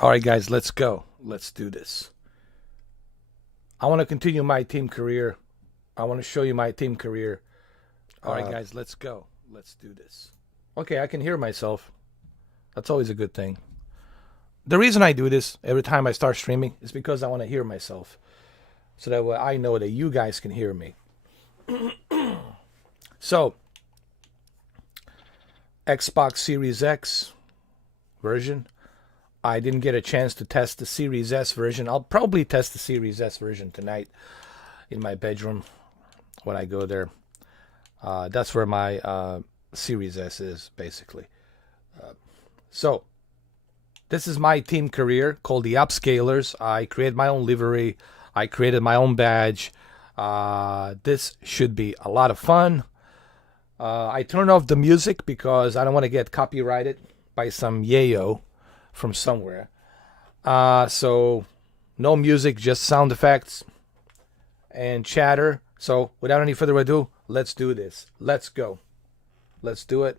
All right, guys, let's go. Let's do this. I want to continue my team career. I want to show you my team career. All right, guys, let's go. Let's do this. Okay, I can hear myself. That's always a good thing. The reason I do this every time I start streaming is because I want to hear myself. So that way I know that you guys can hear me. So, Xbox Series X version. I didn't get a chance to test the Series S version. I'll probably test the Series S version tonight in my bedroom when I go there. That's where my Series S is, basically. So, this is my team career called the Upscalers. I created my own livery. I created my own badge. This should be a lot of fun. I turned off the music because I don't want to get copyrighted by some yayo from somewhere. So no music, just sound effects and chatter. So without any further ado, let's do this. Let's go. Let's do it.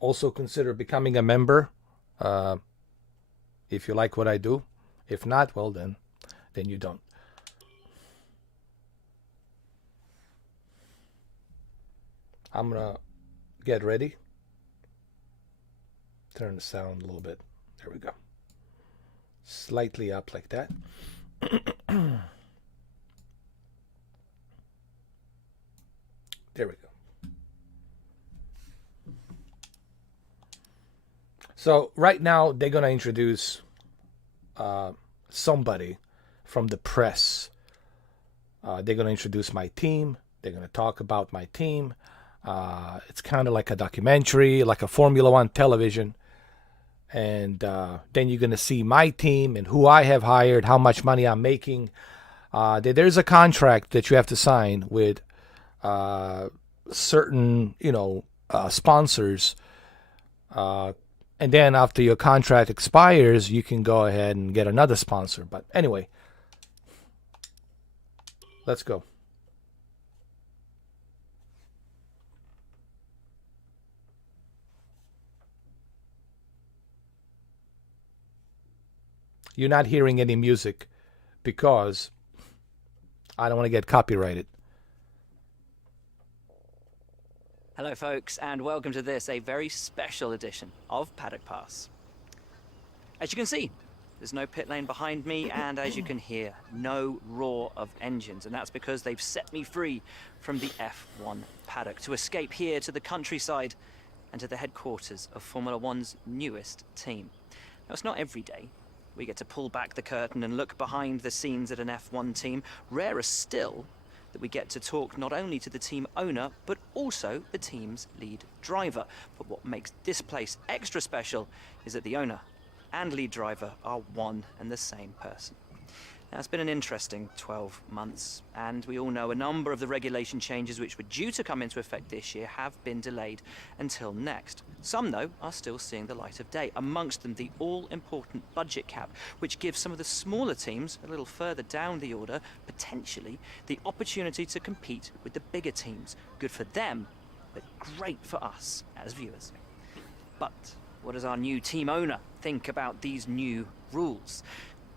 Also consider becoming a member if you like what I do. If not, well then you don't. I'm gonna get ready. Turn the sound a little bit. There we go. Slightly up like that. There we go. So right now they're gonna introduce somebody from the press. They're gonna introduce my team. They're gonna talk about my team. It's kind of like a documentary, like a Formula One television. And then you're going to see my team and who I have hired, how much money I'm making. There's a contract that you have to sign with certain, sponsors. And then after your contract expires, you can go ahead and get another sponsor. But anyway, let's go. You're not hearing any music because I don't want to get copyrighted. Hello folks, and welcome to this, a very special edition of Paddock Pass. As you can see, there's no pit lane behind me, and as you can hear, no roar of engines, and that's because they've set me free from the F1 paddock to escape here to the countryside and to the headquarters of Formula One's newest team. Now, it's not every day we get to pull back the curtain and look behind the scenes at an F1 team. Rarer still that we get to talk not only to the team owner, but also the team's lead driver. But what makes this place extra special is that the owner and lead driver are one and the same person. Now, it's been an interesting 12 months, and we all know a number of the regulation changes which were due to come into effect this year have been delayed until next. Some, though, are still seeing the light of day, amongst them the all-important budget cap, which gives some of the smaller teams a little further down the order, potentially, the opportunity to compete with the bigger teams. Good for them, but great for us as viewers. But what does our new team owner think about these new rules?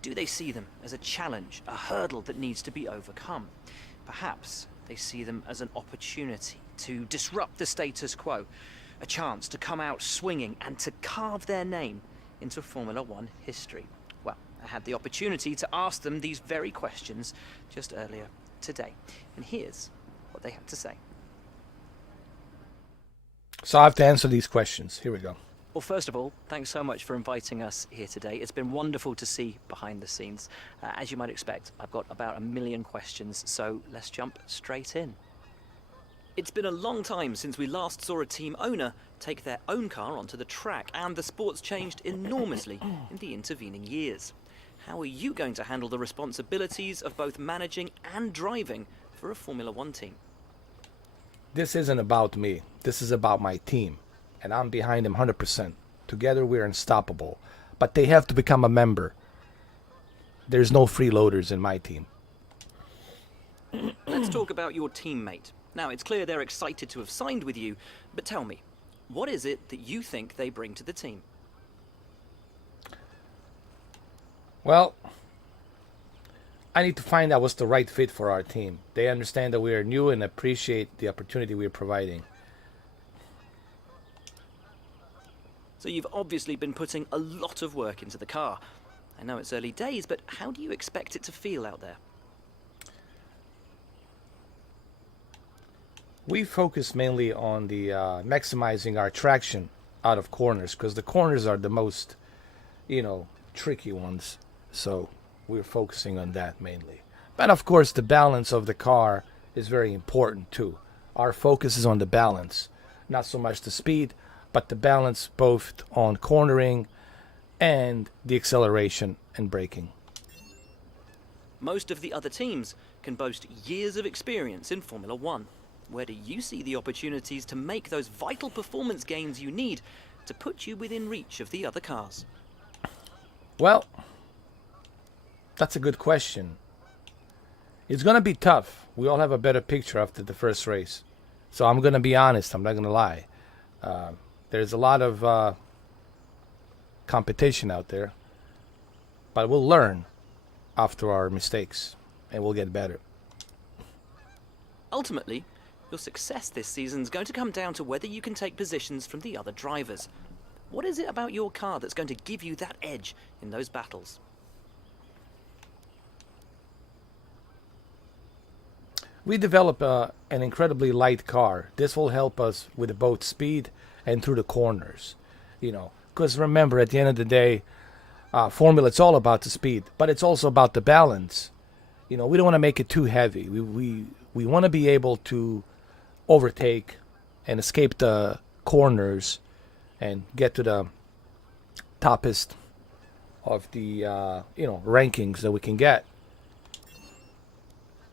Do they see them as a challenge, a hurdle that needs to be overcome? Perhaps they see them as an opportunity to disrupt the status quo, a chance to come out swinging and to carve their name into Formula One history. Well, I had the opportunity to ask them these very questions just earlier today, and here's what they had to say. So I have to answer these questions. Here we go. Well, first of all, thanks so much for inviting us here today. It's been wonderful to see behind the scenes. As you might expect, I've got about 1 million questions, so let's jump straight in. It's been a long time since we last saw a team owner take their own car onto the track, and the sport's changed enormously in the intervening years. How are you going to handle the responsibilities of both managing and driving for a Formula One team? This isn't about me. This is about my team. And I'm behind them 100%. Together we're unstoppable. But they have to become a member. There's no freeloaders in my team. Let's talk about your teammate. Now, it's clear they're excited to have signed with you, but tell me, What is it that you think they bring to the team? Well, I need to find out what's the right fit for our team. They understand that we are new and appreciate the opportunity we are providing. So you've obviously been putting a lot of work into the car. I know it's early days, but how do you expect it to feel out there? We focus mainly on the maximizing our traction out of corners because the corners are the most, tricky ones. So we're focusing on that mainly. But of course, the balance of the car is very important too. Our focus is on the balance, not so much the speed, but the balance both on cornering and the acceleration and braking. Most of the other teams can boast years of experience in Formula One. Where do you see the opportunities to make those vital performance gains you need to put you within reach of the other cars? Well, that's a good question. It's going to be tough. We all have a better picture after the first race. So I'm going to be honest. I'm not going to lie. There's a lot of competition out there. But we'll learn after our mistakes. And we'll get better. Ultimately, your success this season is going to come down to whether you can take positions from the other drivers. What is it about your car that's going to give you that edge in those battles? We develop an incredibly light car. This will help us with both speed and through the corners. Because remember, at the end of the day, Formula, it's all about the speed, but it's also about the balance. We don't want to make it too heavy. We want to be able to overtake and escape the corners and get to the toppest of the rankings that we can get.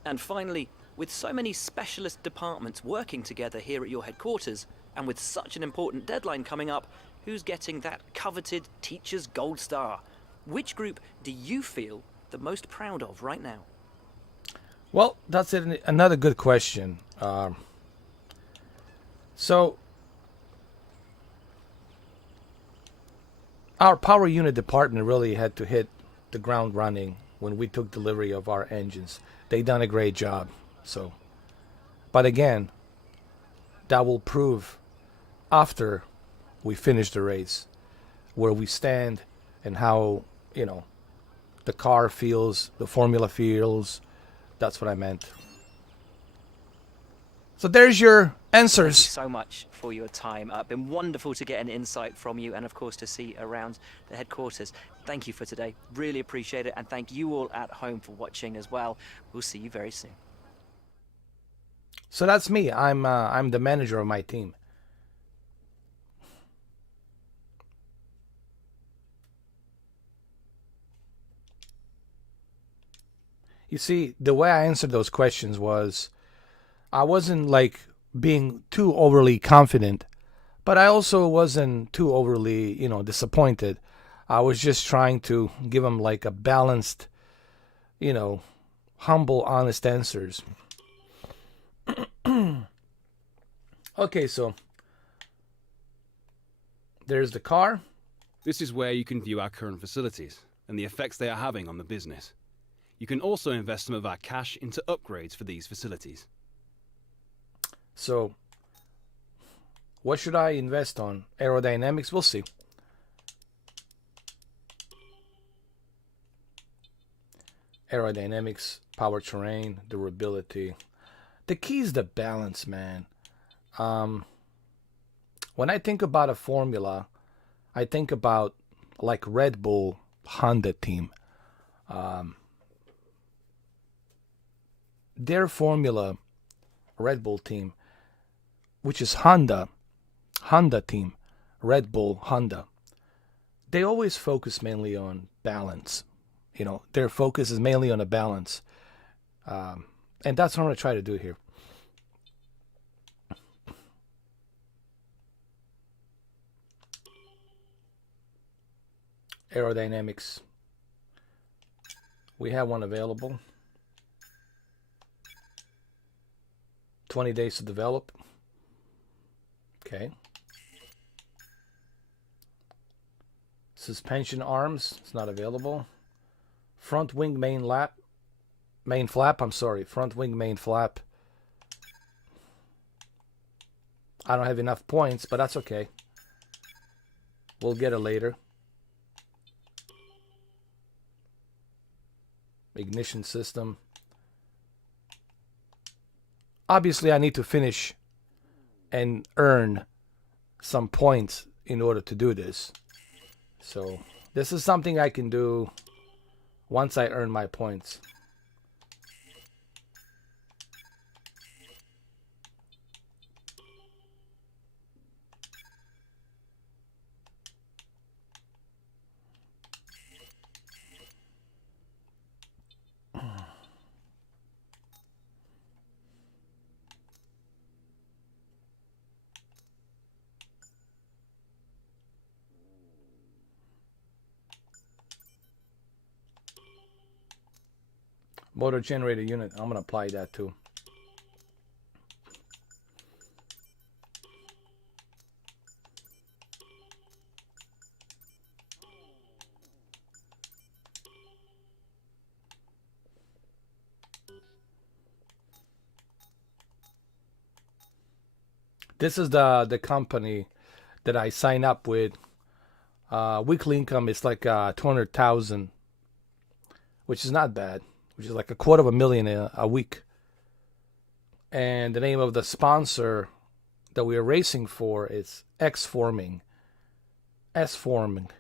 And finally, with so many specialist departments working together here at your headquarters, and with such an important deadline coming up, who's getting that coveted Teacher's Gold Star? Which group do you feel the most proud of right now? Well, that's another good question. So, our power unit department really had to hit the ground running when we took delivery of our engines. They done a great job. So, but again, that will prove after we finish the race where we stand and how the car feels, the formula feels. That's what I meant. So there's your answers. Thank you so much for your time. Been wonderful to get an insight from you and, of course, to see around the headquarters. Thank you for today. Really appreciate it. And thank you all at home for watching as well. We'll see you very soon. So that's me. I'm the manager of my team. You see, the way I answered those questions was I wasn't like being too overly confident, but I also wasn't too overly, disappointed. I was just trying to give them like a balanced, humble, honest answers. Okay, so there's the car. This is where you can view our current facilities and the effects they are having on the business. You can also invest some of our cash into upgrades for these facilities. So, what should I invest on? Aerodynamics? We'll see. Aerodynamics, power terrain, durability. The key is the balance, man. When I think about a formula, I think about like Red Bull, Honda team. Their formula, Red Bull team, which is Honda team, Red Bull, Honda, they always focus mainly on balance. Their focus is mainly on a balance. And that's what I'm going to try to do here. Aerodynamics. We have one available. 20 days to develop. Okay. Suspension arms, it's not available. Front wing main flap, I'm sorry. Front wing main flap. I don't have enough points, but that's okay. We'll get it later. Ignition system. Obviously, I need to finish and earn some points in order to do this. So, this is something I can do once I earn my points. Motor generator unit, I'm going to apply that too. This is the company that I sign up with. Weekly income is like 200,000, which is not bad. Which is like $250,000 a week. And the name of the sponsor that we are racing for is X-Forming. S-Forming.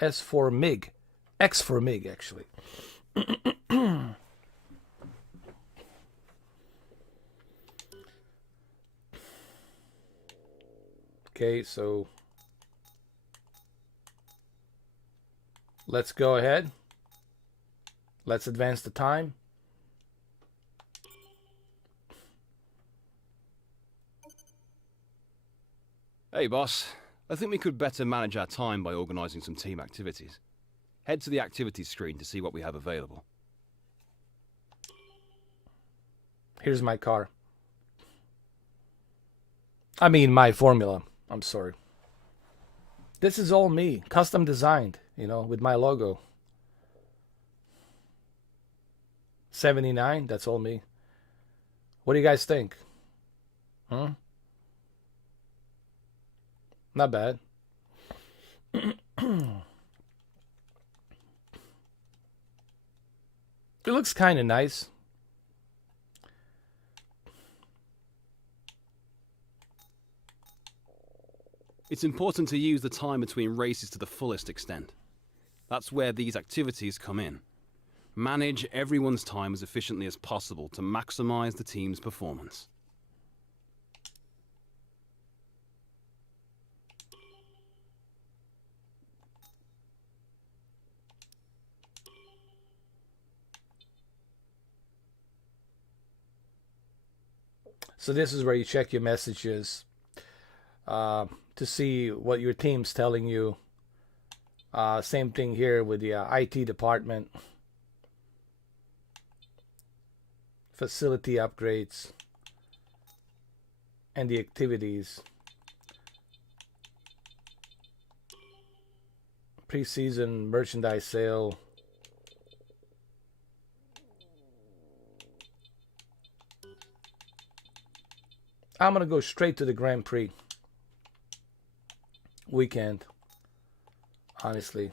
S-For-MIG. X-For-MIG, actually. Okay, so let's go ahead. Let's advance the time. Hey boss, I think we could better manage our time by organising some team activities. Head to the activities screen to see what we have available. Here's my car. I mean my formula. I'm sorry. This is all me, custom designed, you know, with my logo. 79, that's all me. What do you guys think? Huh? Not bad. It looks kind of nice. It's important to use the time between races to the fullest extent. That's where these activities come in. Manage everyone's time as efficiently as possible to maximize the team's performance. So this is where you check your messages to see what your team's telling you. Same thing here with the IT department. Facility upgrades and the activities. Preseason merchandise sale. I'm gonna go straight to the Grand Prix weekend, honestly.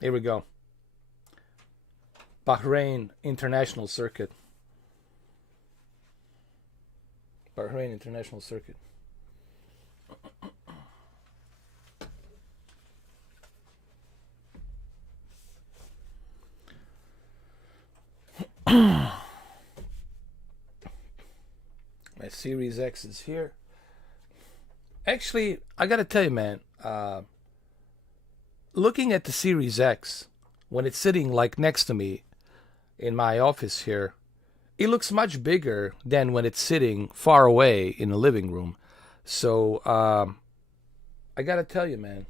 Here we go. Bahrain International Circuit. Bahrain International Circuit. My Series X is here. Actually, I gotta tell you, man, looking at the Series X, when it's sitting like next to me in my office here, it looks much bigger than when it's sitting far away in the living room. So, I gotta tell you, man,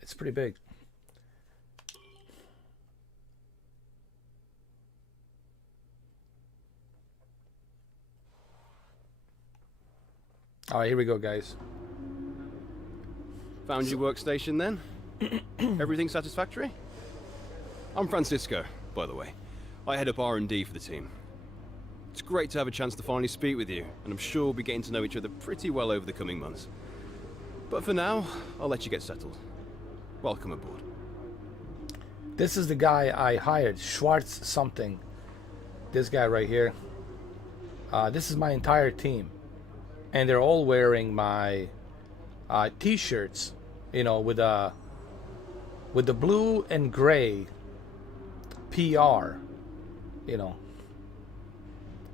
it's pretty big. All right, here we go, guys. Found your workstation then? Everything satisfactory? I'm Francisco, by the way. I head up R&D for the team. It's great to have a chance to finally speak with you, and I'm sure we'll be getting to know each other pretty well over the coming months. But for now, I'll let you get settled. Welcome aboard. This is the guy I hired, Schwartz something. This guy right here. This is my entire team. And they're all wearing my t-shirts, you know, with the blue and gray PR, you know.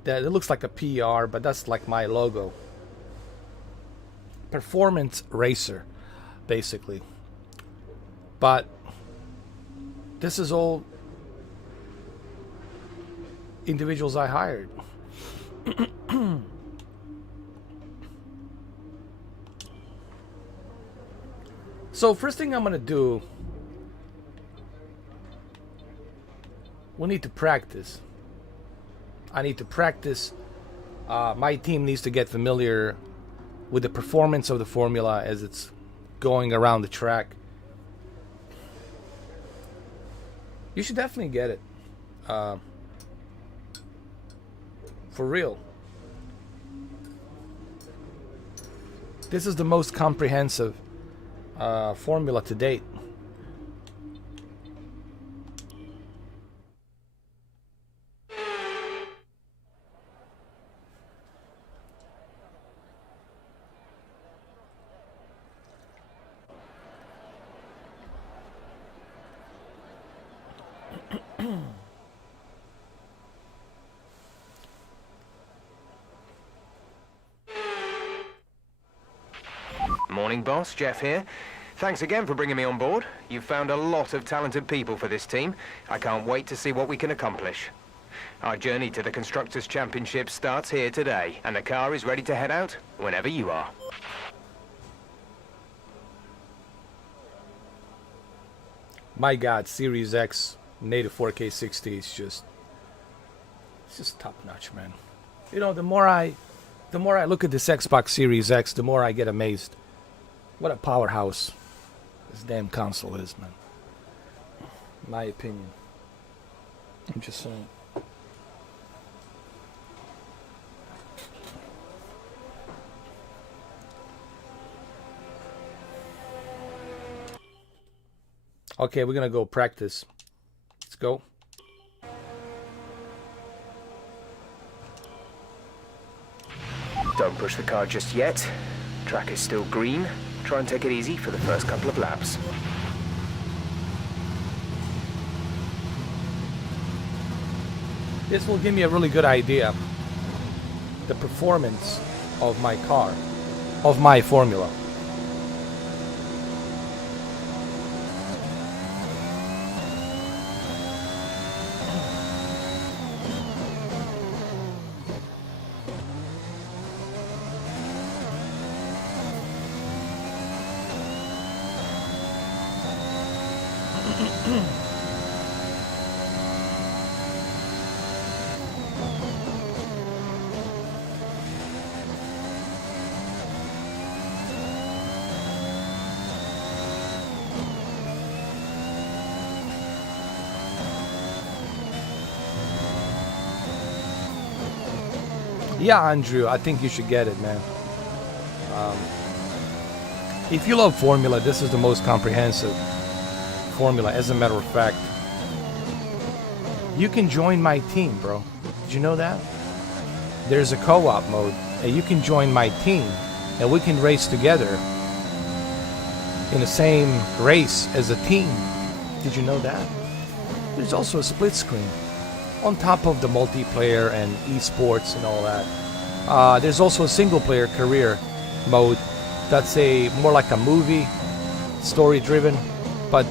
That it looks like a PR, but that's like my logo. Performance racer, basically. But this is all individuals I hired. So first thing I'm gonna do, we need to practice. I need to practice. My team needs to get familiar with the performance of the formula as it's going around the track. You should definitely get it. For real. This is the most comprehensive formula to date. Morning, boss. Jeff here. Thanks again for bringing me on board. You've found a lot of talented people for this team. I can't wait to see what we can accomplish. Our journey to the Constructors' Championship starts here today, and the car is ready to head out whenever you are. My God, Series X native 4K 60 is just top notch, man. You know, the more I look at this Xbox Series X, the more I get amazed. What a powerhouse this damn console is, man. My opinion. I'm just saying. Okay, we're gonna go practice. Let's go. Don't push the car just yet. Track is still green. Try and take it easy for the first couple of laps. This will give me a really good idea. The performance of my car, of my formula. Yeah, Andrew, I think you should get it, man. If you love formula, this is the most comprehensive formula. As a matter of fact, you can join my team, bro. Did you know that? There's a co-op mode, and you can join my team, and we can race together in the same race as a team. Did you know that? There's also a split screen on top of the multiplayer and esports and all that. There's also a single-player career mode that's more like a movie, story-driven. But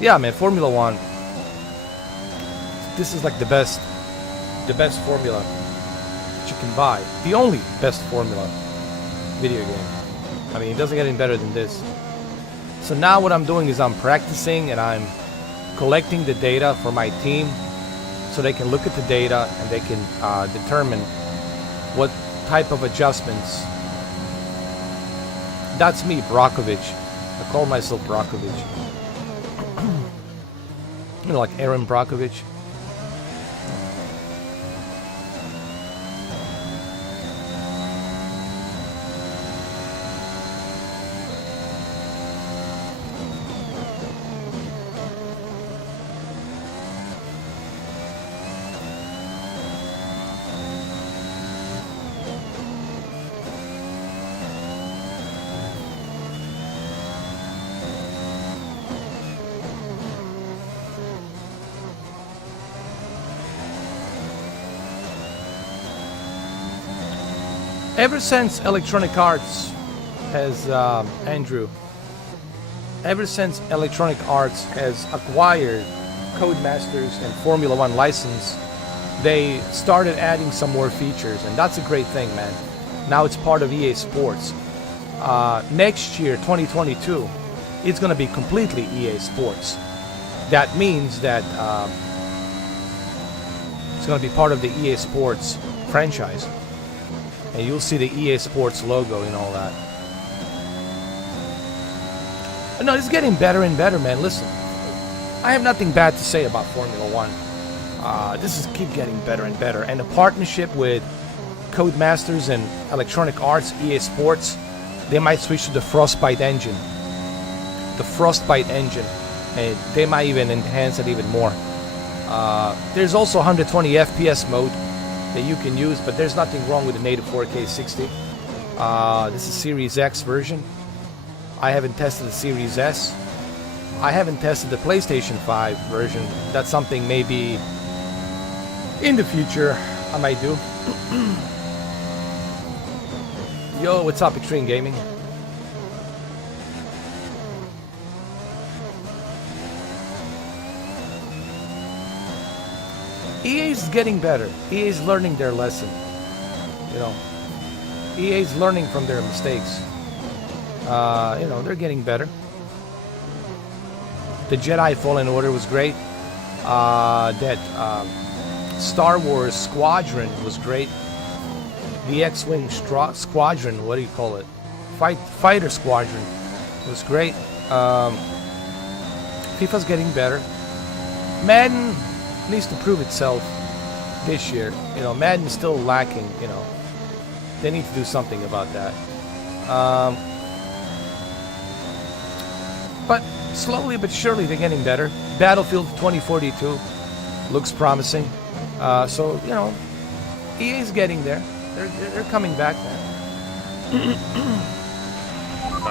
yeah, man, Formula One. This is like the best formula that you can buy. The only best formula video game. I mean, it doesn't get any better than this. So now what I'm doing is I'm practicing and I'm collecting the data for my team, so they can look at the data and they can determine what type of adjustments That's me, Brockovich. I call myself Brockovich. You know, like Aaron Brockovich. Ever since Electronic Arts has, Andrew, ever since Electronic Arts has acquired Codemasters and Formula One license, they started adding some more features, and that's a great thing, man. Now it's part of EA Sports. Next year, 2022, it's going to be completely EA Sports. That means that it's going to be part of the EA Sports franchise. And you'll see the EA Sports logo and all that. No, it's getting better and better, man. Listen, I have nothing bad to say about Formula One. This is keep getting better and better. And the partnership with Codemasters and Electronic Arts, EA Sports, they might switch to the Frostbite engine. The Frostbite engine. And they might even enhance it even more. There's also 120 FPS mode that you can use, but there's nothing wrong with the native 4K 60. This is Series X version. I haven't tested the Series S. I haven't tested the PlayStation 5 version. That's something maybe in the future I might do. Yo, what's up, Extreme Gaming? EA is getting better. EA is learning their lesson. You know, EA is learning from their mistakes. You know, they're getting better. The Jedi Fallen Order was great. That Star Wars Squadron was great. The X-Wing Squadron, what do you call it? Fighter Squadron was great. FIFA's getting better. Madden needs to prove itself this year. You know, Madden's still lacking, you know. They need to do something about that. But slowly but surely they're getting better. Battlefield 2042 looks promising. So, you know, EA's getting there. They're coming back now.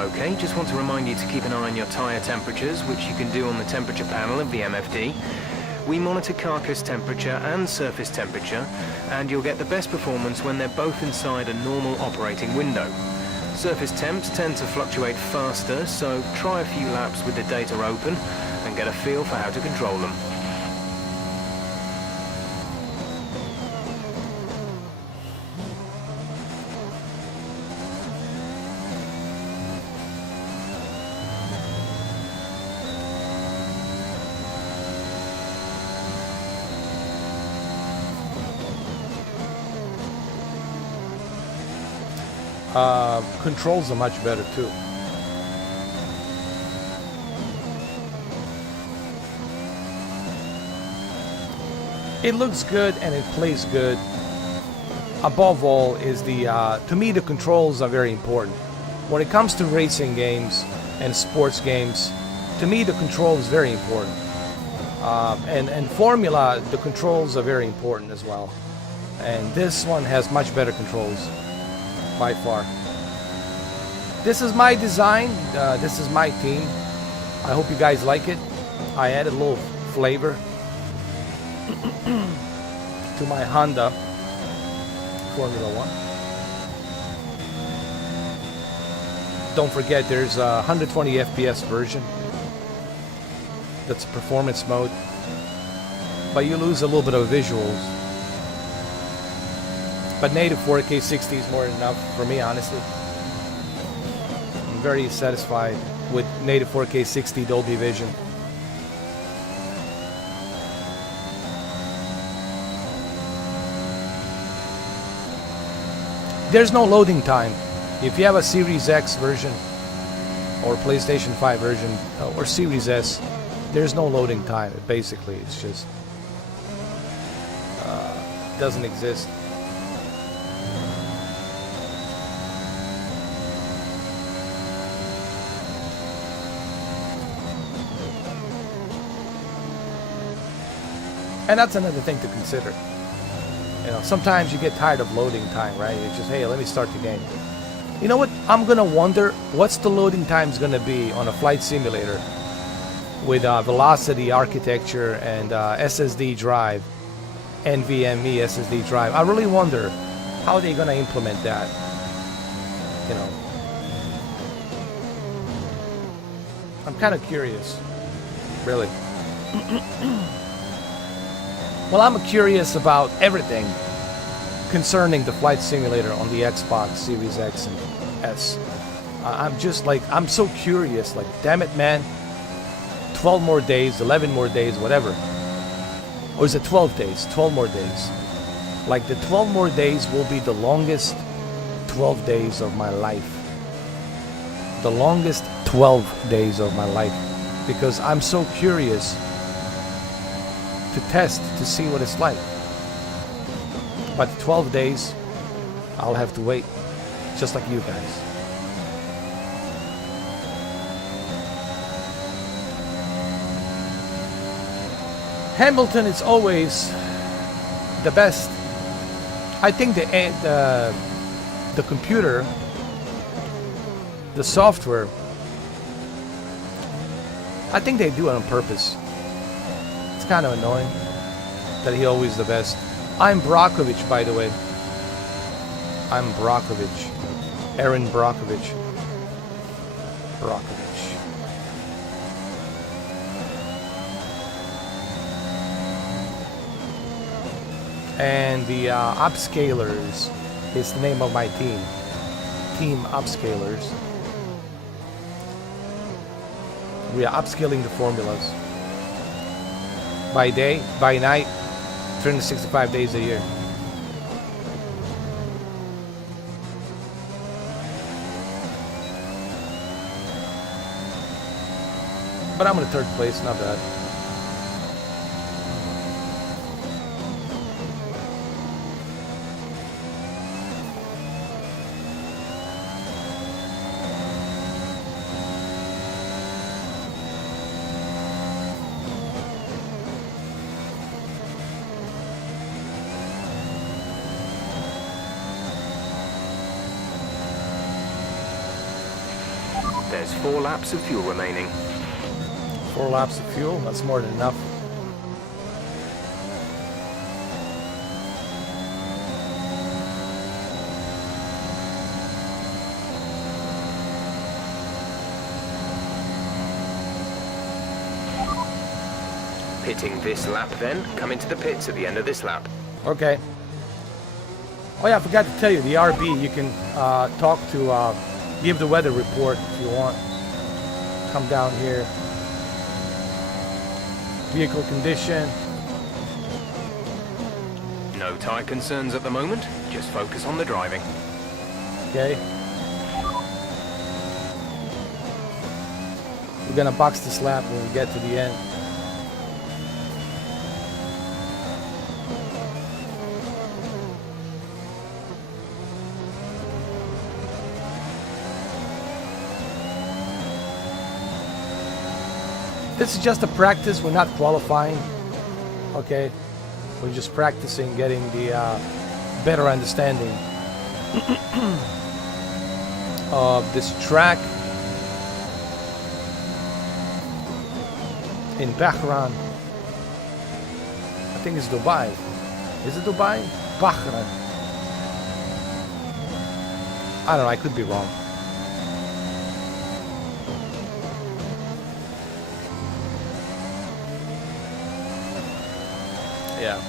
Okay, just want to remind you to keep an eye on your tyre temperatures, which you can do on the temperature panel of the MFD. We monitor carcass temperature and surface temperature, and you'll get the best performance when they're both inside a normal operating window. Surface temps tend to fluctuate faster, so try a few laps with the data open and get a feel for how to control them. Controls are much better too. It looks good and it plays good. Above all is the, to me the controls are very important. When it comes to racing games and sports games, to me the control is very important. And Formula, the controls are very important as well. And this one has much better controls. By far. This is my design. This is my team. I hope you guys like it. I added a little flavor to my Honda Formula One. Don't forget, there's a 120 FPS version. That's a performance mode. But you lose a little bit of visuals. But native 4K 60 is more than enough for me, honestly. I'm very satisfied with native 4K 60 Dolby Vision. There's no loading time. If you have a Series X version, or PlayStation 5 version or Series S, there's no loading time. Basically, it's just doesn't exist. And that's another thing to consider. You know, sometimes you get tired of loading time, right? It's just, hey, let me start the game. You know what? I'm gonna wonder what's the loading time's gonna be on a flight simulator with velocity architecture and SSD drive, NVMe SSD drive. I really wonder how they're gonna implement that. You know, I'm kind of curious, really. Well, I'm curious about everything concerning the flight simulator on the Xbox Series X and S. I'm just like, I'm so curious, like, damn it, man. 12 more days, 11 more days, whatever. Or is it 12 days? 12 more days. Like, the 12 more days will be the longest 12 days of my life. The longest 12 days of my life. Because I'm so curious to test, to see what it's like. But 12 days, I'll have to wait, just like you guys. Hamilton is always the best. I think the computer, the software, I think they do it on purpose. It's kind of annoying that he always the best. I'm Brockovich, by the way. I'm Brockovich. Aaron Brockovich. Brockovich. And the Upscalers is the name of my team. Team Upscalers. We are upscaling the formulas. By day, by night, 365 days a year. But I'm in third place, not bad. There's 4 laps of fuel remaining. 4 laps of fuel, that's more than enough. Pitting this lap then. Come into the pits at the end of this lap. Okay. Oh yeah, I forgot to tell you, the RB, you can talk to, give the weather report if you want. Come down here. Vehicle condition. No tyre concerns at the moment. Just focus on the driving. Okay. We're gonna box this lap when we get to the end. This is just a practice. We're not qualifying. Okay. We're just practicing getting the better understanding of this track in Bahrain. I think it's Dubai. Is it Dubai? Bahrain. I don't know. I could be wrong. Yeah.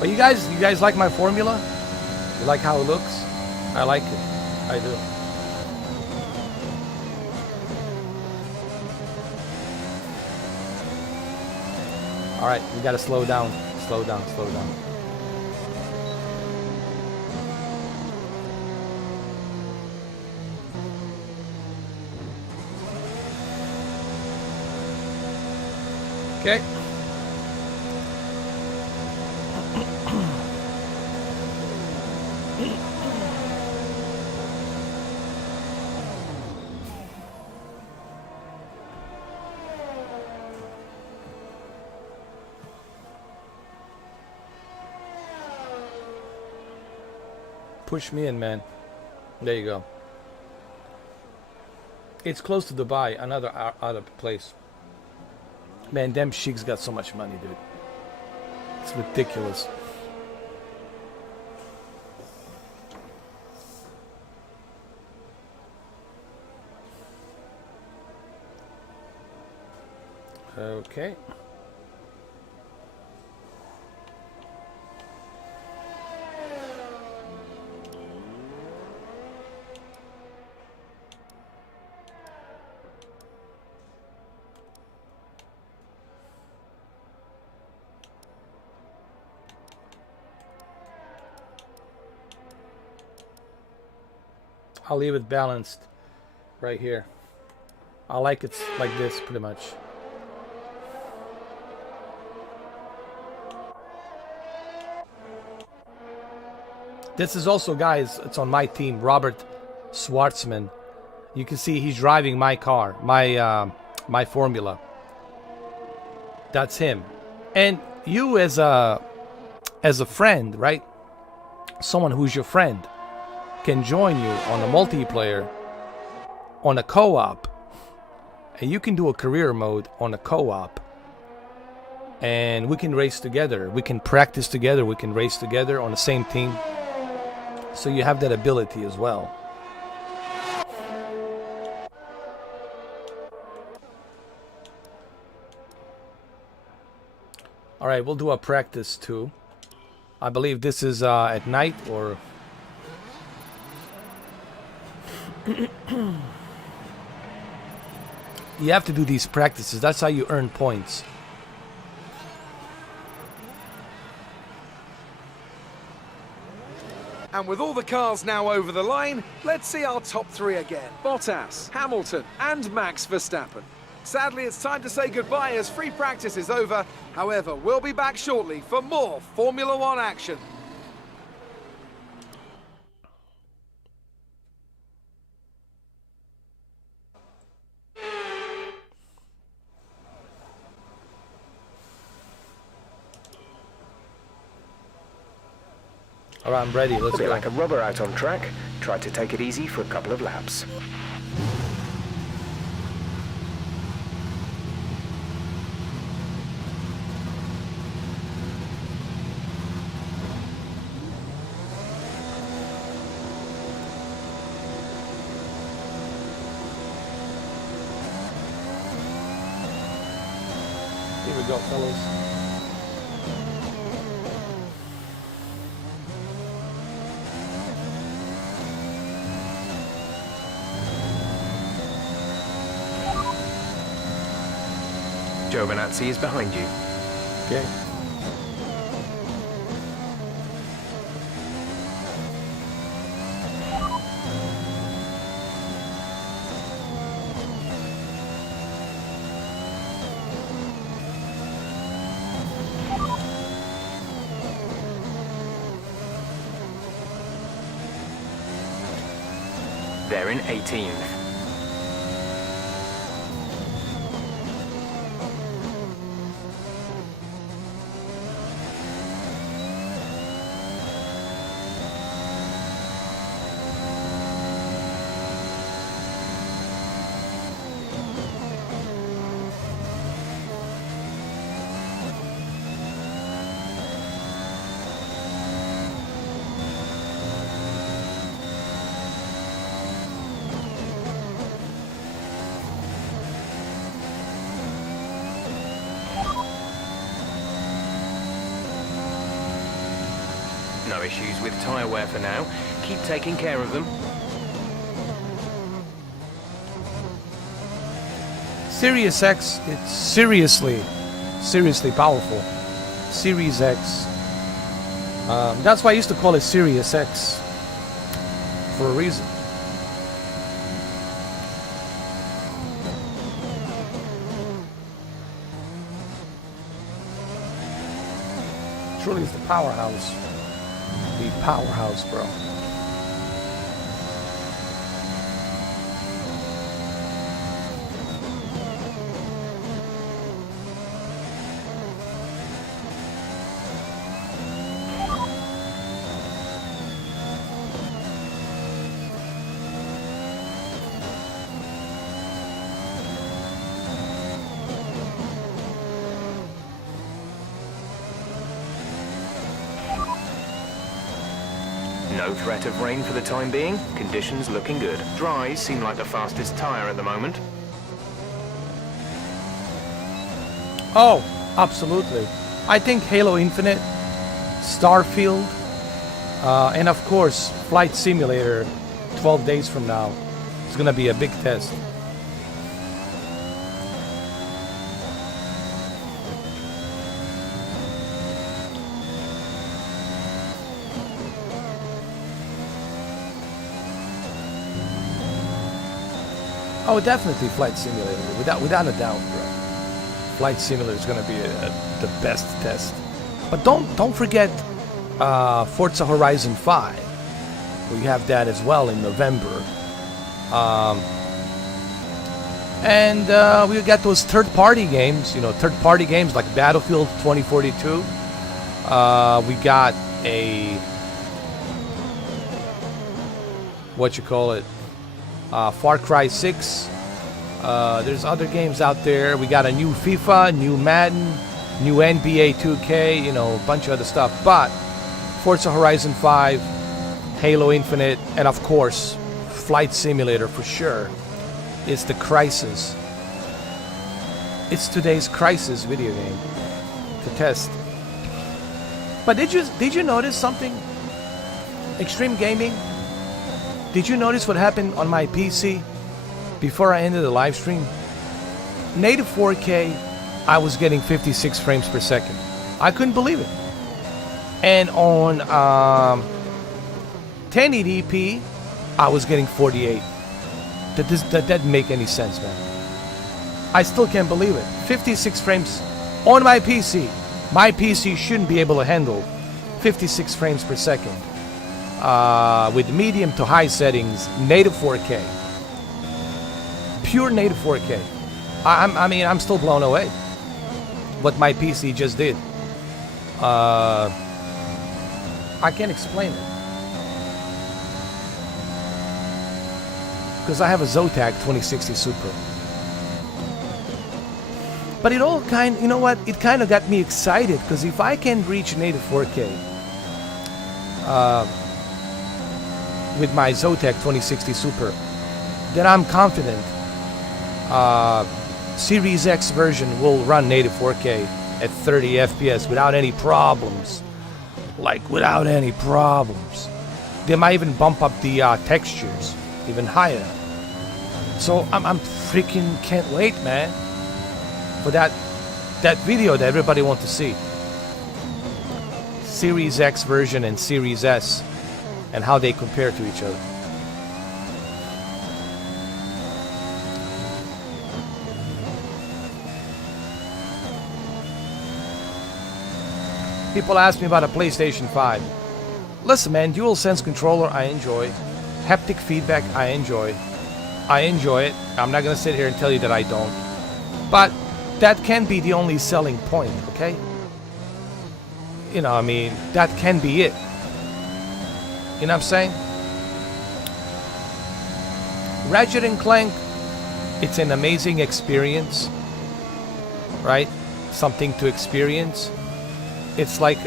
But you guys like my formula? You like how it looks? I like it. I do. All right, we gotta slow down. Slow down, slow down. Okay. Push me in, man. There you go. It's close to Dubai, another Arab place. Man, them sheiks got so much money, dude. It's ridiculous. Okay. I'll leave it balanced right here. I like it like this pretty much. This is also, guys, it's on my team, Robert Schwartzman. You can see he's driving my car, my Formula. That's him. And you as a friend, right? Someone who's your friend can join you on a multiplayer, on a co-op, and you can do a career mode on a co-op, and we can race together, we can practice together, we can race together on the same team, so you have that ability as well. All right, we'll do a practice too. I believe this is at night, or you have to do these practices. That's how you earn points. And with all the cars now over the line, let's see our top three again. Bottas, Hamilton, and Max Verstappen. Sadly, it's time to say goodbye as free practice is over. However, we'll be back shortly for more Formula One action. All right, I'm ready. Let's Looking go. like a rubber out on track. Try to take it easy for a couple of laps. Here we go, fellas. Giovinazzi is behind you. Okay. They're in 18th. No issues with tyre wear for now. Keep taking care of them. Series X, it's seriously powerful. Series X. That's why I used to call it Series X. For a reason. truly is the powerhouse. The powerhouse, bro. No threat of rain for the time being. Conditions looking good. Dries seem like the fastest tire at the moment. Oh, absolutely. I think Halo Infinite, Starfield, and of course, Flight Simulator 12 days from now is going to be a big test. Oh, definitely Flight Simulator, without a doubt, bro. Flight Simulator is going to be the best test. But don't forget Forza Horizon 5. We have that as well in November. And we got those third-party games, third-party games like Battlefield 2042. We got a Far Cry 6. There's other games out there. We got a new FIFA, new Madden, new NBA 2K, a bunch of other stuff. But Forza Horizon 5, Halo Infinite, and of course, Flight Simulator for sure. It's the Crisis. It's today's Crisis video game to test. But did you notice something? Extreme Gaming. Did you notice what happened on my PC before I ended the live stream? Native 4K, I was getting 56 frames per second. I couldn't believe it. And on 1080p, I was getting 48. That doesn't make any sense, man. I still can't believe it. 56 frames on my PC. My PC shouldn't be able to handle 56 frames per second. With medium to high settings, native 4K. Pure native 4K. I'm still blown away. What my PC just did. I can't explain it. Because I have a Zotac 2060 Super. But it all it kind of got me excited, because if I can reach native 4K with my Zotac 2060 Super, then I'm confident Series X version will run native 4K at 30 FPS without any problems. Like, without any problems. They might even bump up the textures even higher. So I'm freaking can't wait, man, for that video that everybody wants to see. Series X version and Series S, and how they compare to each other. People ask me about a PlayStation 5. Listen, man, DualSense controller, I enjoy. Haptic feedback, I enjoy. I enjoy it. I'm not going to sit here and tell you that I don't. But that can be the only selling point, okay? That can be it. You know what I'm saying? Ratchet & Clank, it's an amazing experience, right? Something to experience. It's like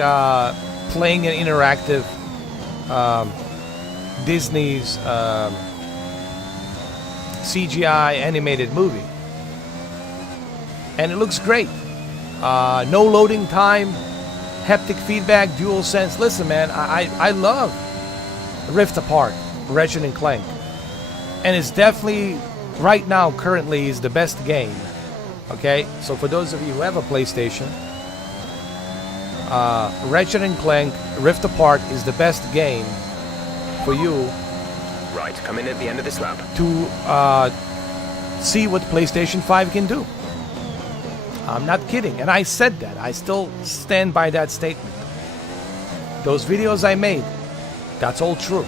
playing an interactive Disney's CGI animated movie. And it looks great. No loading time, haptic feedback, DualSense. Listen, man, I love Rift Apart, Ratchet & Clank. And it's definitely, right now, currently, is the best game. Okay? So for those of you who have a PlayStation, Ratchet & Clank Rift Apart is the best game for you. Right, come in at the end of this lap. To see what PlayStation 5 can do. I'm not kidding. And I said that. I still stand by that statement. Those videos I made, that's all true.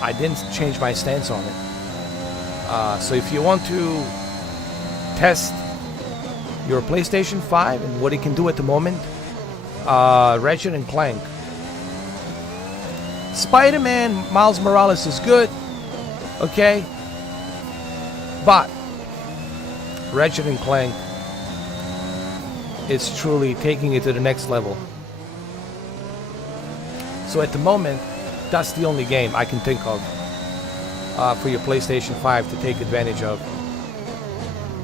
I didn't change my stance on it. So if you want to test your PlayStation 5 and what it can do at the moment, Ratchet and Clank. Spider-Man Miles Morales is good, okay? But Ratchet and Clank is truly taking it to the next level. So at the moment, that's the only game I can think of for your PlayStation 5 to take advantage of.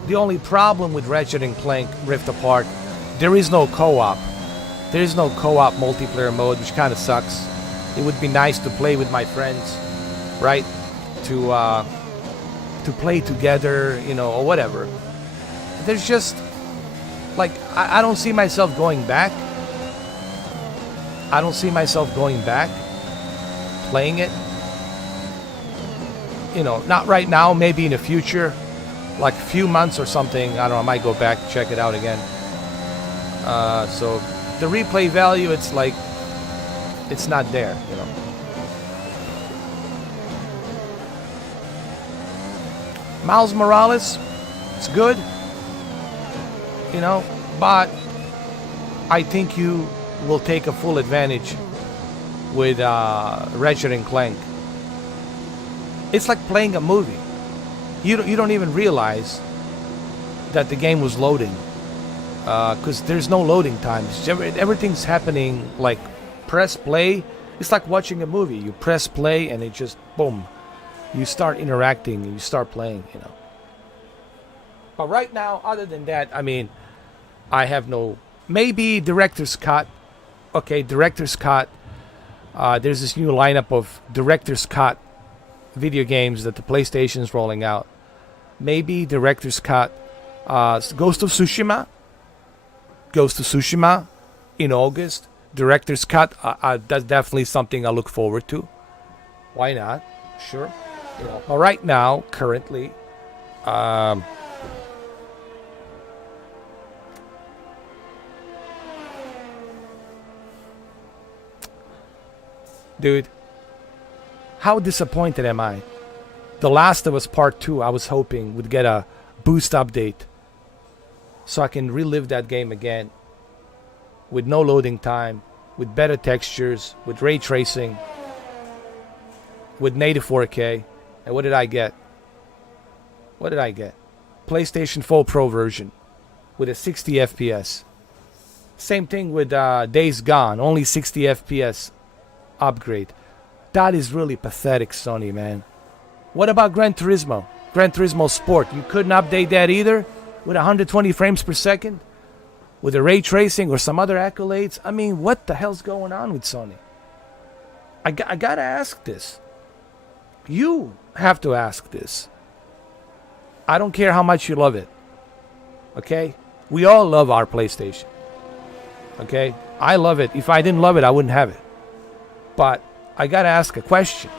The only problem with Ratchet and Clank Rift Apart, there is no co-op. There is no co-op multiplayer mode, which kind of sucks. It would be nice to play with my friends, right? To play together, you know, or whatever. There's just, like, I don't see myself going back. I don't see myself going back, playing it. You know, not right now, maybe in the future. Like a few months or something, I don't know, I might go back, check it out again. So the replay value, it's like, it's not there, you know. Miles Morales, it's good, you know, but I think you will take a full advantage with Ratchet and Clank. It's like playing a movie. You don't even realize that the game was loading, because there's no loading times. Everything's happening like press play. It's like watching a movie. You press play and it just boom. You start interacting and you start playing, you know. But right now, other than that, I mean, I have no. Maybe director's cut. Okay, director's cut. There's this new lineup of director's cut video games that the PlayStation is rolling out. Maybe director's cut. Ghost of Tsushima in August. Director's cut. That's definitely something I look forward to. Why not? Sure. You know. But right now, currently, dude, how disappointed am I? The Last of Us Part 2, I was hoping would get a boost update so I can relive that game again with no loading time, with better textures, with ray tracing, with native 4K. And what did I get? What did I get? PlayStation 4 Pro version with a 60 FPS. Same thing with Days Gone, only 60 FPS upgrade. That is really pathetic, Sony, man. What about Gran Turismo? Gran Turismo Sport, you couldn't update that either with 120 frames per second? With a ray tracing or some other accolades? I mean, what the hell's going on with Sony? I gotta ask this. You have to ask this. I don't care how much you love it. Okay? We all love our PlayStation. Okay? I love it. If I didn't love it, I wouldn't have it. But I gotta ask a question.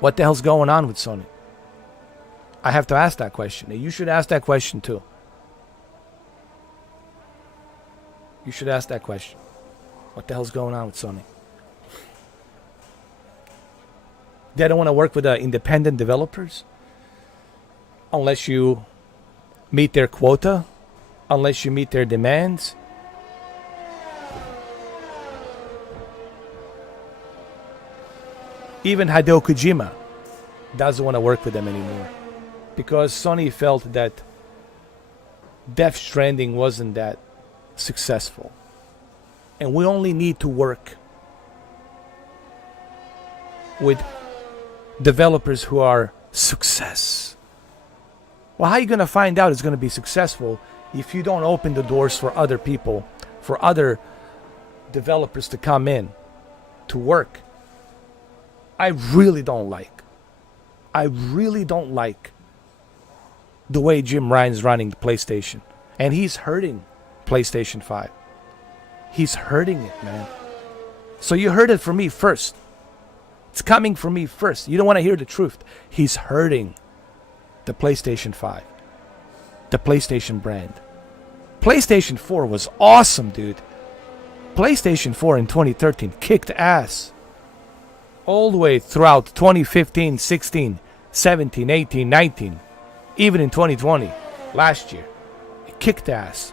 What the hell's going on with Sony? I have to ask that question. You should ask that question too. You should ask that question. What the hell's going on with Sony? They don't want to work with independent developers unless you meet their quota, unless you meet their demands. Even Hideo Kojima doesn't want to work with them anymore because Sony felt that Death Stranding wasn't that successful. And we only need to work with developers who are success. Well, how are you going to find out it's going to be successful if you don't open the doors for other people, for other developers to come in, to work? I really don't like the way Jim Ryan's running the PlayStation. And he's hurting PlayStation 5. He's hurting it, man. So you heard it from me first. It's coming from me first. You don't want to hear the truth. He's hurting the PlayStation 5. The PlayStation brand. PlayStation 4 was awesome, dude. PlayStation 4 in 2013 kicked ass. All the way throughout 2015, 16, 17, 18, 19. Even in 2020, last year. It kicked ass.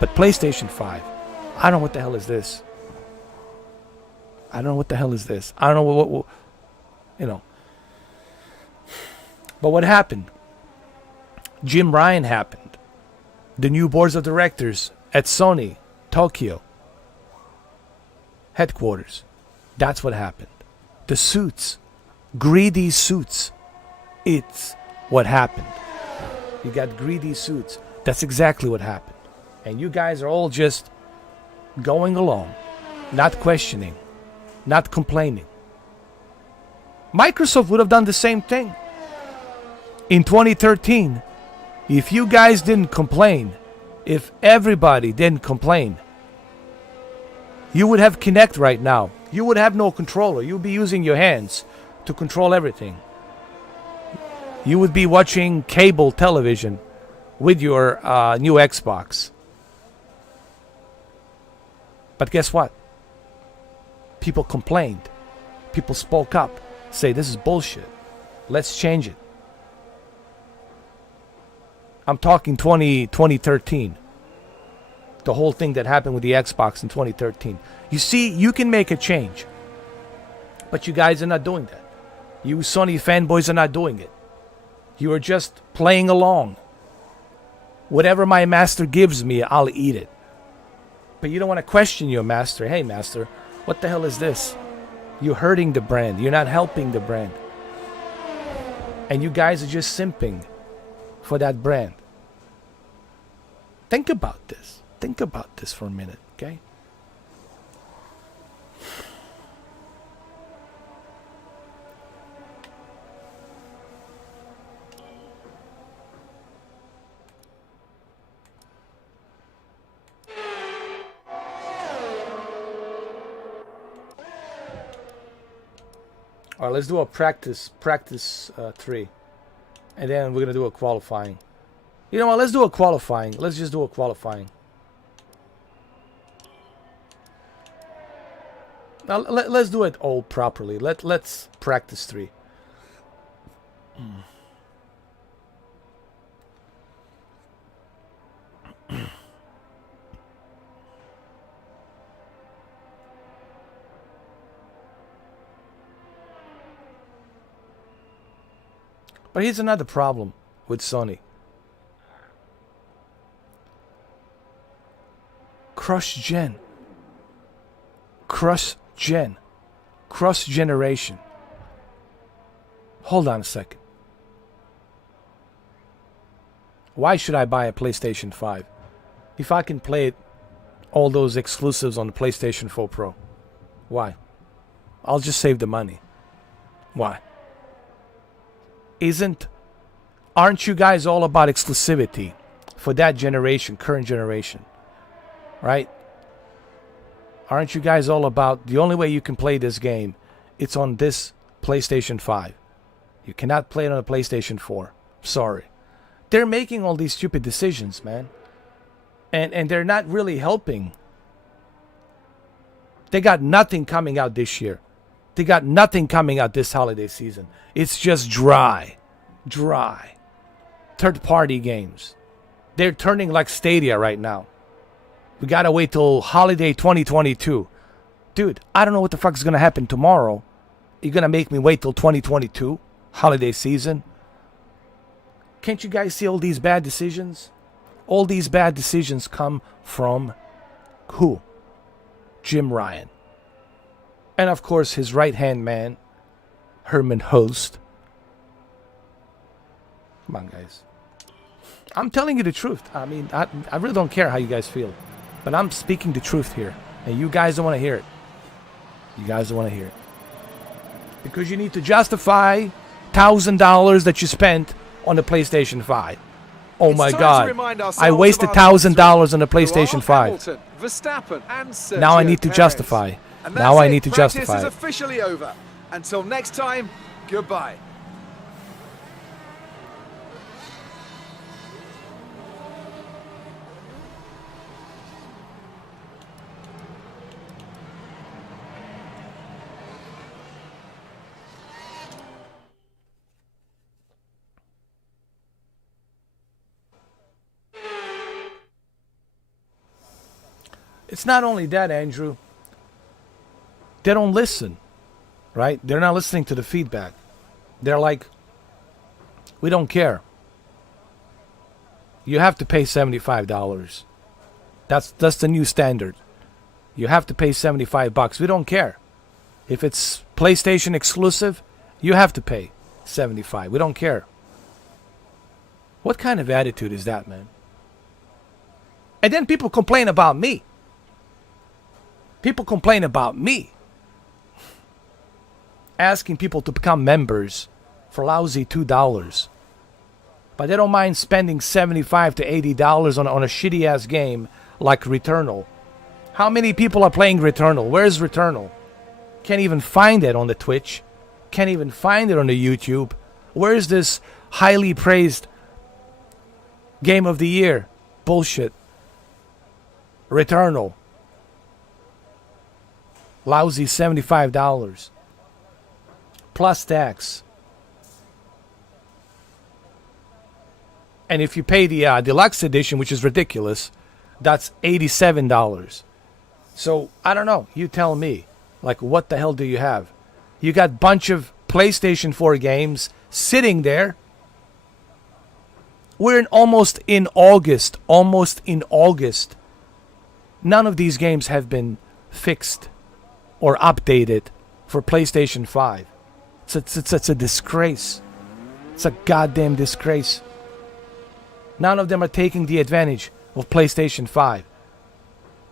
But PlayStation 5, I don't know what the hell is this. I don't know what the hell is this. I don't know what you know. But what happened? Jim Ryan happened. The new boards of directors at Sony, Tokyo headquarters. That's what happened. The suits. Greedy suits. It's what happened. You got greedy suits. That's exactly what happened. And you guys are all just going along, not questioning, not complaining. Microsoft would have done the same thing. In 2013, if you guys didn't complain, if everybody didn't complain, you would have Kinect right now. You would have no controller. You would be using your hands to control everything. You would be watching cable television with your new Xbox. But guess what? People complained. People spoke up. Say, this is bullshit. Let's change it. I'm talking 2013. The whole thing that happened with the Xbox in 2013. You see, you can make a change. But you guys are not doing that. You Sony fanboys are not doing it. You are just playing along. Whatever my master gives me, I'll eat it. But you don't want to question your master. Hey, master, what the hell is this? You're hurting the brand. You're not helping the brand. And you guys are just simping for that brand. Think about this. Think about this for a minute, okay? All right, let's do a practice 3. And then we're going to do a qualifying. You know what? Let's do a qualifying. Let's just do a qualifying. Now, let's do it all properly. Let's practice 3. But here's another problem with Sony. Cross-gen. Cross-gen. Cross-generation. Hold on a second. Why should I buy a PlayStation 5 if I can play all those exclusives on the PlayStation 4 Pro? Why? I'll just save the money. Why? Aren't you guys all about exclusivity for that generation, current generation? Right? Aren't you guys all about the only way you can play this game, it's on this PlayStation 5. You cannot play it on a PlayStation 4. Sorry. They're making all these stupid decisions, man. And they're not really helping. They got nothing coming out this year. They got nothing coming out this holiday season. It's just dry. Dry. Third-party games. They're turning like Stadia right now. We gotta wait till holiday 2022. Dude, I don't know what the fuck is gonna happen tomorrow. You're gonna make me wait till 2022? Holiday season? Can't you guys see all these bad decisions? All these bad decisions come from who? Jim Ryan. And of course his right-hand man, Herman Host. Come on, guys. I'm telling you the truth. I mean, I really don't care how you guys feel. But I'm speaking the truth here. And you guys don't want to hear it. You guys don't want to hear it. Because you need to justify $1,000 that you spent on the PlayStation 5. Oh my God. I wasted $1,000 on the PlayStation 5. Verstappen and Sergio Now I need to Perez. justify. And Now I need to Practice justify is it. officially over. Until next time, goodbye. It's not only that, Andrew. They don't listen, right? They're not listening to the feedback. They're like, we don't care. You have to pay $75. That's the new standard. You have to pay $75. We don't care. If it's PlayStation exclusive, you have to pay $75. We don't care. What kind of attitude is that, man? And then people complain about me. People complain about me. Asking people to become members for lousy $2. But they don't mind spending $75 to $80 on a shitty-ass game like Returnal. How many people are playing Returnal? Where's Returnal? Can't even find it on the Twitch. Can't even find it on the YouTube. Where's this highly praised Game of the Year? Bullshit. Returnal. Lousy $75. Plus tax. And if you pay the deluxe edition, which is ridiculous, that's $87. So, I don't know. You tell me. Like, what the hell do you have? You got a bunch of PlayStation 4 games sitting there. We're almost in August. Almost in August. None of these games have been fixed or updated for PlayStation 5. It's a disgrace. It's a goddamn disgrace. None of them are taking the advantage of PlayStation 5.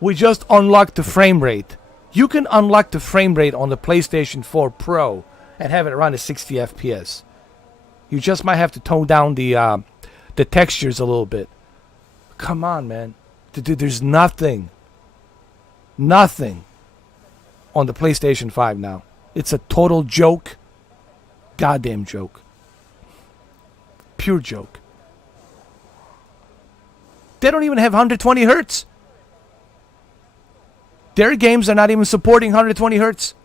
We just unlocked the frame rate. You can unlock the frame rate on the PlayStation 4 Pro and have it run at 60 FPS. You just might have to tone down the textures a little bit. Come on, man. There's nothing on the PlayStation 5 now. It's a total joke. Goddamn joke. Pure joke. They don't even have 120 hertz. Their games are not even supporting 120 hertz.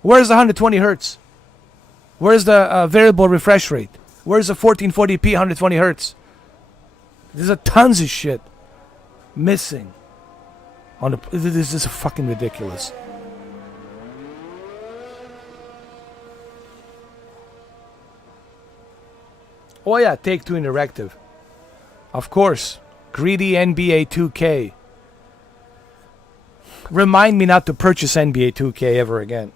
Where's the 120 hertz? Where's the variable refresh rate? Where's the 1440p 120 hertz? There's a tons of shit missing. This is fucking ridiculous. Oh yeah, Take-Two Interactive. Of course, greedy NBA 2K. Remind me not to purchase NBA 2K ever again.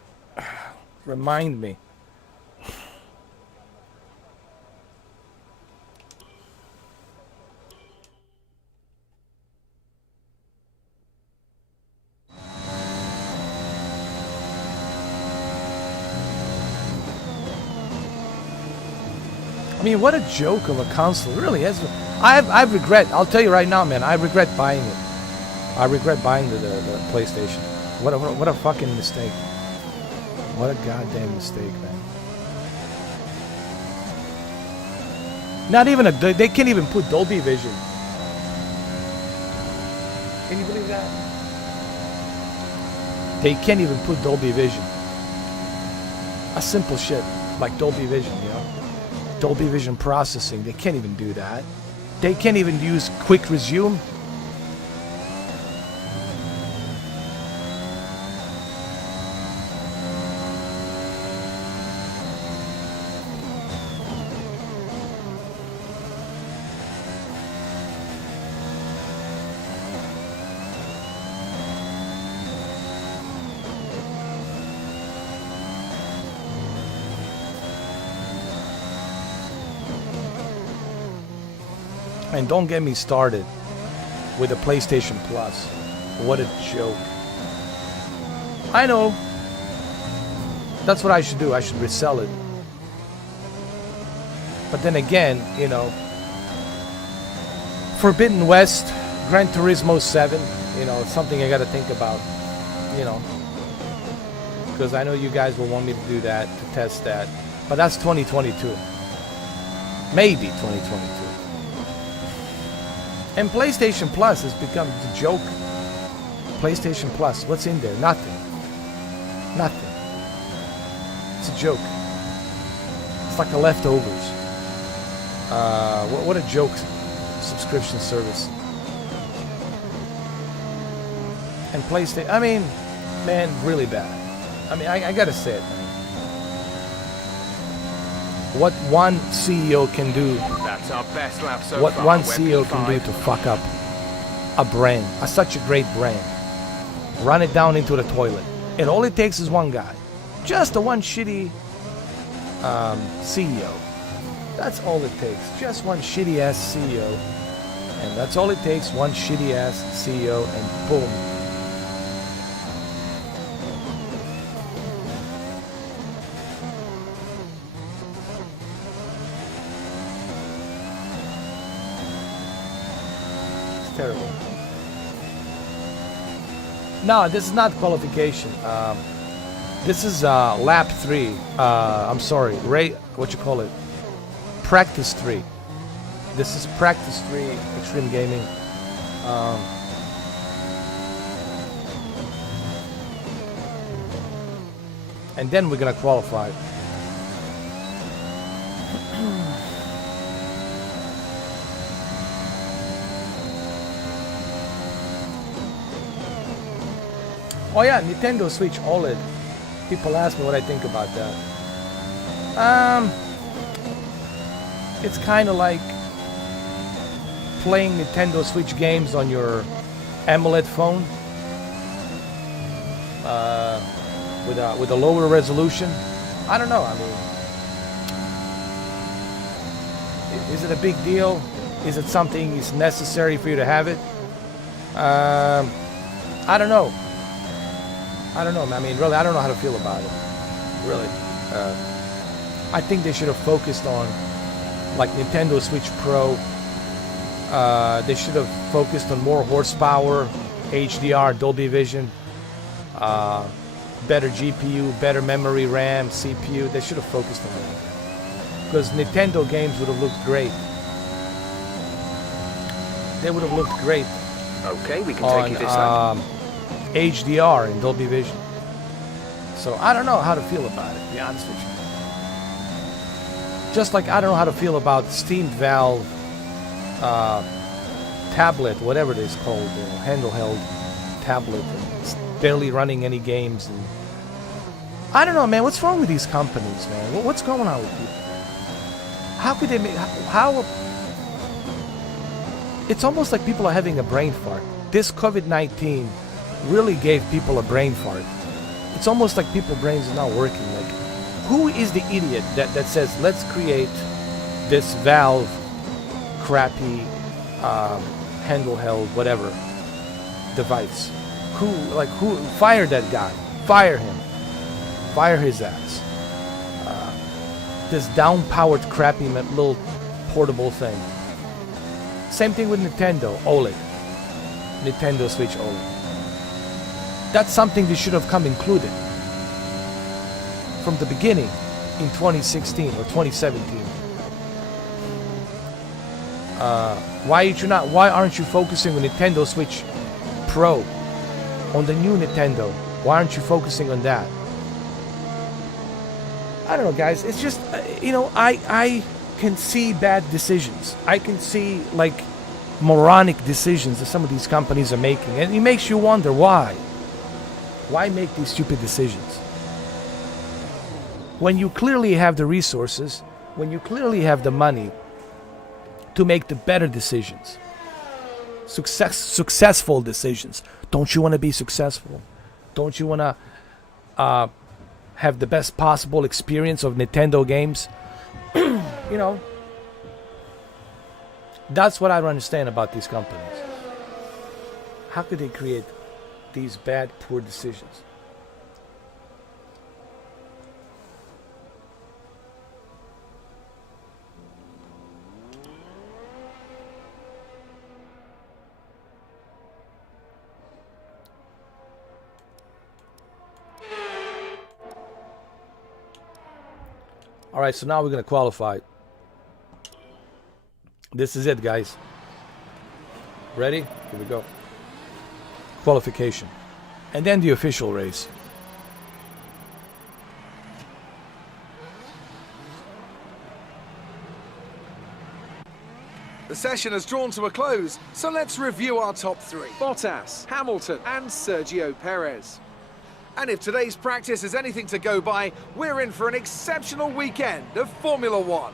Remind me. I mean, what a joke of a console. It really is. I regret. I'll tell you right now, man. I regret buying it. I regret buying the PlayStation. What a fucking mistake. What a goddamn mistake, man. Not even they can't even put Dolby Vision. Can you believe that? They can't even put Dolby Vision. A simple shit like Dolby Vision, you know? Dolby Vision processing. They can't even do that. They can't even use Quick Resume. And don't get me started with the PlayStation Plus. What a joke. I know. That's what I should do. I should resell it. But then again, you know, Forbidden West, Gran Turismo 7, you know, it's something I got to think about, you know. Because I know you guys will want me to do that, to test that. But that's 2022. Maybe 2022. And PlayStation Plus has become the joke. PlayStation Plus, what's in there? Nothing. Nothing. It's a joke. It's like the leftovers. What a joke subscription service. And PlayStation, I mean, man, really bad. I mean, I gotta say it, man. What one CEO can do, That's our best lap so what far. one We're CEO P5. can do to fuck up a brand, such a great brand, run it down into the toilet. And all it takes is one guy. Just a one shitty CEO. That's all it takes. Just one shitty ass CEO. And that's all it takes, one shitty ass CEO, and boom. It's terrible. No, this is not qualification. This is lap 3. I'm sorry, what you call it? Practice 3. This is practice 3 Extreme Gaming. And then we're gonna qualify. Oh yeah, Nintendo Switch OLED. People ask me what I think about that. It's kind of like playing Nintendo Switch games on your AMOLED phone with a lower resolution. I don't know. I mean, is it a big deal? Is it something is necessary for you to have it? I don't know. I don't know. I mean, really, I don't know how to feel about it. Really, I think they should have focused on, like Nintendo Switch Pro. They should have focused on more horsepower, HDR, Dolby Vision, better GPU, better memory, RAM, CPU. They should have focused on that. Because Nintendo games would have looked great. They would have looked great Okay, we can on take you this lap. HDR and Dolby Vision. So I don't know how to feel about it, to be honest with you. Just like I don't know how to feel about Steam Valve tablet, whatever it is called, handheld tablet. It's barely running any games. And I don't know, man. What's wrong with these companies, man? What's going on with people? How could they make? How? It's almost like people are having a brain fart. This COVID-19 really gave people a brain fart. It's almost like people's brains are not working. Like, who is the idiot that says, let's create this Valve crappy handheld whatever device? Who fire that guy? Fire him. Fire his ass. This down-powered crappy little portable thing. Same thing with Nintendo OLED. Nintendo Switch OLED. That's something that should have come included from the beginning in 2016 or 2017. Why aren't you focusing on Nintendo Switch Pro, on the new Nintendo? Why aren't you focusing on that? I don't know, guys. It's just I can see bad decisions. I can see like moronic decisions that some of these companies are making, and it makes you wonder why. Why make these stupid decisions? When you clearly have the resources, when you clearly have the money to make the better decisions, successful decisions. Don't you want to be successful? Don't you want to have the best possible experience of Nintendo games? That's what I don't understand about these companies. How could they create these bad, poor decisions? All right, so now we're going to qualify. This is it, guys. Ready? Here we go. Qualification. And then the official race. The session has drawn to a close, so let's review our top three. Bottas, Hamilton and Sergio Perez. And if today's practice is anything to go by, we're in for an exceptional weekend of Formula One.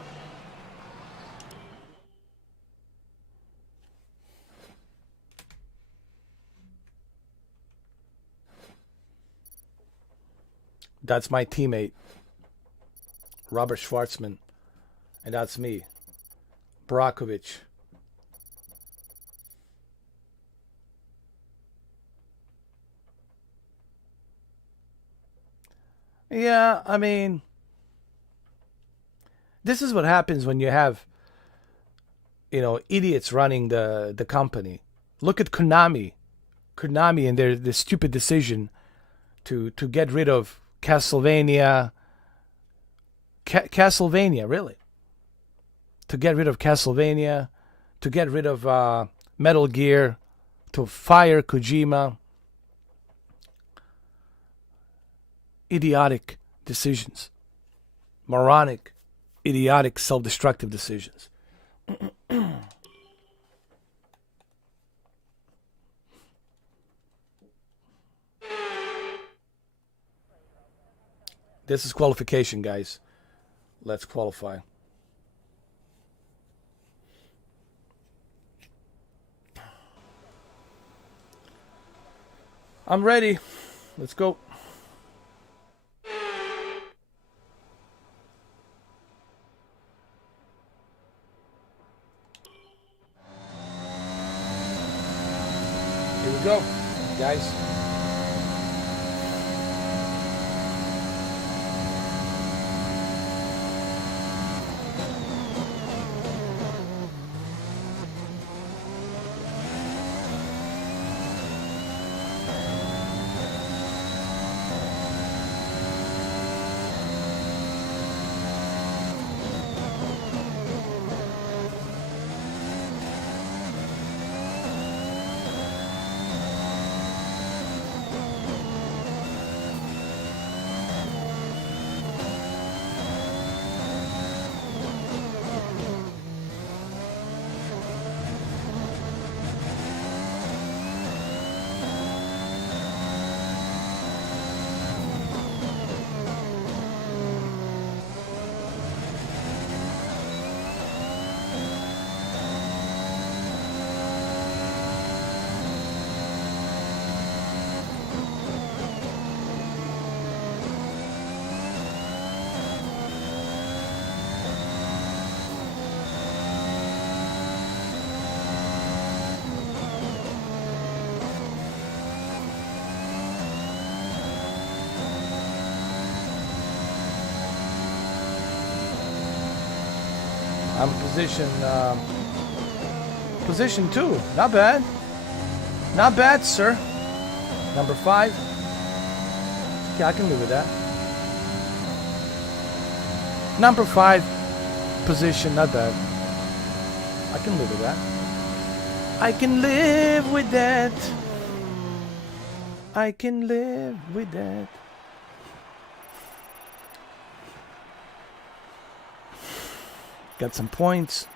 That's my teammate, Robert Schwartzman. And that's me, Brakovic. Yeah, I mean, this is what happens when you have, idiots running the company. Look at Konami and their stupid decision to get rid of Castlevania. Castlevania, really. To get rid of Castlevania, to get rid of Metal Gear, to fire Kojima. Idiotic decisions. Moronic, idiotic, self-destructive decisions. This is qualification, guys. Let's qualify. I'm ready. Let's go. Here we go, guys. I'm position 2. Not bad. Not bad, sir. Number 5. Yeah, I can live with that. Number 5 position, not bad. I can live with that. I can live with that. I can live with that. Got some points.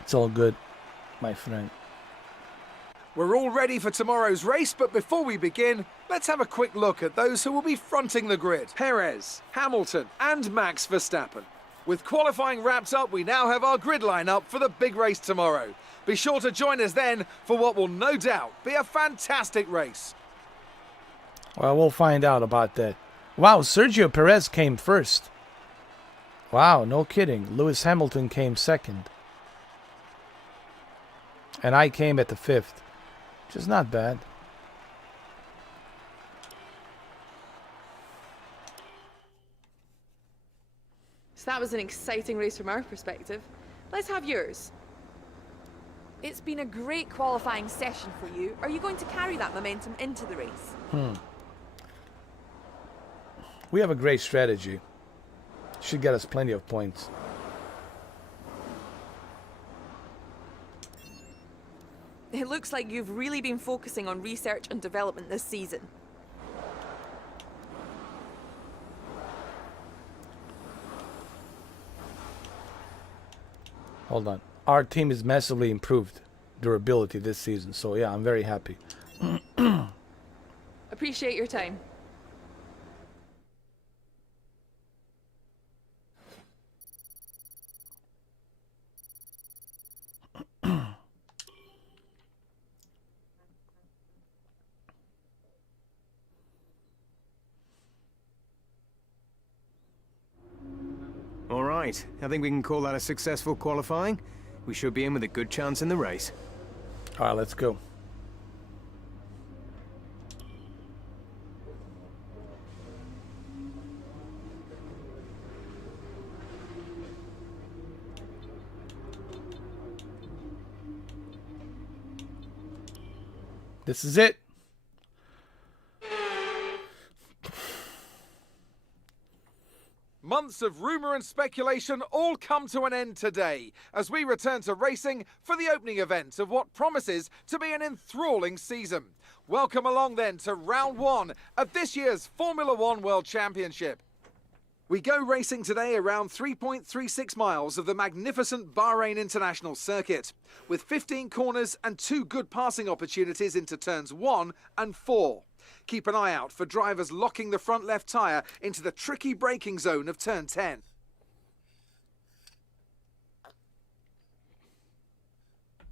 It's all good, my friend. We're all ready for tomorrow's race, but before we begin, let's have a quick look at those who will be fronting the grid. Perez, Hamilton and Max Verstappen. With qualifying wrapped up, we now have our grid lineup for the big race tomorrow. Be sure to join us then for what will no doubt be a fantastic race. Well, we'll find out about that. Wow, Sergio Perez came first. Wow, no kidding. Lewis Hamilton came second. And I came at the 5th. Which is not bad. So that was an exciting race from our perspective. Let's have yours. It's been a great qualifying session for you. Are you going to carry that momentum into the race? We have a great strategy. Should get us plenty of points. It looks like you've really been focusing on research and development this season. Hold on. Our team is massively improved durability this season. So yeah, I'm very happy. Appreciate your time. All right, I think we can call that a successful qualifying. We should be in with a good chance in the race. All right, let's go. This is it. Months of rumour and speculation all come to an end today as we return to racing for the opening event of what promises to be an enthralling season. Welcome along then to round one of this year's Formula One World Championship. We go racing today around 3.36 miles of the magnificent Bahrain International Circuit, with 15 corners and 2 good passing opportunities into turns 1 and 4. Keep an eye out for drivers locking the front left tyre into the tricky braking zone of turn 10.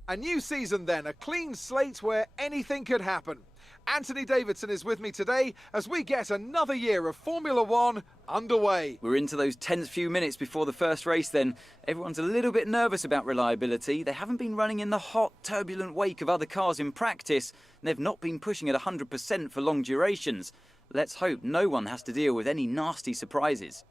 A new season then, a clean slate where anything could happen. Anthony Davidson is with me today as we get another year of Formula One underway. We're into those tense few minutes before the first race then. Everyone's a little bit nervous about reliability. They haven't been running in the hot, turbulent wake of other cars in practice, and they've not been pushing at 100% for long durations. Let's hope no one has to deal with any nasty surprises.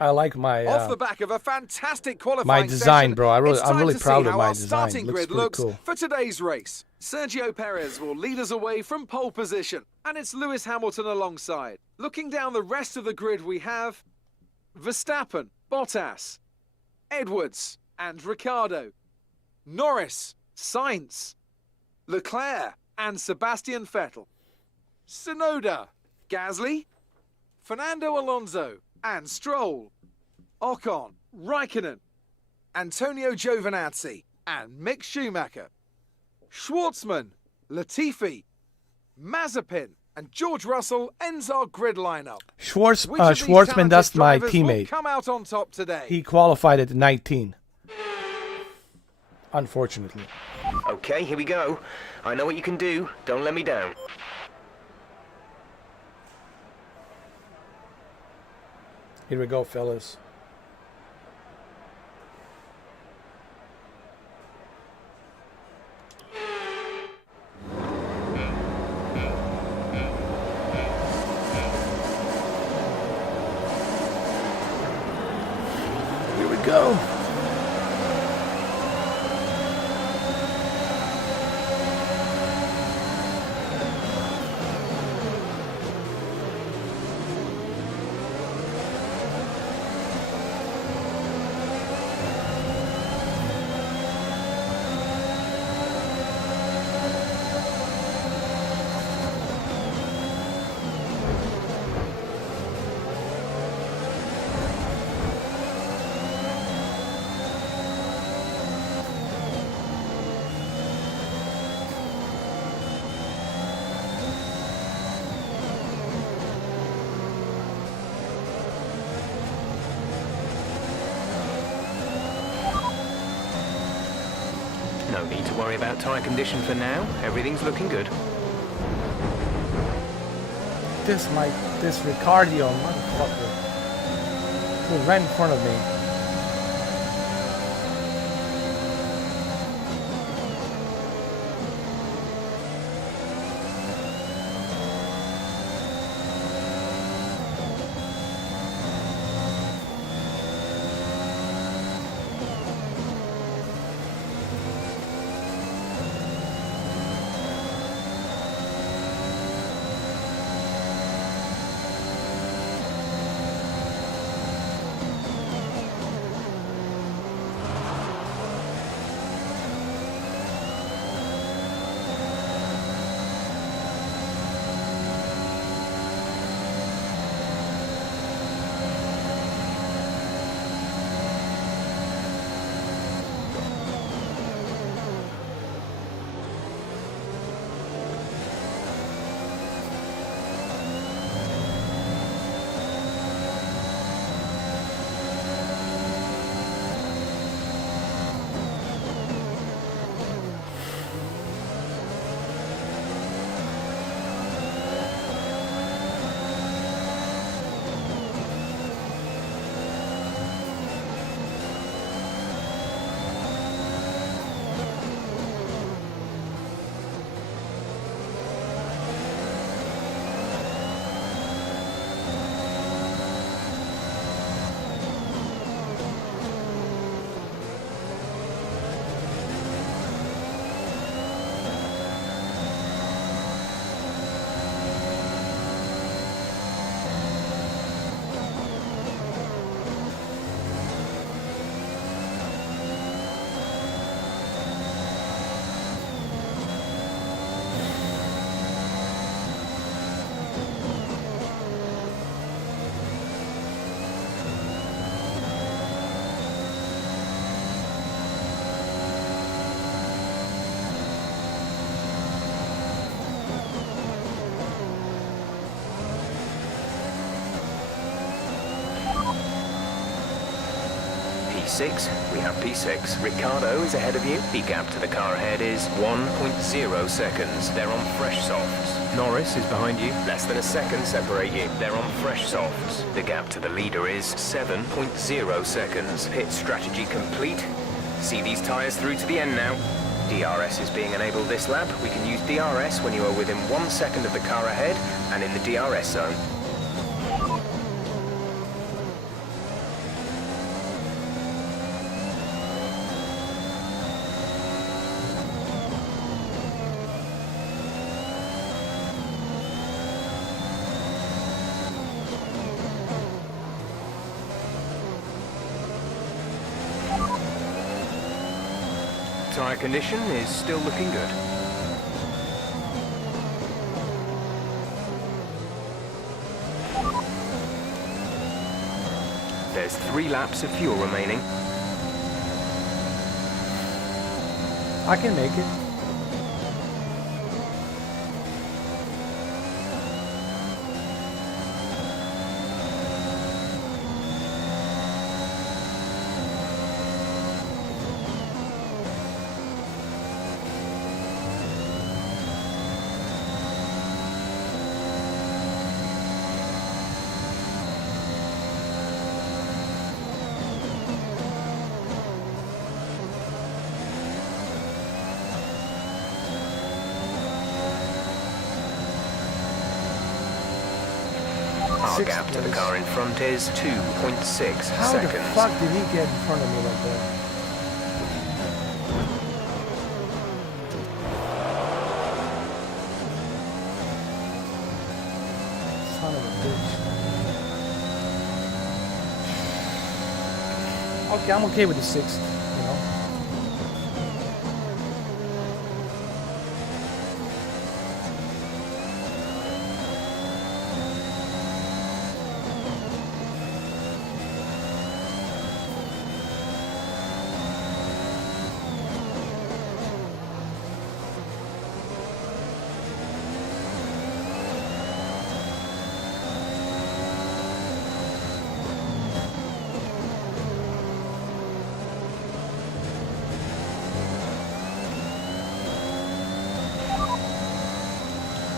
I like my Off the back of a fantastic qualifying my design, session, bro. I'm really to proud see of how my our design. starting Looks grid pretty looks cool. for today's race. Sergio Perez will lead us away from pole position, and it's Lewis Hamilton alongside. Looking down the rest of the grid, we have Verstappen, Bottas, Edwards, and Ricciardo, Norris, Sainz, Leclerc, and Sebastian Vettel, Tsunoda, Gasly, Fernando Alonso, and Stroll, Ocon, Raikkonen, Antonio Giovinazzi, and Mick Schumacher, Schwartzman, Latifi, Mazepin, and George Russell ends our grid lineup. Schwartzman, that's my teammate. Come out on top today. He qualified at 19. Unfortunately. Okay, here we go. I know what you can do. Don't let me down. Here we go, fellas. Here we go. No need to worry about tyre condition for now. Everything's looking good. This Ricciardo motherfucker was right in front of me. P6, we have P6. Ricardo is ahead of you. The gap to the car ahead is 1.0 seconds. They're on fresh softs. Norris is behind you. Less than a second separate you. They're on fresh softs. The gap to the leader is 7.0 seconds. Pit strategy complete. See these tyres through to the end now. DRS is being enabled this lap. We can use DRS when you are within 1 second of the car ahead and in the DRS zone. Tyre condition is still looking good. There's 3 laps of fuel remaining. I can make it. Our gap to the car in front is 2.6 seconds. How the fuck did he get in front of me like that? Son of a bitch. Okay, I'm okay with the 6th, you know.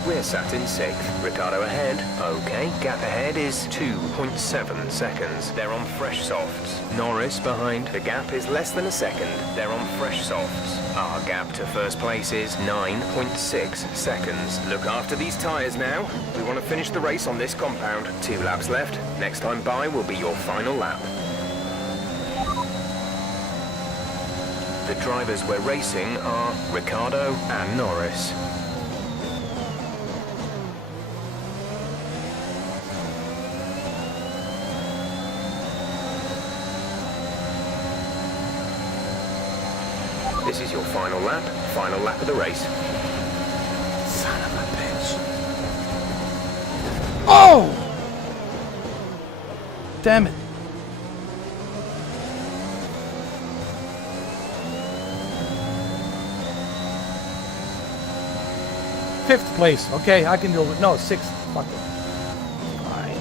We're sat in 6th. Ricardo ahead. Okay, gap ahead is 2.7 seconds. They're on fresh softs. Norris behind. The gap is less than a second. They're on fresh softs. Our gap to first place is 9.6 seconds. Look after these tyres now. We want to finish the race on this compound. 2 laps left. Next time by will be your final lap. The drivers we're racing are Ricardo and Norris. This is your final lap of the race. Son of a bitch. Oh! Damn it. Fifth place. Okay, I can deal with. No, 6th. Fuck it. Fine.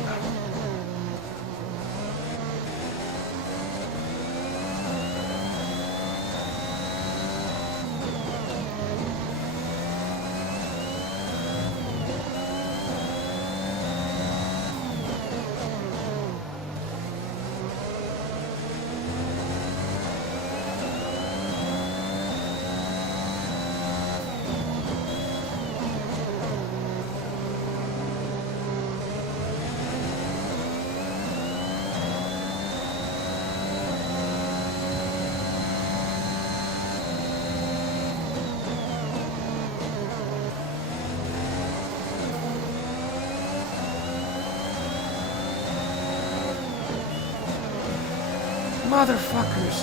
Motherfuckers.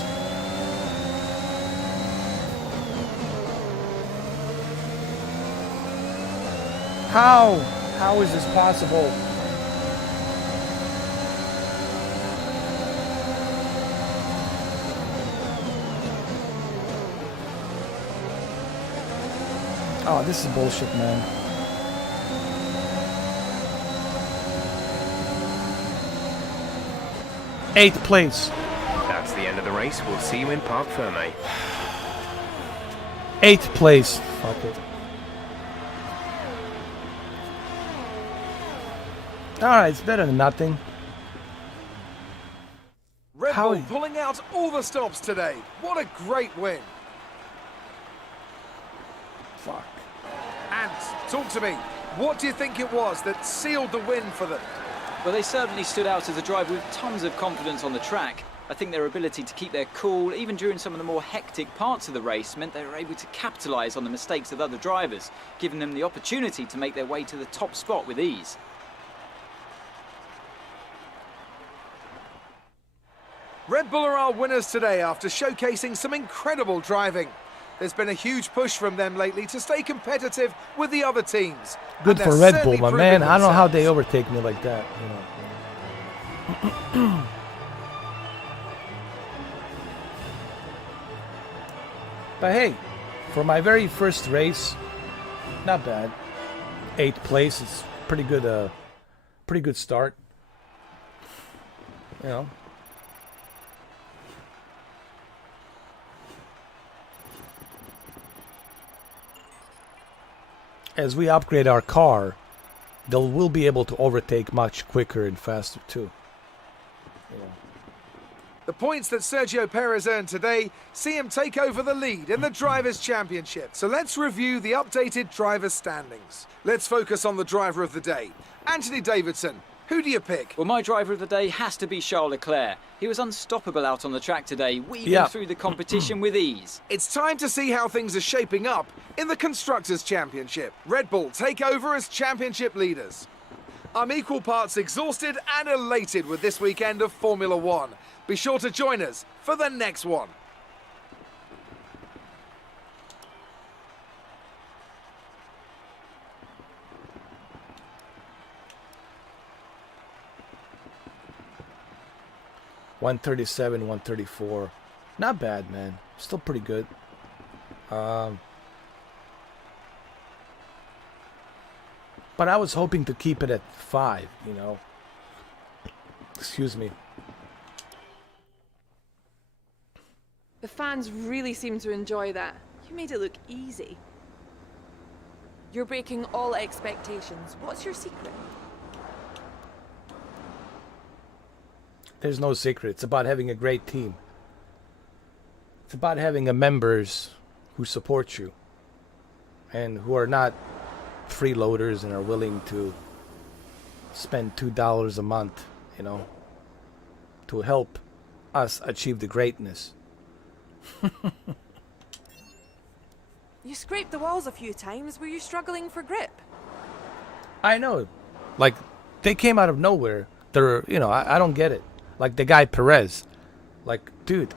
How? How is this possible? Oh, this is bullshit, man. Eighth place. That's the end of the race. We'll see you in Parc Ferme. 8th place. Fuck it. Alright, it's better than nothing. Red How- Bull pulling out all the stops today. What a great win. Fuck. And talk to me. What do you think it was that sealed the win for them? Well, they certainly stood out as a driver with tons of confidence on the track. I think their ability to keep their cool, even during some of the more hectic parts of the race, meant they were able to capitalise on the mistakes of other drivers, giving them the opportunity to make their way to the top spot with ease. Red Bull are our winners today after showcasing some incredible driving. There's been a huge push from them lately to stay competitive with the other teams. Good And for they're Red Bull, certainly my proving man. I don't know how they themselves. overtake me like that. You know. But hey, for my very first race, not bad. 8th place is pretty good. Pretty good start. You know. As we upgrade our car, we'll be able to overtake much quicker and faster too. The points that Sergio Perez earned today see him take over the lead in the Drivers' Championship. So let's review the updated drivers' standings. Let's focus on the driver of the day. Anthony Davidson, who do you pick? Well, my driver of the day has to be Charles Leclerc. He was unstoppable out on the track today, weaving Yeah. through the competition with ease. It's time to see how things are shaping up in the Constructors' Championship. Red Bull take over as championship leaders. I'm equal parts exhausted and elated with this weekend of Formula One. Be sure to join us for the next one. $137, 134. Not bad, man. Still pretty good. But I was hoping to keep it at 5, you know. Excuse me. The fans really seem to enjoy that. You made it look easy. You're breaking all expectations. What's your secret? There's no secret. It's about having a great team. It's about having a members who support you and who are not freeloaders and are willing to spend $2 a month, you know, to help us achieve the greatness. You scraped the walls a few times. Were you struggling for grip? I know. Like, they came out of nowhere. They're, you know, I don't get it. Like the guy Perez. Like, dude,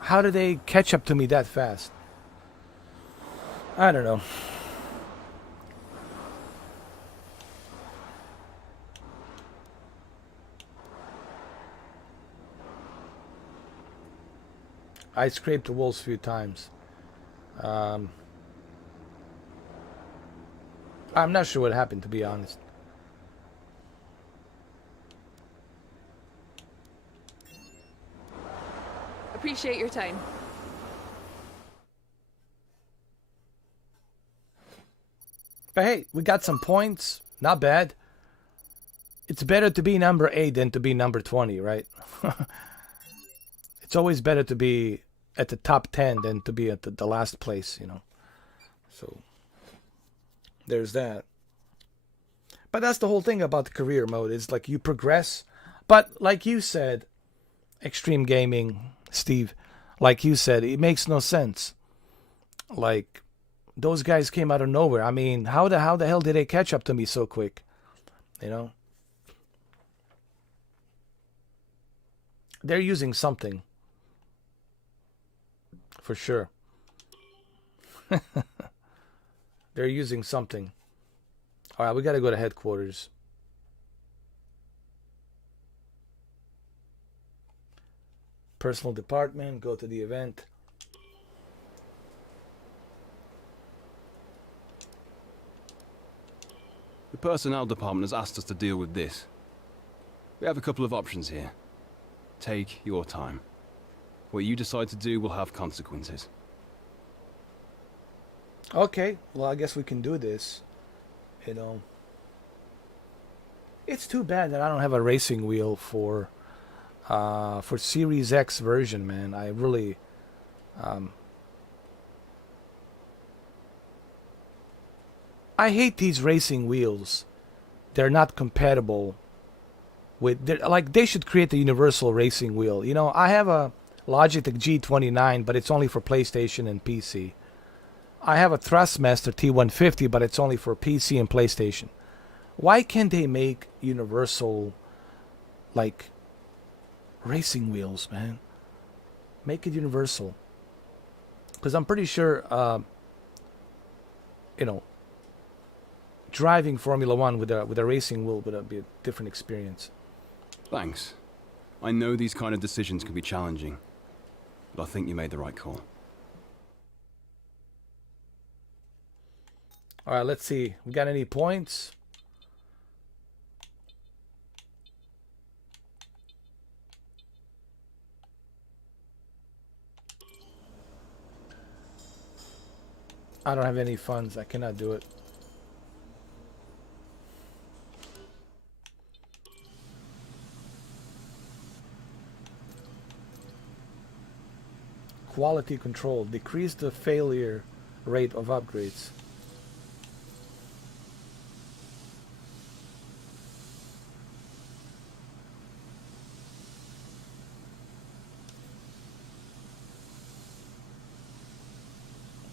how did they catch up to me that fast? I don't know. I scraped the walls a few times. I'm not sure what happened, to be honest. Appreciate your time. But hey, we got some points. Not bad. It's better to be number 8 than to be number 20, right? It's always better to be at the top 10 than to be at the last place, you know. So, there's that. But that's the whole thing about the career mode. It's like you progress. But like you said, Extreme Gaming, Steve, like you said, it makes no sense. Like, those guys came out of nowhere. I mean, how the hell did they catch up to me so quick? You know? They're using something. For sure. They're using something. Alright, we gotta go to headquarters. Personal department, go to the event. The personnel department has asked us to deal with this. We have a couple of options here. Take your time. What you decide to do will have consequences. Okay, well, I guess we can do this. You know, it's too bad that I don't have a racing wheel for Series X version, man. I really, I hate these racing wheels. They're not compatible with. Like they should create a universal racing wheel. You know, I have a Logitech G29, but it's only for PlayStation and PC. I have a Thrustmaster T150, but it's only for PC and PlayStation. Why can't they make universal, like, racing wheels, man? Make it universal. Because I'm pretty sure, you know, driving Formula One with a racing wheel would be a different experience. Thanks. I know these kind of decisions can be challenging, but I think you made the right call. All right, let's see. We got any points? I don't have any funds. I cannot do it. Quality control. Decrease the failure rate of upgrades.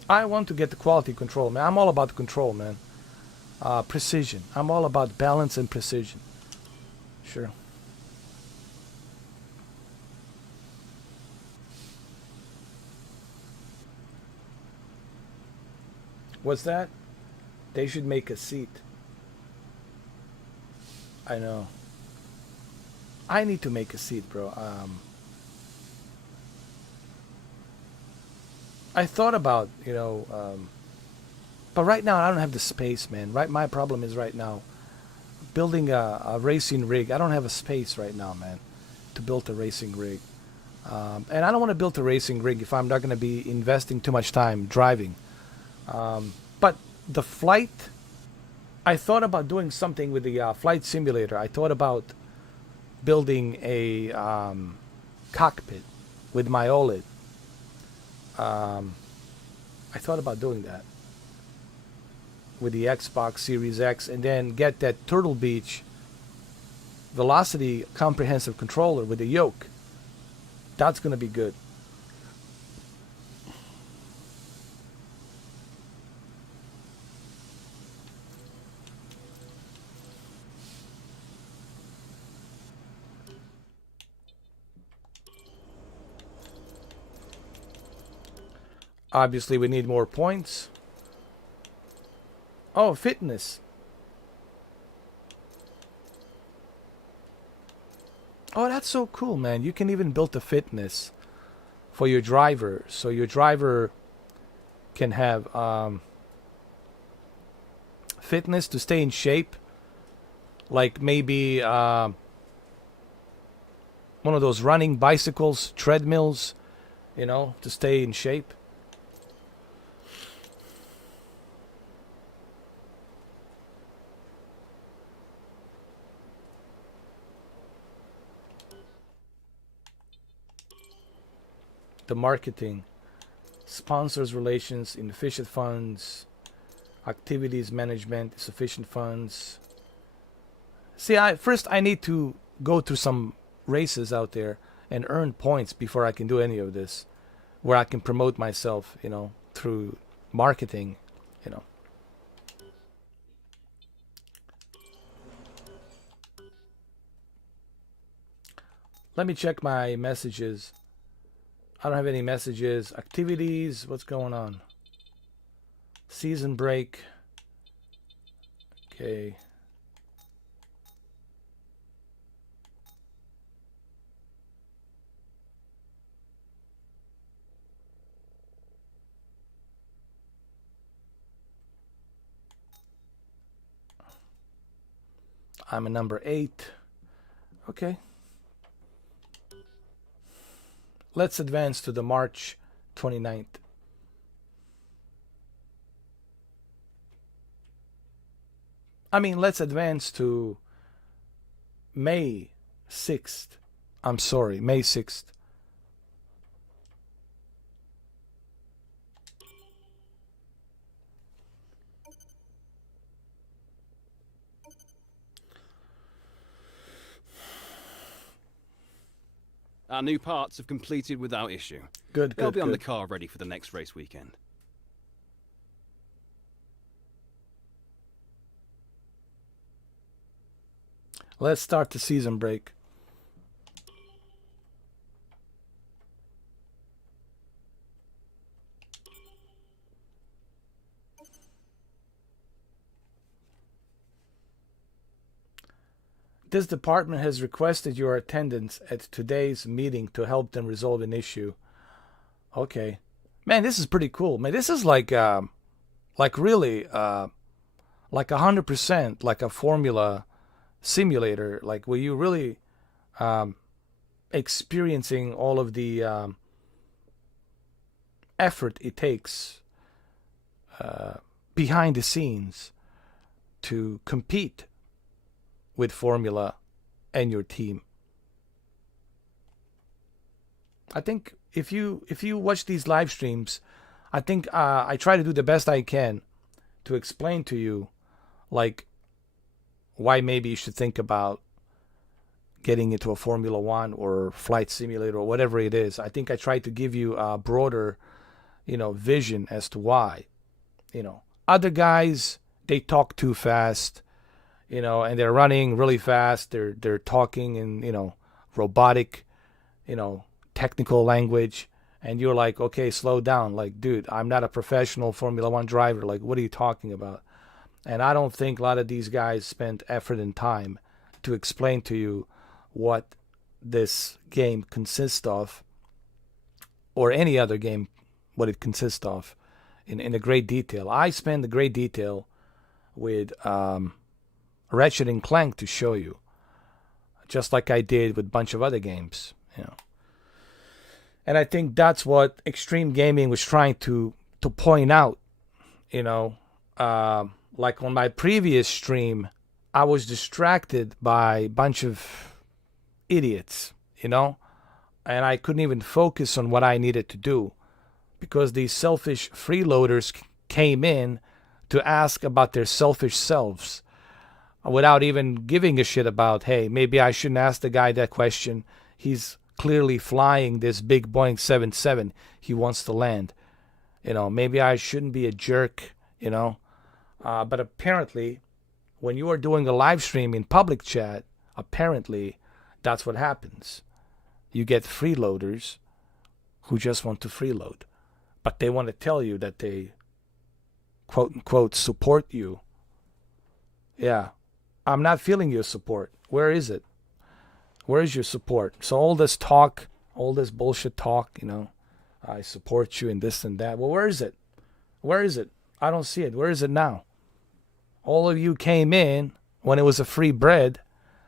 I want to get the quality control, man. I'm all about control, man. Precision. I'm all about balance and precision. Sure. What's that? They should make a seat. I know. I need to make a seat, bro. I thought about, you know, but right now I don't have the space, man. Right, my problem is right now building a racing rig. I don't have a space right now, man, to build a racing rig. And I don't want to build a racing rig if I'm not going to be investing too much time driving. But the flight, I thought about doing something with the flight simulator. I thought about building a cockpit with my OLED. I thought about doing that with the Xbox Series X and then get that Turtle Beach Velocity comprehensive controller with a yoke. That's going to be good. Obviously, we need more points. Oh, fitness. Oh, that's so cool, man. You can even build a fitness for your driver. So your driver can have fitness to stay in shape. Like maybe one of those running bicycles, treadmills, you know, to stay in shape. The marketing, sponsors relations, inefficient funds, activities management, sufficient funds. See, first I need to go through some races out there and earn points before I can do any of this, where I can promote myself, you know, through marketing, you know. Let me check my messages. I don't have any messages. Activities, what's going on? Season break. Okay. I'm a number 8. Okay. let's advance to the March 29th. I mean, let's advance to May 6th. I'm sorry, May 6th. Our new parts have completed without issue. Good, They'll good, be on the good. car ready for the next race weekend. Let's start the season break. This department has requested your attendance at today's meeting to help them resolve an issue. Okay. Man, this is pretty cool. Man, this is like really, like 100%, like a formula simulator, like where you really experiencing all of the effort it takes behind the scenes to compete with Formula and your team. I think if you watch these live streams, I think I try to do the best I can to explain to you, like, why maybe you should think about getting into a Formula One or flight simulator or whatever it is. I think I try to give you a broader, vision as to why. Other guys, they talk too fast, and they're running really fast. They're talking in, robotic, technical language. And you're like, okay, slow down. Like, dude, I'm not a professional Formula One driver. Like, what are you talking about? And I don't think a lot of these guys spent effort and time to explain to you what this game consists of, or any other game, what it consists of, in a great detail. I spend a great detail with Ratchet and Clank to show you, just like I did with a bunch of other games. And I think that's what Extreme Gaming was trying to point out. Like on my previous stream, I was distracted by a bunch of idiots, and I couldn't even focus on what I needed to do because these selfish freeloaders came in to ask about their selfish selves without even giving a shit about, hey, maybe I shouldn't ask the guy that question. He's clearly flying this big Boeing 77 he wants to land. Maybe I shouldn't be a jerk, but apparently, when you are doing a live stream in public chat, apparently that's what happens. You get freeloaders who just want to freeload, but they want to tell you that they, quote unquote, support you. Yeah, I'm not feeling your support. Where is it? Where is your support? So all this talk, all this bullshit talk, I support you in this and that. Well, where is it? Where is it? I don't see it. Where is it now? All of you came in when it was a free bread,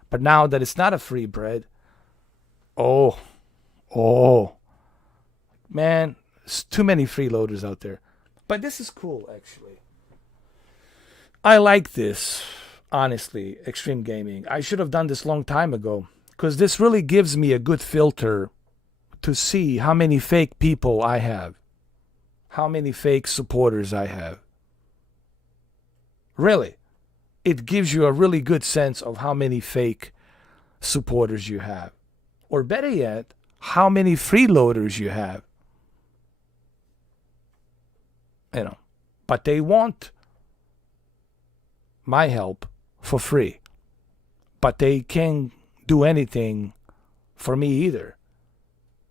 but now that it's not a free bread, oh, man, there's too many freeloaders out there. But this is cool, actually. I like this, honestly, Extreme Gaming. I should have done this long time ago, because this really gives me a good filter to see how many fake people I have, how many fake supporters I have. Really, it gives you a really good sense of how many fake supporters you have. Or better yet, how many freeloaders you have. But they want my help for free. But they can't do anything for me either.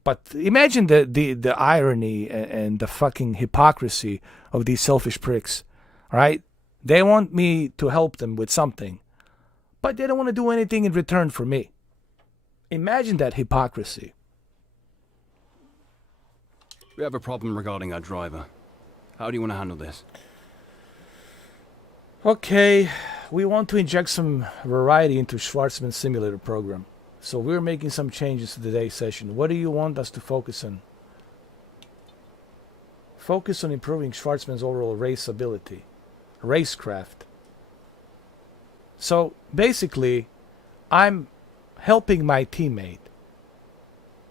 But imagine the irony and the fucking hypocrisy of these selfish pricks, right? They want me to help them with something, but they don't want to do anything in return for me. Imagine that hypocrisy. We have a problem regarding our driver. How do you want to handle this? Okay, we want to inject some variety into Schwarzman's simulator program. So we're making some changes to today's session. What do you want us to focus on? Focus on improving Schwartzman's overall race ability, racecraft. So basically, I'm helping my teammate.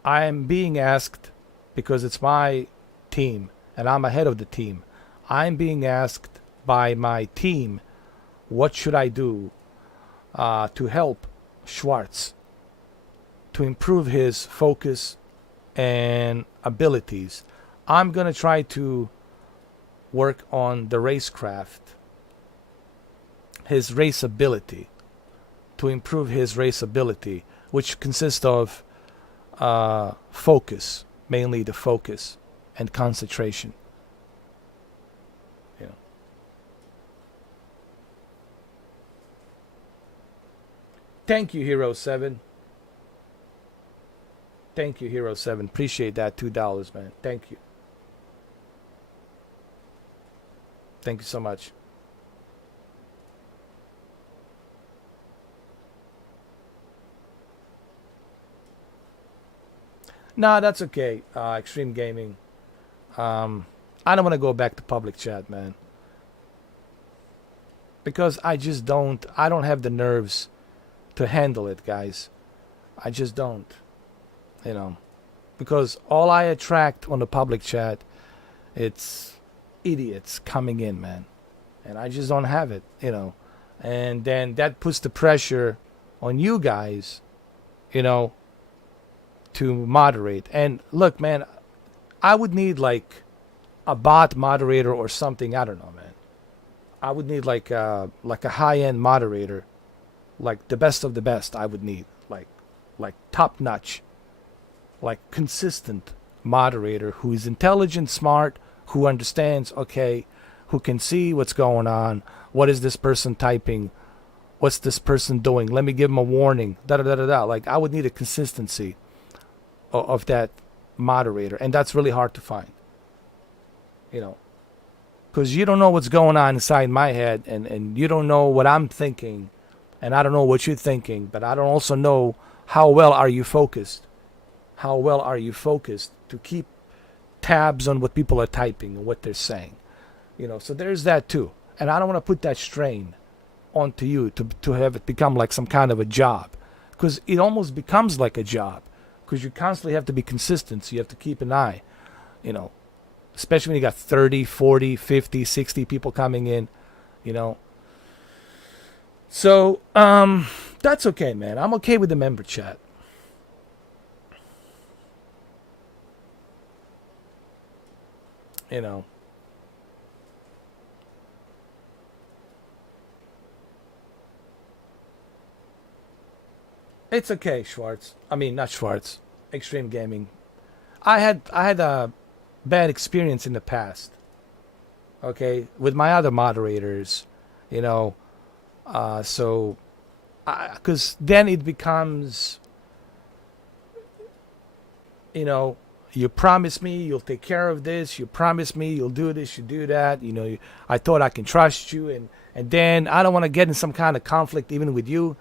I'm being asked, because it's my team and I'm ahead of the team, I'm being asked by my team, what should I do to help Schwartz to improve his focus and abilities. I'm going to try to work on the racecraft, his race ability, to improve his race ability, which consists of focus, mainly the focus and concentration. You know. Thank you, Hero 7. Thank you, Hero 7. Appreciate that $2, man. Thank you. Thank you so much. Nah, that's okay. Extreme Gaming. I don't want to go back to public chat, man. Because I don't have the nerves to handle it, guys. I just don't. You know. Because all I attract on the public chat, it's idiots coming in, man. And I just don't have it, you know. And then that puts the pressure on you guys, you know, to moderate. And look, man, I would need like a bot moderator or something. I don't know, man. I would need like a high-end moderator, like the best of the best. I would need like top-notch, like consistent moderator who is intelligent, smart, who understands, okay, who can see what's going on. What is this person typing? What's this person doing? Let me give him a warning. Da da da da da. Like I would need a consistency of that moderator, and that's really hard to find. You know, because you don't know what's going on inside my head, and you don't know what I'm thinking, and I don't know what you're thinking, but I don't also know how well are you focused. How well are you focused to keep tabs on what people are typing and what they're saying, you know? So there's that too, and I don't want to put that strain onto you to have it become like some kind of a job, because it almost becomes like a job, because you constantly have to be consistent, so you have to keep an eye, you know, especially when you got 30, 40, 50, 60 people coming in, you know. So that's okay, man. I'm okay with the member chat. You know. It's okay, Schwartz. I mean, not Schwartz. Extreme Gaming. I had a bad experience in the past. Okay, with my other moderators, you know. So, because then it becomes, you know, you promise me you'll take care of this. You promise me you'll do this, you do that. You know, I thought I can trust you. And then I don't want to get in some kind of conflict even with you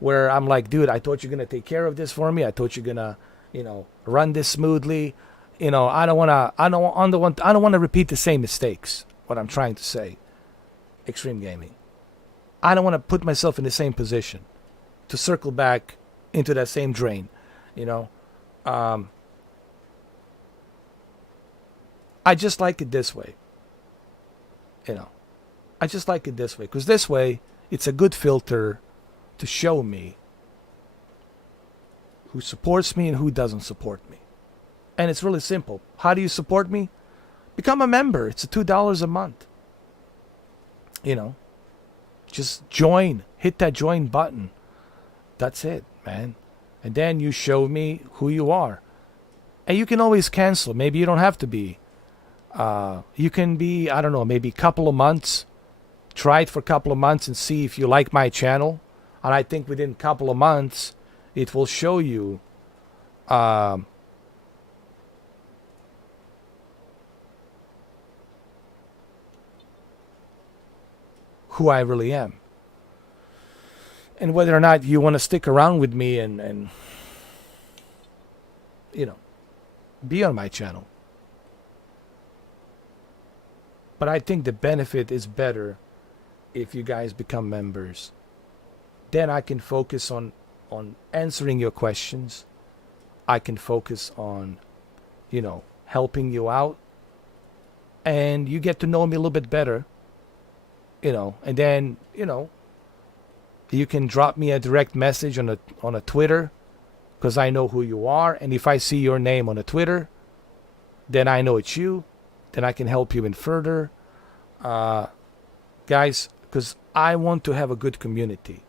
where I'm like, dude, I thought you're going to take care of this for me. I thought you're going to, you know, run this smoothly. You know, I don't want to repeat the same mistakes, what I'm trying to say. Extreme Gaming. I don't want to put myself in the same position to circle back into that same drain, you know. I just like it this way. You know, I just like it this way because this way it's a good filter to show me who supports me and who doesn't support me. And it's really simple. How do you support me? Become a member. It's $2 a month. You know, just join. Hit that join button. That's it, man. And then you show me who you are. And you can always cancel. Maybe you don't have to be. You can be, I don't know, maybe a couple of months. Try it for a couple of months and see if you like my channel. And I think within a couple of months, it will show you who I really am. and whether or not you want to stick around with me and you know, be on my channel. But I think the benefit is better if you guys become members. Then I can focus on answering your questions. I can focus on, you know, helping you out. And you get to know me a little bit better. You know, and then, you know, you can drop me a direct message on a Twitter, because I know who you are. And if I see your name on a Twitter, then I know it's you. Then I can help you in further. Guys, because I want to have a good community.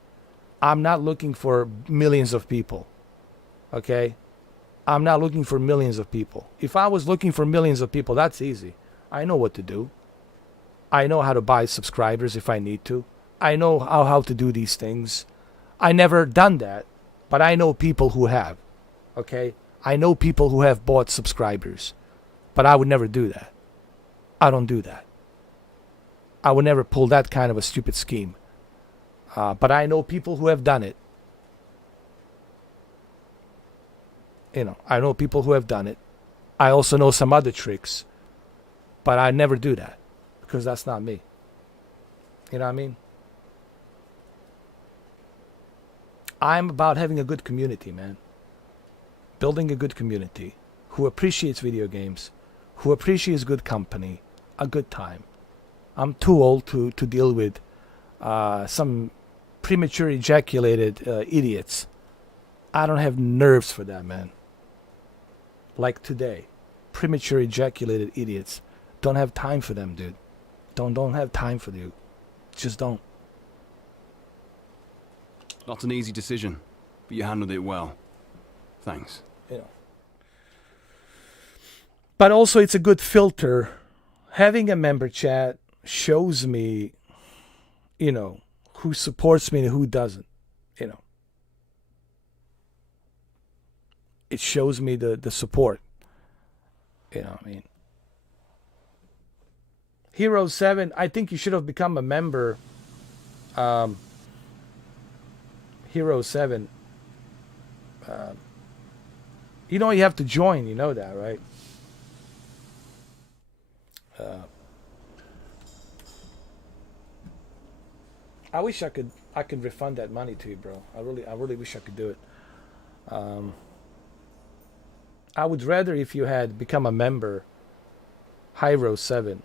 I'm not looking for millions of people. Okay? I'm not looking for millions of people. If I was looking for millions of people, that's easy. I know what to do. I know how to buy subscribers if I need to. I know how to do these things. I never done that, but I know people who have. Okay? I know people who have bought subscribers, but I would never do that. I don't do that. I would never pull that kind of a stupid scheme. But I know people who have done it. You know, I know people who have done it. I also know some other tricks, but I never do that because that's not me. You know what I mean? I'm about having a good community, man. Building a good community who appreciates video games, who appreciates good company, a good time. I'm too old to deal with some premature ejaculated idiots. I don't have nerves for that, man. Like today, premature ejaculated idiots. Don't have time for them, dude. Don't have time for you. Just don't. Not an easy decision, but you handled it well. Thanks. You know. But also it's a good filter. Having a member chat shows me, you know, who supports me and who doesn't, you know. It shows me the support. You know what I mean? Hero 7, I think you should have become a member. Hero 7. You know you have to join, you know that, right? I wish I could refund that money to you, bro. I really wish I could do it. I would rather if you had become a member, Hero 7.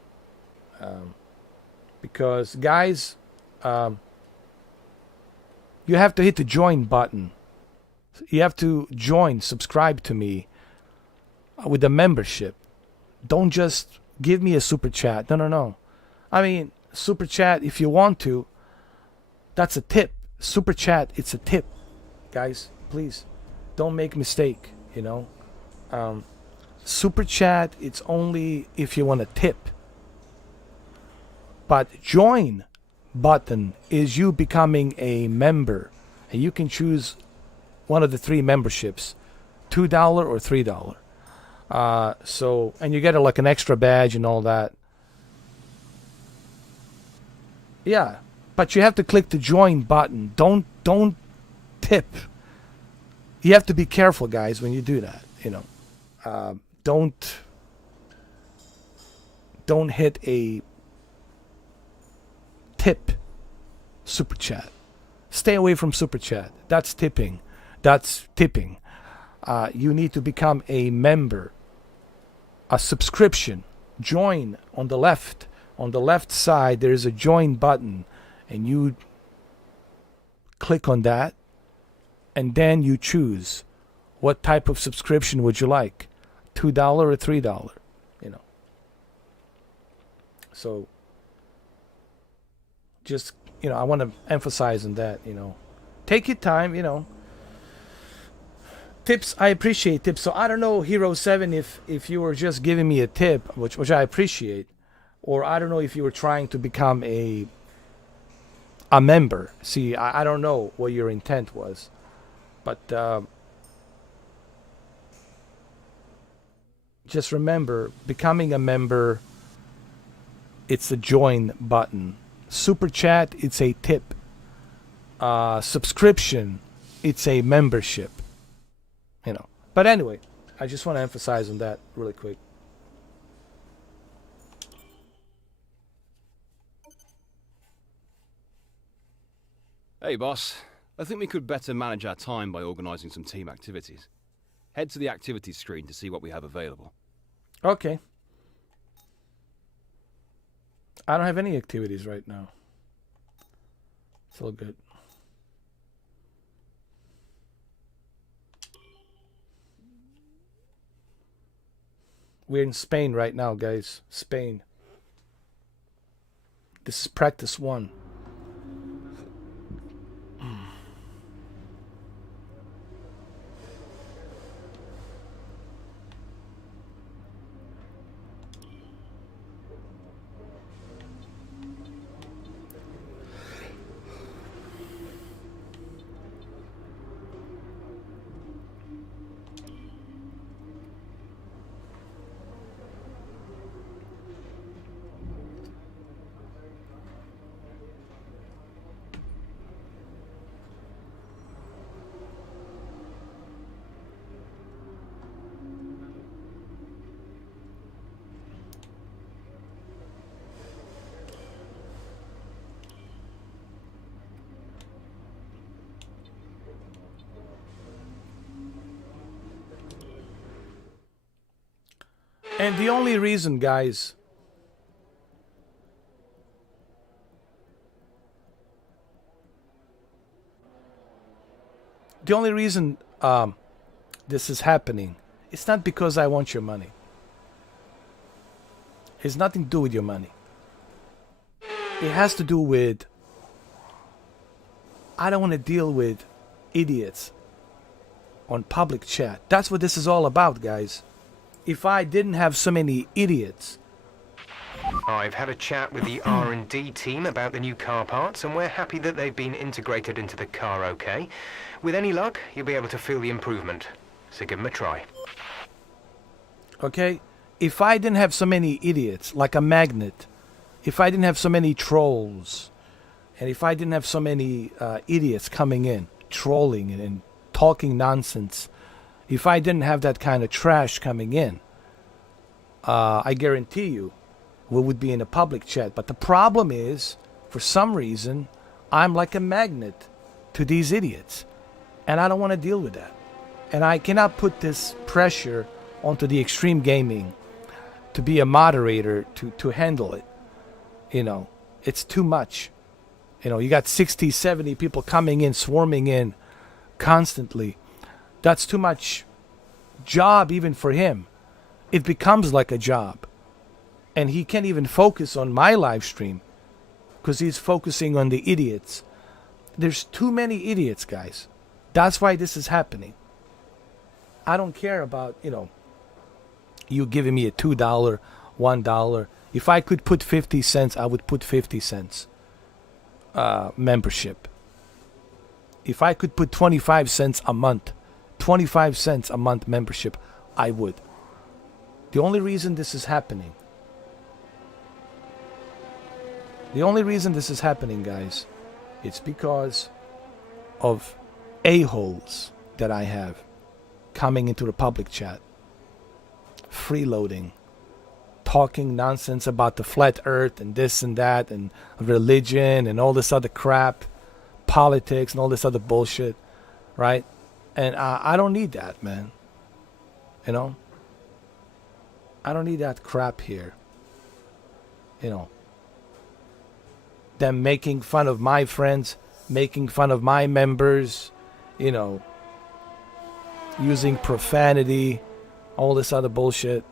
Because guys, you have to hit the join button. You have to join, subscribe to me with a membership. Don't just give me a super chat. No. I mean, super chat if you want to. That's a tip. Super chat, it's a tip. Guys, please don't make a mistake, you know. Super chat, it's only if you want a tip. But join button is you becoming a member. And you can choose one of the 3 memberships, $2 or $3. So, and you get like an extra badge and all that. Yeah, but you have to click the join button. Don't tip. You have to be careful, guys, when you do that. You know, don't hit a tip super chat. Stay away from super chat. That's tipping. You need to become a member. A subscription. Join on the left. On the left side, there is a join button. And you click on that. And then you choose what type of subscription would you like. $2 or $3. You know. So, just, you know, I want to emphasize on that, you know. Take your time, you know. Tips, I appreciate tips. So I don't know, Hero 7, if you were just giving me a tip, which I appreciate, or I don't know if you were trying to become a member. See, I don't know what your intent was, but just remember, becoming a member, it's a join button. Super chat, it's a tip. subscription. It's a membership. You know. But anyway, I just want to emphasize on that really quick. Hey, boss. I think we could better manage our time by organising some team activities. Head to the activities screen to see what we have available. Okay. I don't have any activities right now. It's all good. We're in Spain right now, guys. Spain. This is practice 1. And the only reason, guys, this is happening, it's not because I want your money. It has nothing to do with your money. It has to do with, I don't want to deal with idiots on public chat. That's what this is all about, guys. If I didn't have so many idiots. I've had a chat with the R&D team about the new car parts, and we're happy that they've been integrated into the car okay. With any luck, you'll be able to feel the improvement. So give them a try. Okay? If I didn't have so many idiots, like a magnet, if I didn't have so many trolls, and if I didn't have so many idiots coming in, trolling and talking nonsense, if I didn't have that kind of trash coming in, I guarantee you, we would be in a public chat. But the problem is, for some reason, I'm like a magnet to these idiots. And I don't want to deal with that. And I cannot put this pressure onto the Extreme Gaming to be a moderator to handle it. You know, it's too much. You know, you got 60, 70 people coming in, swarming in constantly. That's too much job even for him. It becomes like a job. And he can't even focus on my live stream because he's focusing on the idiots. There's too many idiots, guys. That's why this is happening. I don't care about, you giving me a $2, $1. If I could put 50 cents, I would put 50 cents membership. If I could put 25 cents a month, 25 cents a month membership, I would. The only reason this is happening, guys, it's because of a-holes that I have coming into the public chat, freeloading, talking nonsense about the flat earth and this and that and religion and all this other crap, politics and all this other bullshit, right? And I don't need that, man. I don't need that crap here. Them making fun of my friends, making fun of my members, using profanity, all this other bullshit,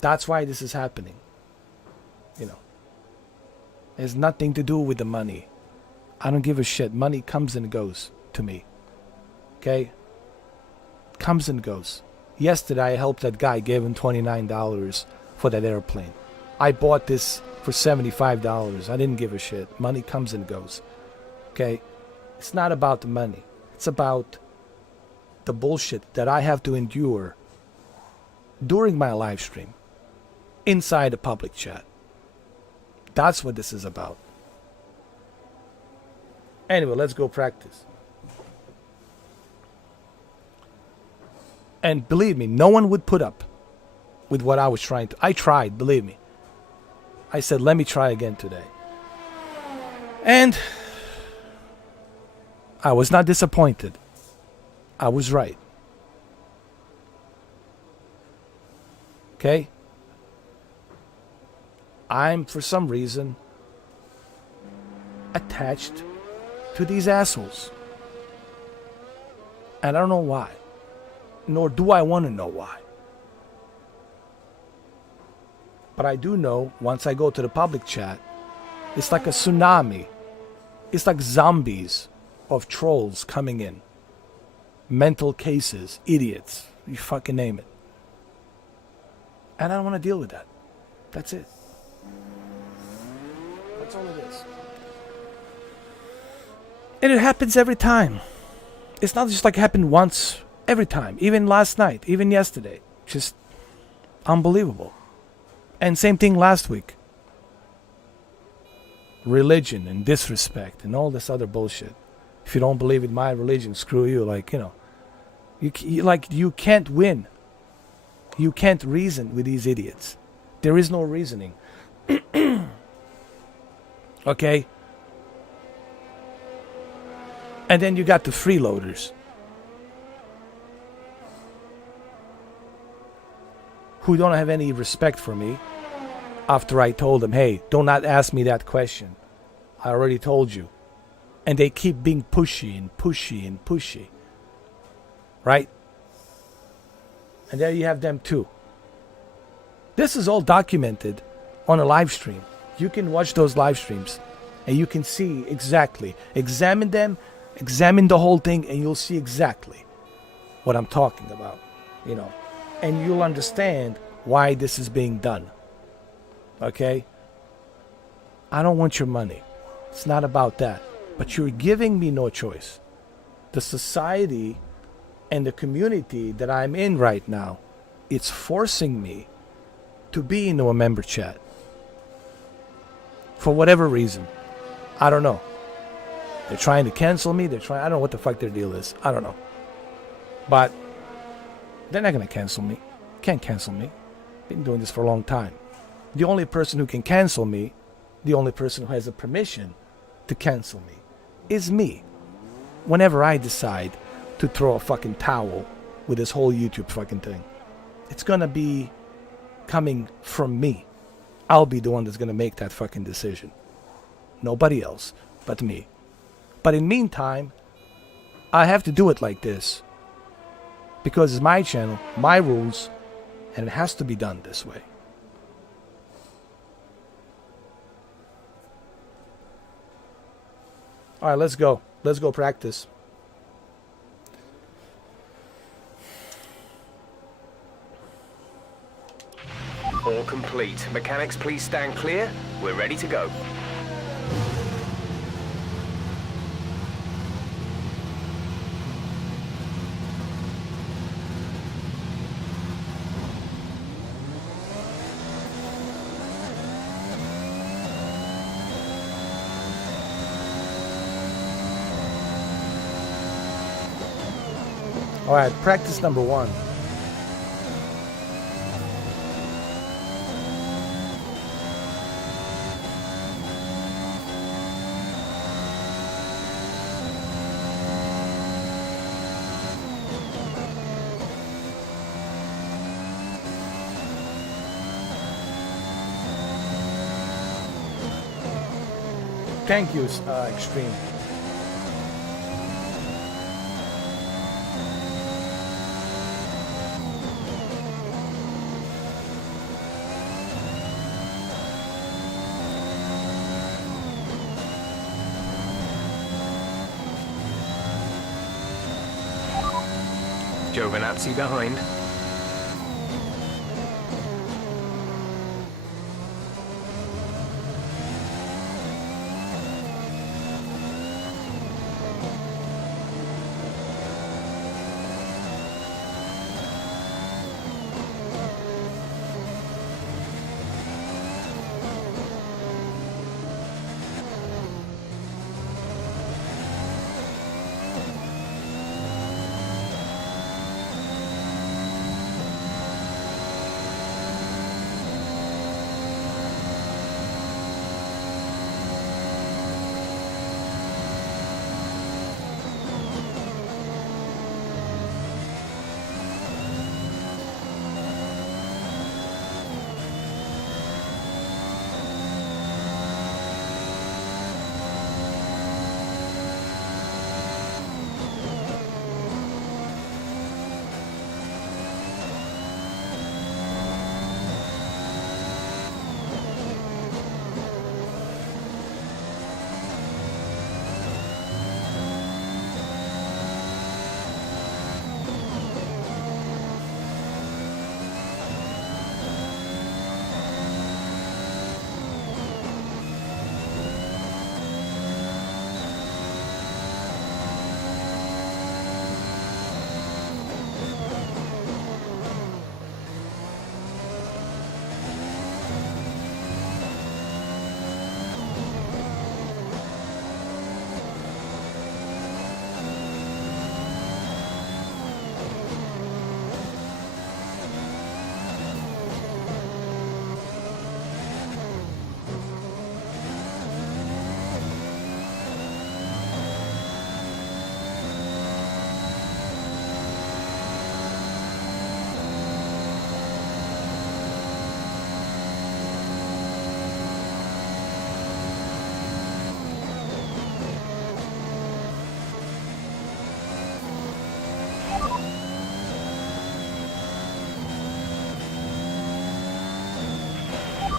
That's why this is happening. It has nothing to do with the money. I don't give a shit. Money comes and goes to me. Okay? Comes and goes. Yesterday I helped that guy, gave him $29 for that airplane. I bought this for $75. I didn't give a shit. Money comes and goes. Okay? It's not about the money. It's about the bullshit that I have to endure during my live stream inside a public chat. That's what this is about. Anyway, let's go practice. And believe me, no one would put up with what I was trying to. I tried, believe me. I said, let me try again today. And I was not disappointed. I was right. Okay? I'm, for some reason, attached to these assholes. And I don't know why. Nor do I want to know why. But I do know, once I go to the public chat, it's like a tsunami. It's like zombies of trolls coming in. Mental cases, idiots, you fucking name it. And I don't want to deal with that. That's it. That's all it is. And it happens every time. It's not just like it happened once, every time. Even last night, even yesterday. Just unbelievable. And same thing last week. Religion and disrespect and all this other bullshit. If you don't believe in my religion, screw you. Like, you know, you can't win. You can't reason with these idiots. There is no reasoning. Okay? And then you got the freeloaders. Who don't have any respect for me after I told them, hey, do not ask me that question. I already told you. And they keep being pushy and pushy and pushy. Right? And there you have them too. This is all documented on a live stream. You can watch those live streams and you can see exactly. Examine them, examine the whole thing, and you'll see exactly what I'm talking about. You know. And you'll understand why this is being done. Okay? I don't want your money. It's not about that. But you're giving me no choice. The society and the community that I'm in right now, it's forcing me to be into a member chat. For whatever reason. I don't know. They're trying to cancel me. I don't know what the fuck their deal is. I don't know. But they're not going to cancel me. Can't cancel me. Been doing this for a long time. The only person who can cancel me, the only person who has the permission to cancel me, is me. Whenever I decide to throw a fucking towel with this whole YouTube fucking thing, it's going to be coming from me. I'll be the one that's going to make that fucking decision. Nobody else but me. But in meantime, I have to do it like this. Because it's my channel, my rules, and it has to be done this way. Alright, let's go. Let's go practice. All complete. Mechanics, please stand clear. We're ready to go. Alright, practice number 1. Thank you, Extreme. Giovinazzi behind.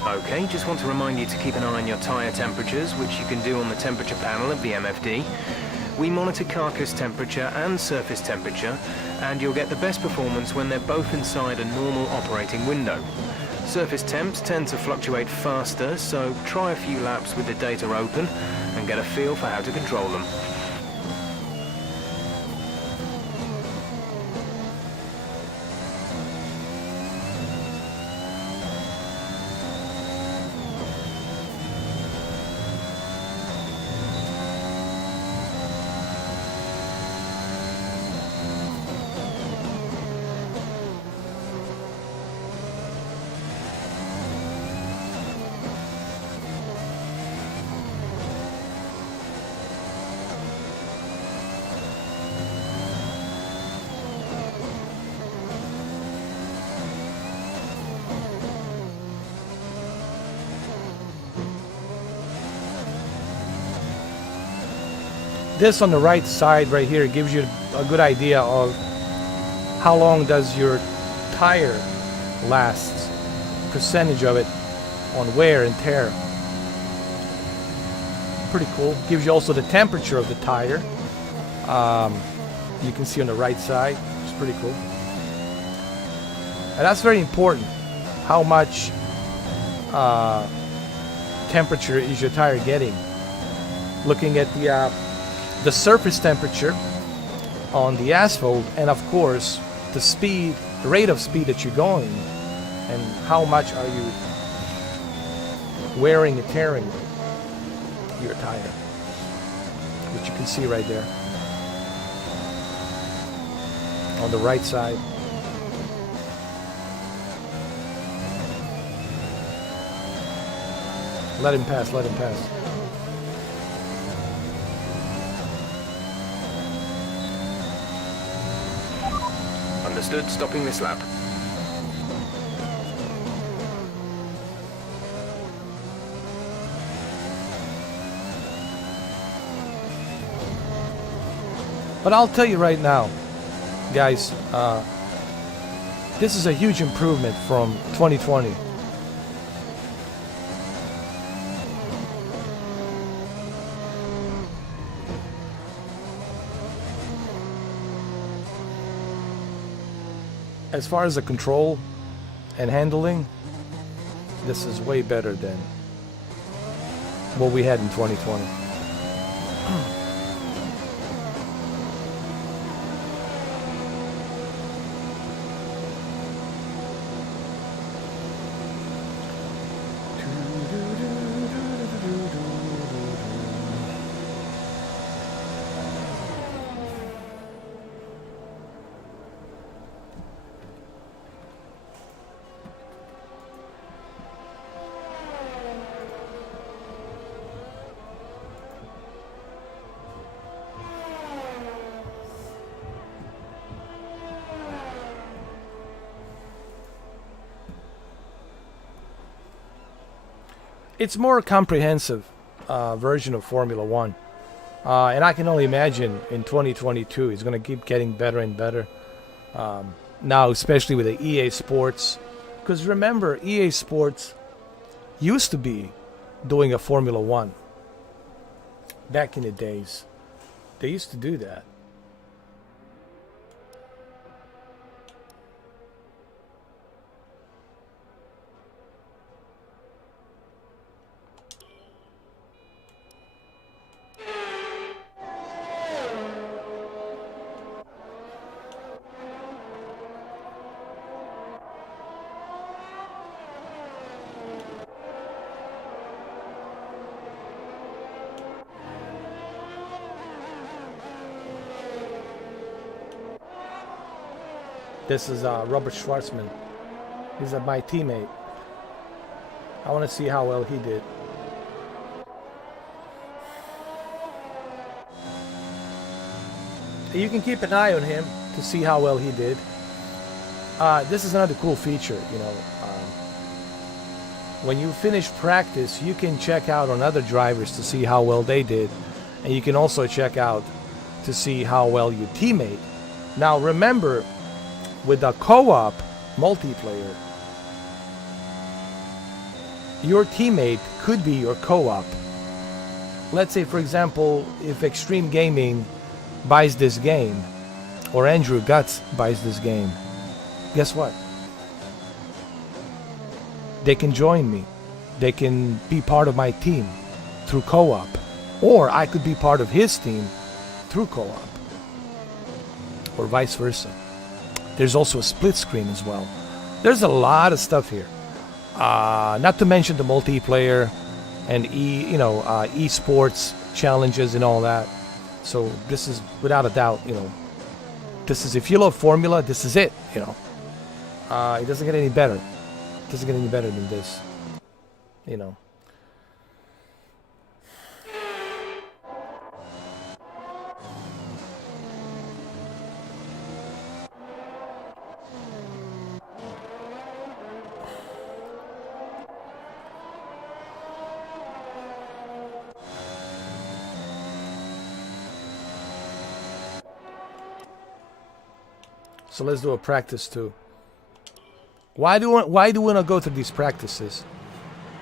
Okay, just want to remind you to keep an eye on your tyre temperatures, which you can do on the temperature panel of the MFD. We monitor carcass temperature and surface temperature, and you'll get the best performance when they're both inside a normal operating window. Surface temps tend to fluctuate faster, so try a few laps with the data open and get a feel for how to control them. This on the right side right here gives you a good idea of how long does your tire last, percentage of it on wear and tear. Pretty cool. Gives you also the temperature of the tire. You can see on the right side. It's pretty cool. And that's very important. How much temperature is your tire getting? Looking at the surface temperature on the asphalt, and of course the speed, the rate of speed that you're going, and how much are you wearing and tearing your tire, which you can see right there on the right side. Let him pass, let him pass. Understood, stopping this lap. But I'll tell you right now, guys, this is a huge improvement from 2020. As far as the control and handling, this is way better than what we had in 2020. It's more comprehensive version of Formula One, and I can only imagine in 2022 it's going to keep getting better and better. Now, especially with the EA Sports, because remember, EA Sports used to be doing a Formula One back in the days. They used to do that. This is Robert Schwartzman. He's my teammate. I want to see how well he did. You can keep an eye on him to see how well he did. This is another cool feature, you know. When you finish practice, you can check out on other drivers to see how well they did. And you can also check out to see how well your teammate. Now remember, with the co-op multiplayer, your teammate could be your co-op. Let's say, for example, if Extreme Gaming buys this game, or Andrew Guts buys this game, guess what? They can join me. They can be part of my team through co-op. Or I could be part of his team through co-op. Or vice versa. There's also a split screen as well. There's a lot of stuff here. Not to mention the multiplayer and esports challenges and all that. So this is without a doubt, this is, if you love Formula, this is it, It doesn't get any better. It doesn't get any better than this, So let's do a practice too. Why do we want to go to these practices?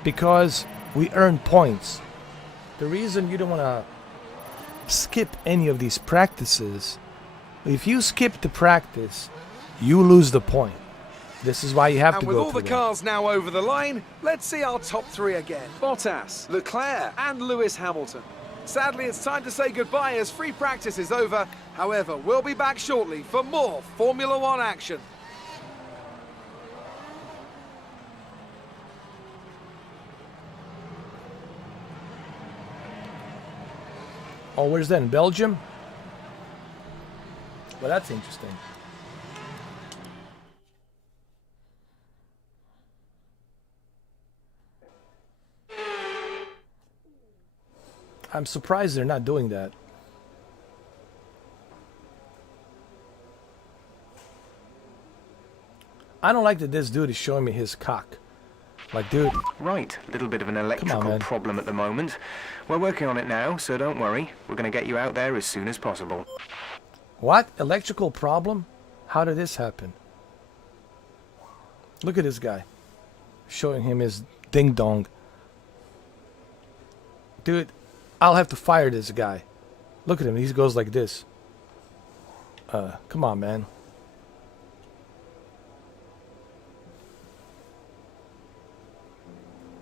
Because we earn points. The reason you don't want to skip any of these practices, if you skip the practice, you lose the point. This is why you have to go through And with all the cars now over the line, let's see our top three again. Bottas, Leclerc and Lewis Hamilton. Sadly, it's time to say goodbye as free practice is over. However, we'll be back shortly for more Formula One action. Oh, where's that? In Belgium? Well, that's interesting. I'm surprised they're not doing that. I don't like that this dude is showing me his cock. Like, dude. Right, a little bit of an electrical problem at the moment. We're working on it now, so don't worry. We're going to get you out there as soon as possible. What? Electrical problem? How did this happen? Look at this guy. Showing him his ding-dong. Dude, I'll have to fire this guy. Look at him. He goes like this. Come on, man.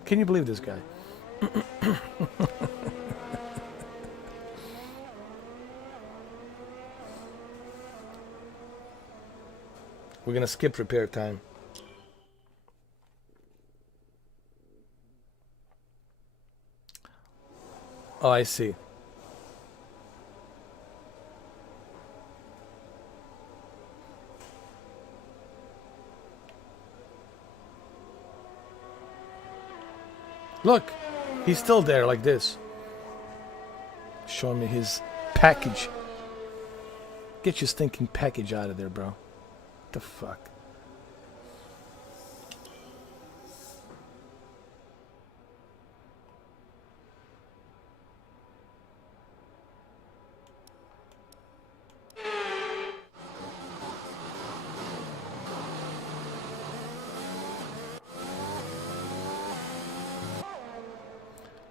Can you believe this guy? We're gonna skip repair time. Oh, I see. Look, he's still there like this. Showing me his package. Get your stinking package out of there, bro. What the fuck?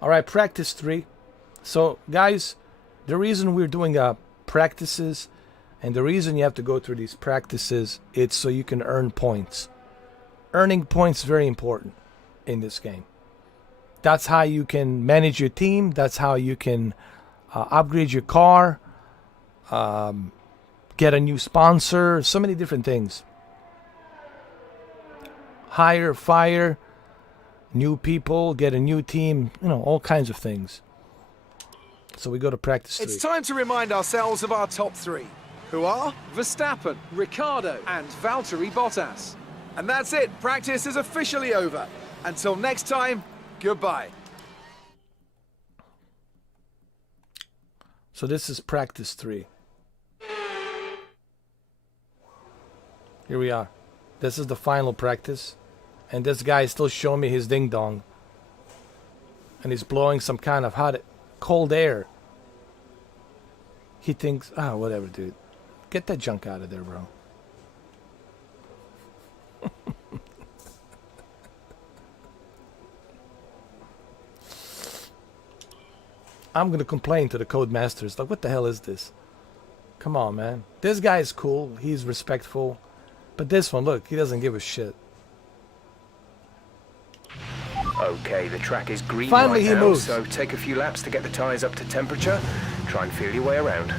Alright, practice 3. So, guys, the reason we're doing practices and the reason you have to go through these practices, it's so you can earn points. Earning points is very important in this game. That's how you can manage your team. That's how you can upgrade your car, get a new sponsor, so many different things. Hire, fire, new people, get a new team, all kinds of things. So we go to practice 3. It's time to remind ourselves of our top 3, who are Verstappen, Ricciardo and Valtteri Bottas. And that's it, practice is officially over. Until next time, goodbye. So this is practice 3. Here we are. This is the final practice. And this guy is still showing me his ding-dong. And he's blowing some kind of cold air. He thinks, whatever, dude. Get that junk out of there, bro. I'm going to complain to the Codemasters. Like, what the hell is this? Come on, man. This guy is cool. He's respectful. But this one, look, he doesn't give a shit. Okay, the track is green Finally, right he now, moves. so take a few laps to get the tyres up to temperature. Try and feel your way around.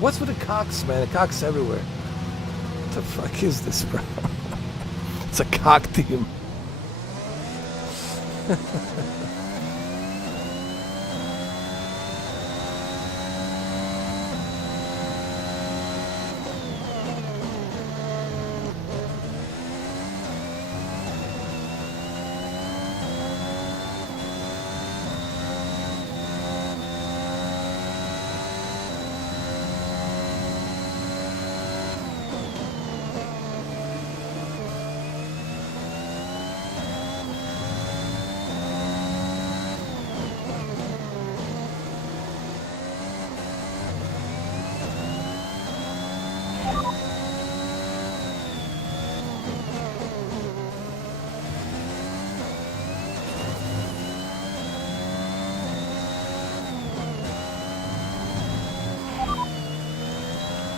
What's with the cocks, man? The cocks everywhere. What the fuck is this, bro? It's a cock team.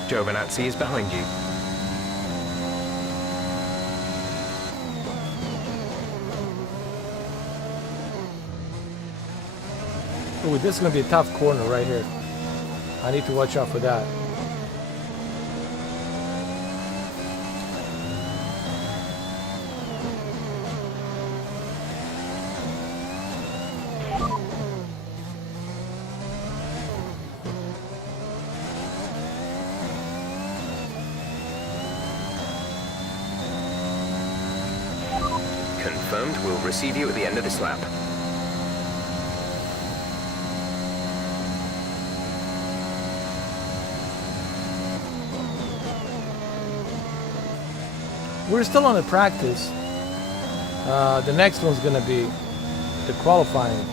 Giovinazzi is behind you. Ooh, this is going to be a tough corner right here. I need to watch out for that. Confirmed. We'll receive you at the end of this lap. We're still on the practice. The next one's going to be the qualifying.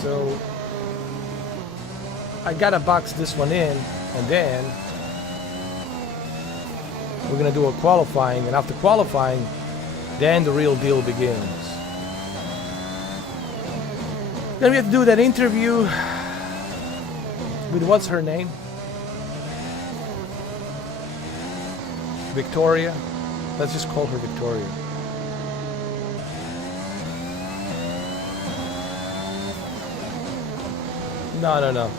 So I gotta box this one in, and then we're gonna do a qualifying, and after qualifying, then the real deal begins. Then we have to do that interview with, what's her name? Victoria. Let's just call her Victoria. No.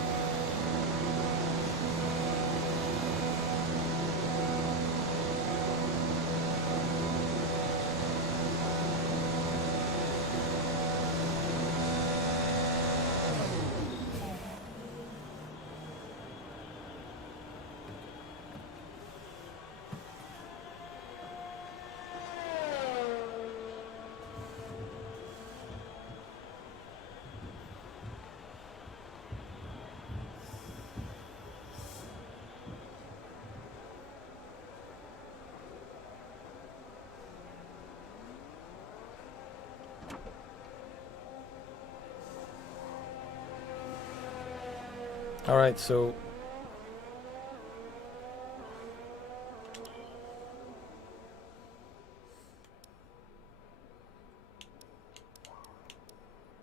All right, so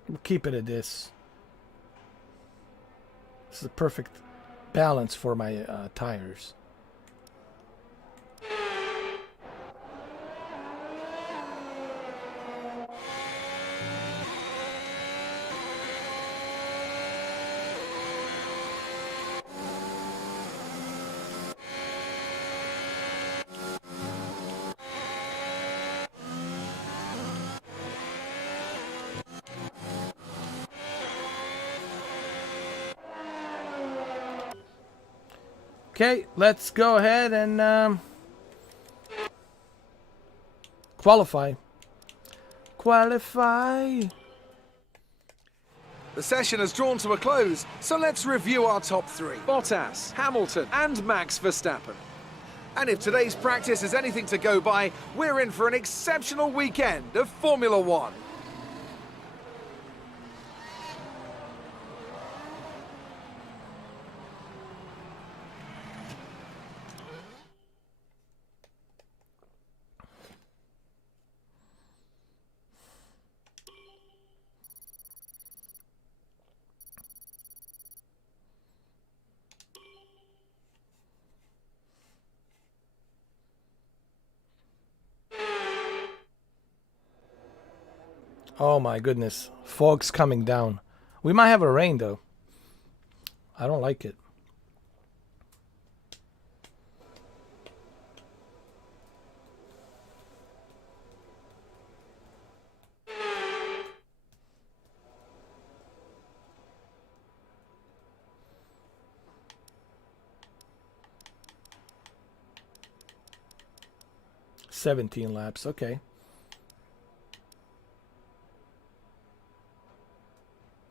we'll keep it at this. This is the perfect balance for my tires. Okay, let's go ahead and Qualify. Qualify. The session has drawn to a close, so let's review our top three. Bottas, Hamilton, and Max Verstappen. And if today's practice is anything to go by, we're in for an exceptional weekend of Formula One. Oh my goodness. Fog's coming down. We might have a rain though. I don't like it. "17 laps, okay.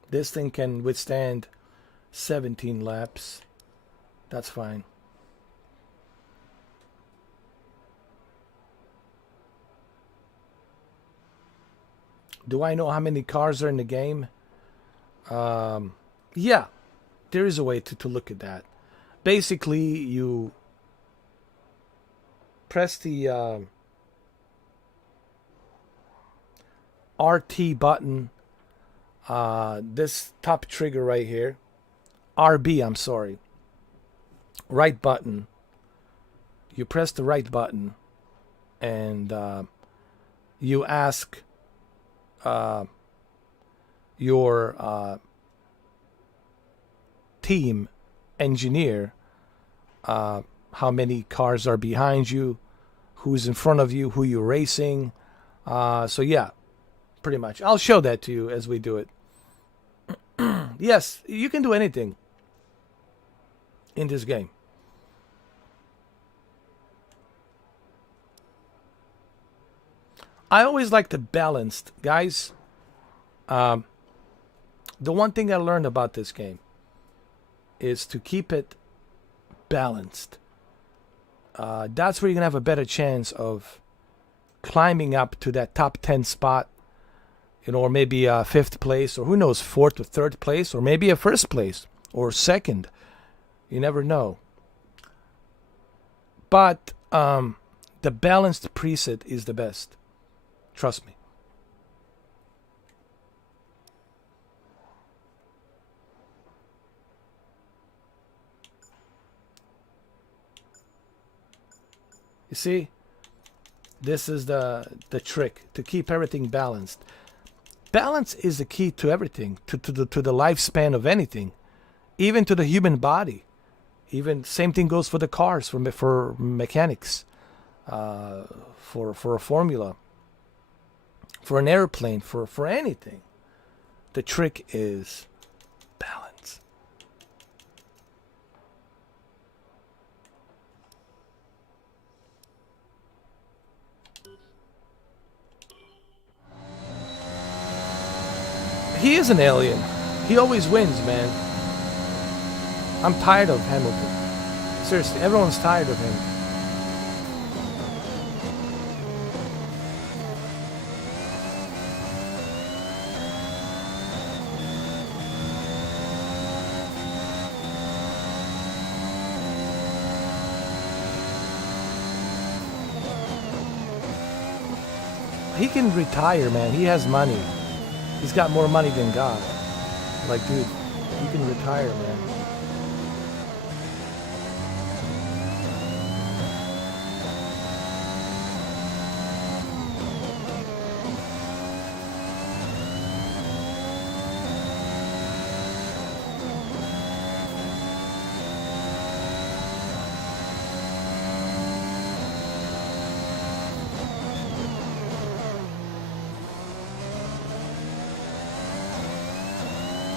This thing can withstand 17 laps. That's fine. Do I know how many cars are in the game? Yeah, there is a way to look at that. Basically, you press the RT button, this top trigger right here, RB, I'm sorry, right button. You press the right button and you ask your team engineer how many cars are behind you, who's in front of you, who you're racing. So yeah, pretty much. I'll show that to you as we do it. Yes, you can do anything in this game. I always like the balanced, guys. The one thing I learned about this game is to keep it balanced. That's where you're going to have a better chance of climbing up to that top 10 spot, you know, or maybe a 5th place, or who knows, 4th or 3rd place, or maybe a 1st place or 2nd. You never know. But the balanced preset is the best. Trust me. You see, this is the trick, to keep everything balanced. Balance is the key to everything, to the lifespan of anything, even to the human body. Even same thing goes for the cars, for mechanics, for a formula, for an airplane, for anything. The trick is balance. He is an alien. He always wins, man. I'm tired of Hamilton. Seriously, everyone's tired of him. He can retire, man. He has money. He's got more money than God. Like, dude, he can retire, man.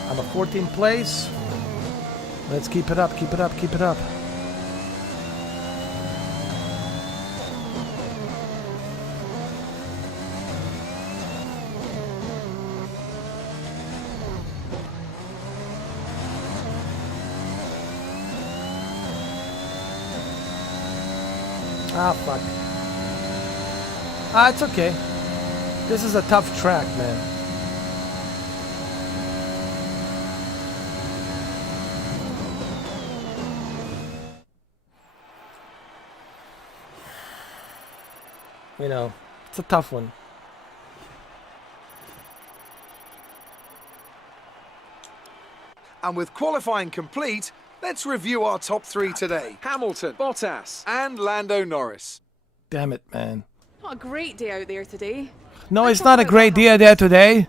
I'm a 14th place. Let's keep it up, keep it up, keep it up. Ah, fuck. Ah, it's okay. This is a tough track, man. You know, it's a tough one. And with qualifying complete, let's review our top 3 today. Hamilton, Bottas, and Lando Norris. Damn it, man. Not a great day out there today. No, Let's it's talk not a about great that. day there today.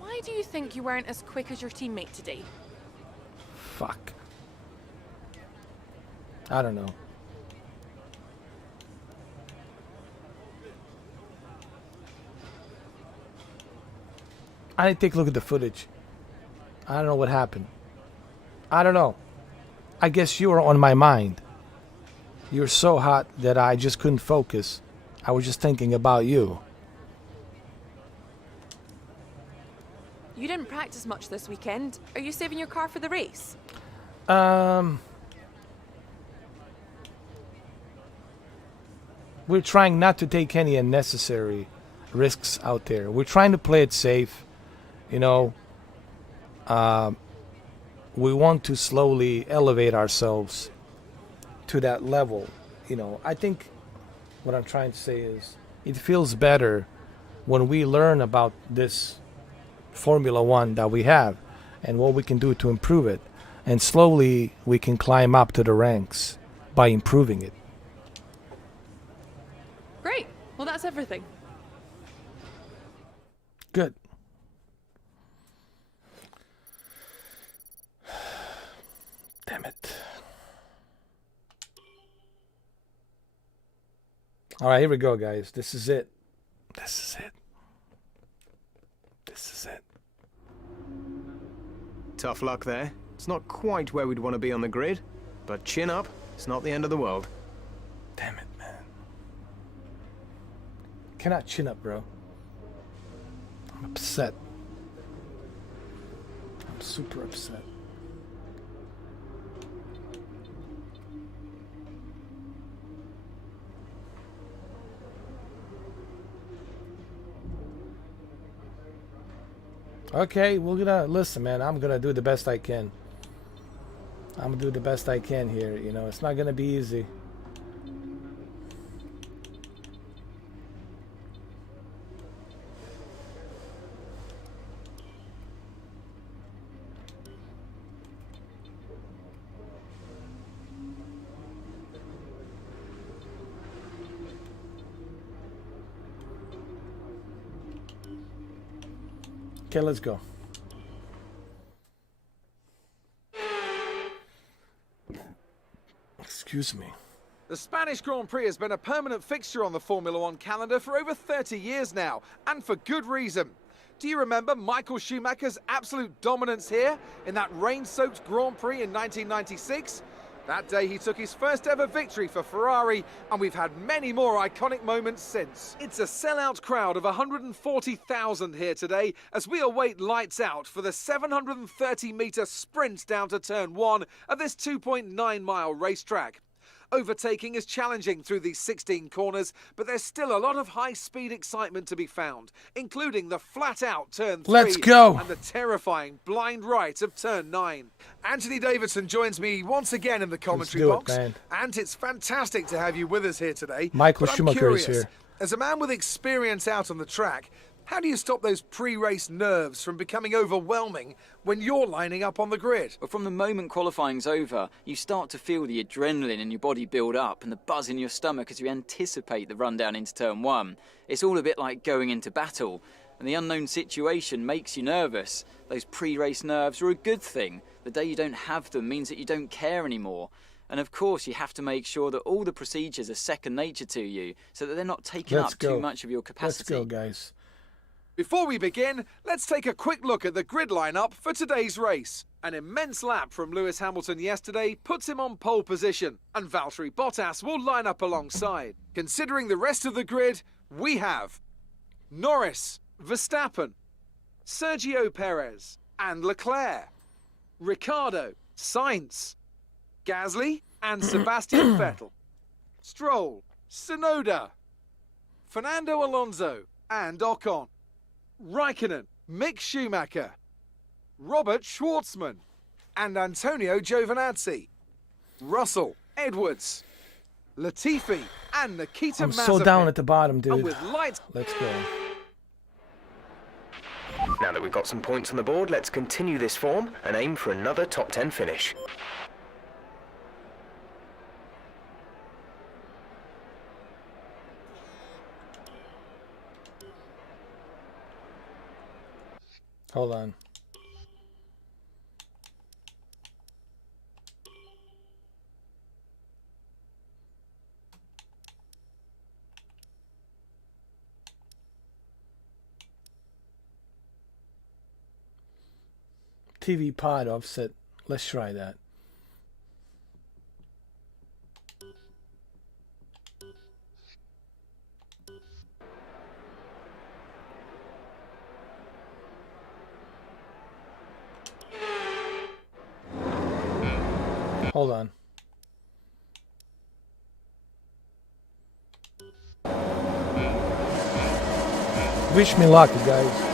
Why do you think you weren't as quick as your teammate today? Fuck. I don't know. I need to take a look at the footage. I don't know what happened. I don't know. I guess you were on my mind. You were so hot that I just couldn't focus. I was just thinking about you. You didn't practice much this weekend. Are you saving your car for the race? We're trying not to take any unnecessary risks out there. We're trying to play it safe. You know, we want to slowly elevate ourselves to that level. You know, I think what I'm trying to say is it feels better when we learn about this Formula One that we have and what we can do to improve it. And slowly we can climb up to the ranks by improving it. Great. Well, that's everything. Good. Damn it. All right, here we go, guys. This is it. This is it. This is it. Tough luck there. It's not quite where we'd want to be on the grid, but chin up, it's not the end of the world. Damn it, man. Cannot chin up, bro. I'm upset. I'm super upset. Okay, we're gonna listen, man. I'm gonna do the best I can. I'm gonna do the best I can here. You know, it's not gonna be easy. Okay, let's go. Excuse me. The Spanish Grand Prix has been a permanent fixture on the Formula One calendar for over 30 years now, and for good reason. Do you remember Michael Schumacher's absolute dominance here in that rain-soaked Grand Prix in 1996? That day he took his first ever victory for Ferrari, and we've had many more iconic moments since. It's a sellout crowd of 140,000 here today as we await lights out for the 730-metre sprint down to turn 1 of this 2.9-mile racetrack. Overtaking is challenging through these 16 corners, but there's still a lot of high-speed excitement to be found, including the flat-out turn 3 Let's go. and the terrifying blind right of turn 9. Anthony Davidson joins me once again in the commentary do it, box, man. and it's fantastic to have you with us here today. Michael But I'm Schumacher is curious, here. as a man with experience out on the track, how do you stop those pre-race nerves from becoming overwhelming when you're lining up on the grid? But from the moment qualifying's over, you start to feel the adrenaline in your body build up and the buzz in your stomach as you anticipate the run down into turn 1. It's all a bit like going into battle, and the unknown situation makes you nervous. Those pre-race nerves are a good thing. The day you don't have them means that you don't care anymore. And of course, you have to make sure that all the procedures are second nature to you so that they're not taking Let's up go. too much of your capacity. Let's go, guys. Before we begin, let's take a quick look at the grid lineup for today's race. An immense lap from Lewis Hamilton yesterday puts him on pole position, and Valtteri Bottas will line up alongside. Considering the rest of the grid, we have Norris, Verstappen, Sergio Perez and Leclerc, Ricciardo, Sainz, Gasly and Sebastian Vettel. Stroll, Tsunoda, Fernando Alonso and Ocon, Raikkonen, Mick Schumacher, Robert Schwartzman and Antonio Giovinazzi, Russell, Edwards, Latifi and Nikita I'm Mazepin. so down at the bottom, And dude. with lights... Let's go. Now that we've got some points on the board, let's continue this form and aim for another top 10 finish. Hold on. TV pod offset. Let's try that. Hold on. Wish me luck, you guys.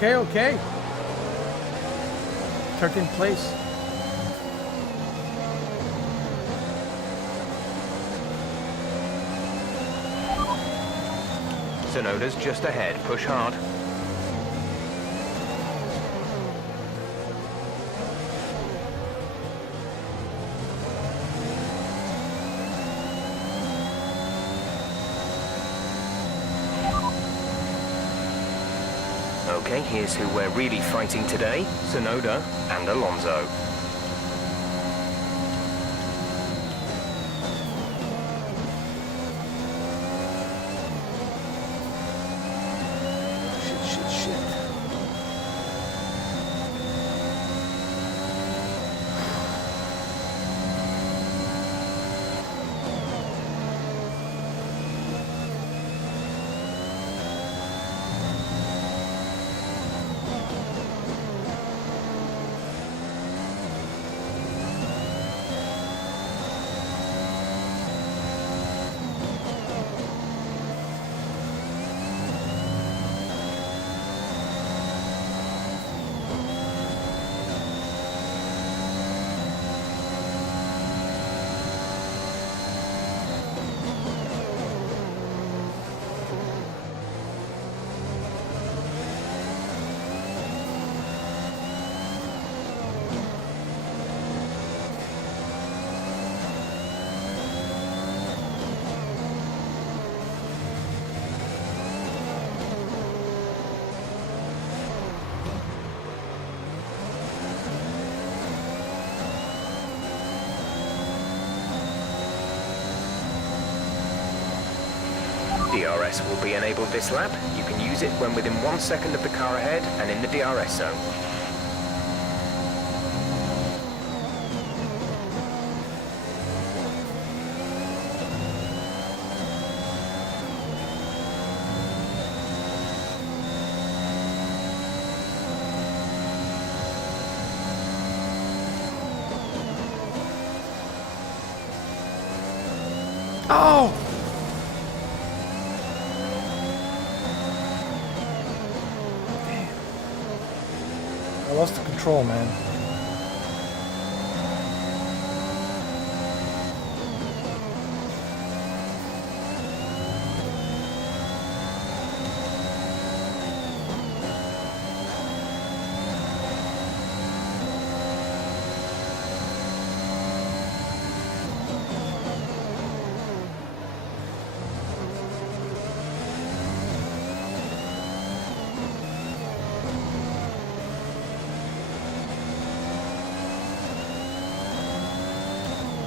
Okay. 13th place. Tsunoda's just ahead. Push hard. Okay, here's who we're really fighting today. Tsunoda and Alonso. Shit. DRS will be enabled this lap. You can use it when within 1 second of the car ahead and in the DRS zone. Oh! I lost the control, man.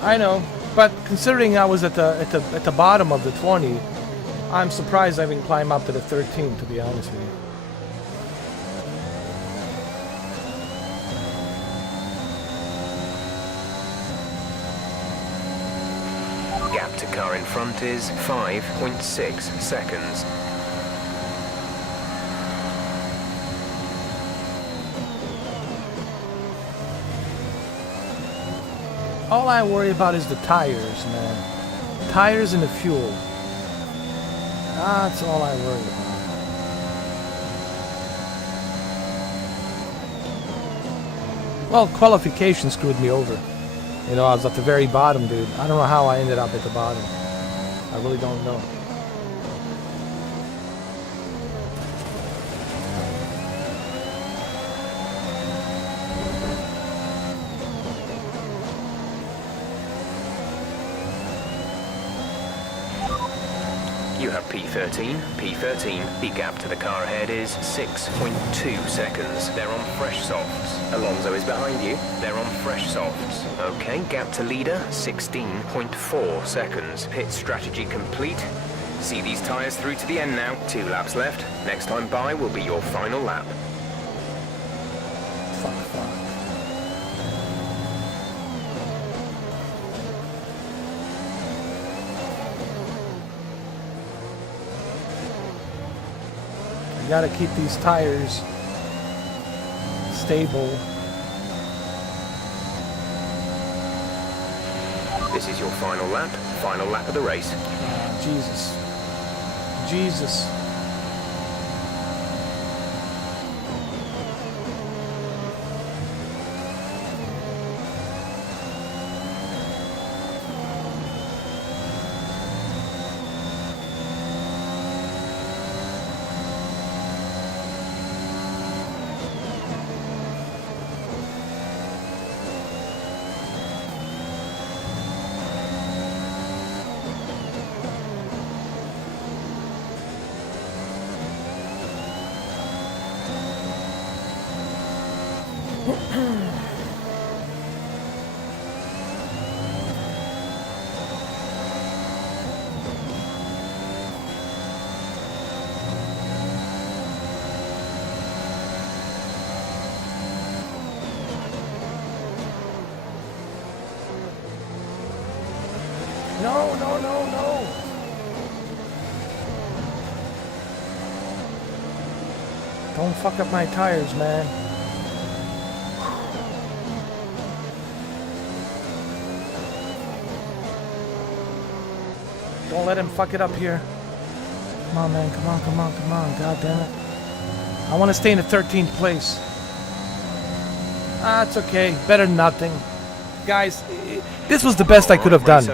I know, but considering I was at the bottom of the 20, I'm surprised I even climbed up to the 13, to be honest with you. Gap to car in front is 5.6 seconds. All I worry about is the tires, man. Tires and the fuel. That's all I worry about. Well, qualification screwed me over. You know, I was at the very bottom, dude. I don't know how I ended up at the bottom. I really don't know. You have P13, P13. The gap to the car ahead is 6.2 seconds. They're on fresh softs. Alonso is behind you. They're on fresh softs. Okay, gap to leader, 16.4 seconds. Pit strategy complete. See these tyres through to the end now. 2 laps left. Next time by will be your final lap. Fuck. Gotta keep these tires stable. This is your final lap of the race. Jesus. No. Don't fuck up my tires, man. Don't let him fuck it up here. Come on, man. Come on. God damn it. I want to stay in the 13th place. It's okay. Better than nothing. Guys, this was the best I could have done.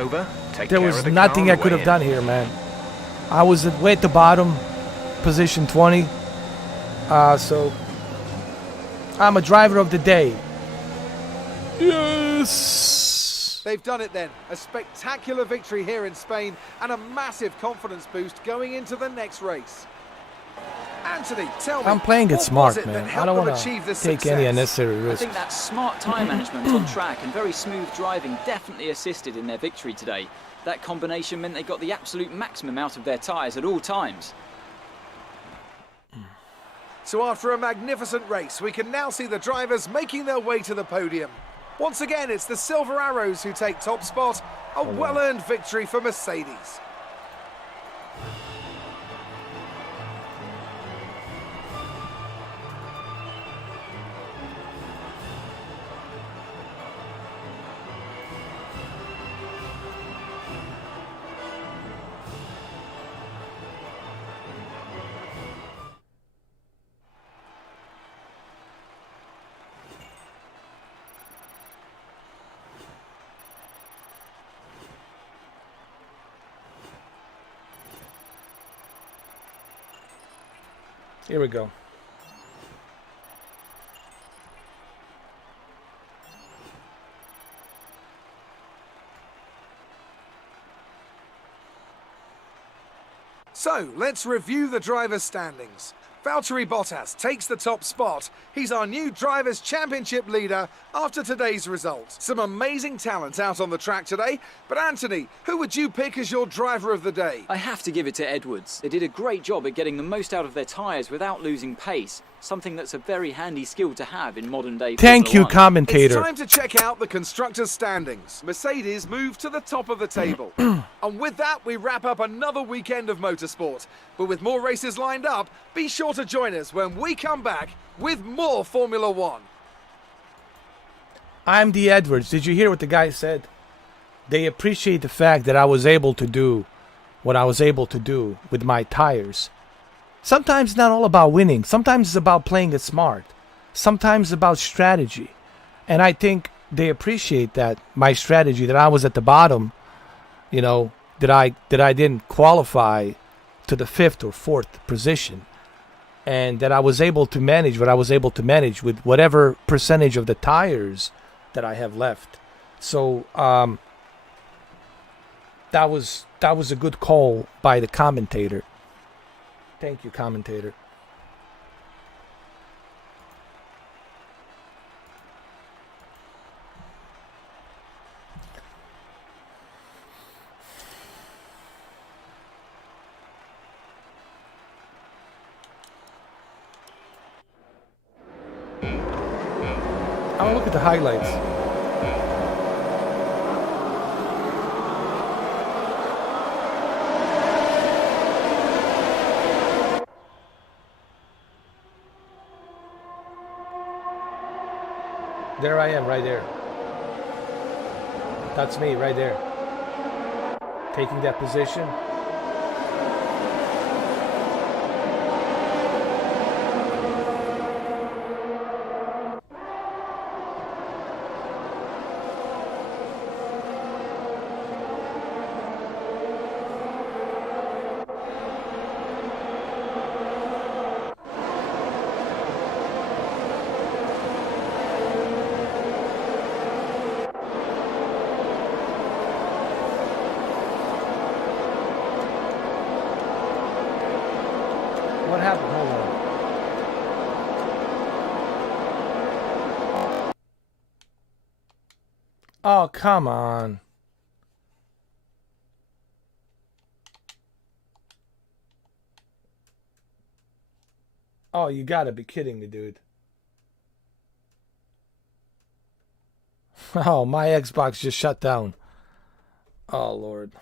There was nothing I could have done here, man. I was way at the bottom, position 20. So I'm a driver of the day. Yes! They've done it then. A spectacular victory here in Spain and a massive confidence boost going into the next race. Anthony, tell me, I'm playing it smart, man. I don't want to take any unnecessary I risks. think that smart tyre management on track and very smooth driving definitely assisted in their victory today. That combination meant they got the absolute maximum out of their tyres at all times. So after a magnificent race, we can now see the drivers making their way to the podium. Once again, it's the Silver Arrows who take top spot. A well-earned victory for Mercedes. Here we go. So, let's review the drivers' standings. Valtteri Bottas takes the top spot. He's our new Drivers' Championship leader after today's result. Some amazing talent out on the track today. But Anthony, who would you pick as your driver of the day? I have to give it to Edwards. They did a great job at getting the most out of their tyres without losing pace. Something that's a very handy skill to have in modern day Thank you, Formula 1. commentator. It's time to check out the constructors' standings. Mercedes move to the top of the table. And with that, we wrap up another weekend of motorsport. But with more races lined up, be sure to join us when we come back with more Formula One. I'm the Edwards. Did you hear what the guy said? They appreciate the fact that I was able to do what I was able to do with my tires. Sometimes it's not all about winning. Sometimes it's about playing it smart. Sometimes it's about strategy. And I think they appreciate that, my strategy, that I was at the bottom, you know, that I didn't qualify to the 5th or 4th position. And that I was able to manage what I was able to manage with whatever percentage of the tires that I have left. So that was a good call by the commentator. Thank you, commentator. I want to look at the highlights. There I am, right there. That's me, right there. Taking that position. What happened? Hold on. Oh, come on. Oh, you gotta be kidding me, dude. Oh, my Xbox just shut down. Oh, Lord.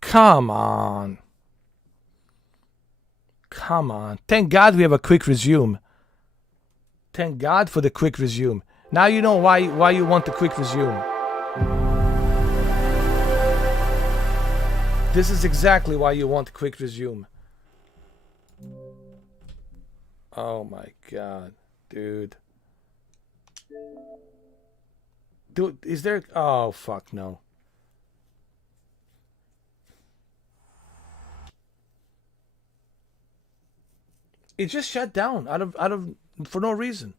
Come on. Come on. Thank God we have a quick resume. Thank God for the quick resume. Now you know why you want the quick resume. This is exactly why you want the quick resume. Oh my God, dude. Dude, is there... Oh, fuck, no. It just shut down out of for no reason.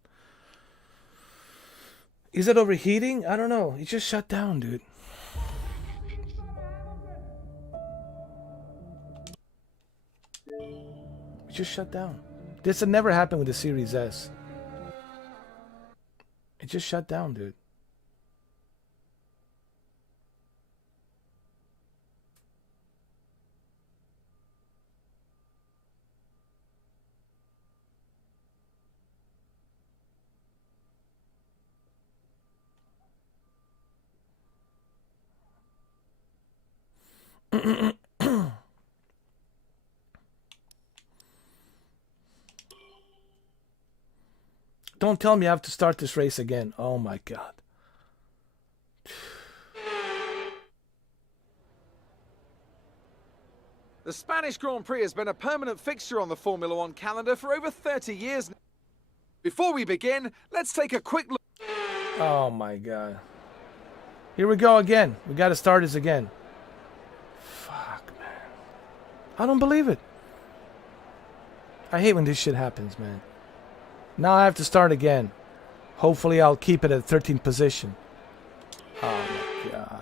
Is it overheating? I don't know. It just shut down, dude. It just shut down. This had never happened with the Series S. It just shut down, dude. Don't tell me I have to start this race again. Oh my God. The Spanish Grand Prix has been a permanent fixture on the Formula One calendar for over 30 years now. Before we begin, let's take a quick look. Oh my God. Here we go again. We got to start this again. Fuck, man. I don't believe it. I hate when this shit happens, man. Now I have to start again. Hopefully I'll keep it at 13th position. Oh my God.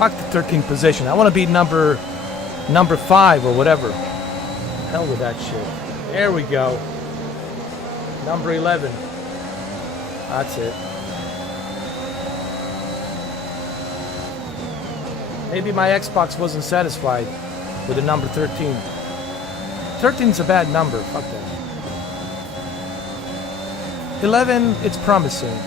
Fuck the 13th position. I want to be number 5 or whatever. Hell with that shit. There we go. Number 11. That's it. Maybe my Xbox wasn't satisfied with the number 13. 13's a bad number. Fuck that. 11, it's promising.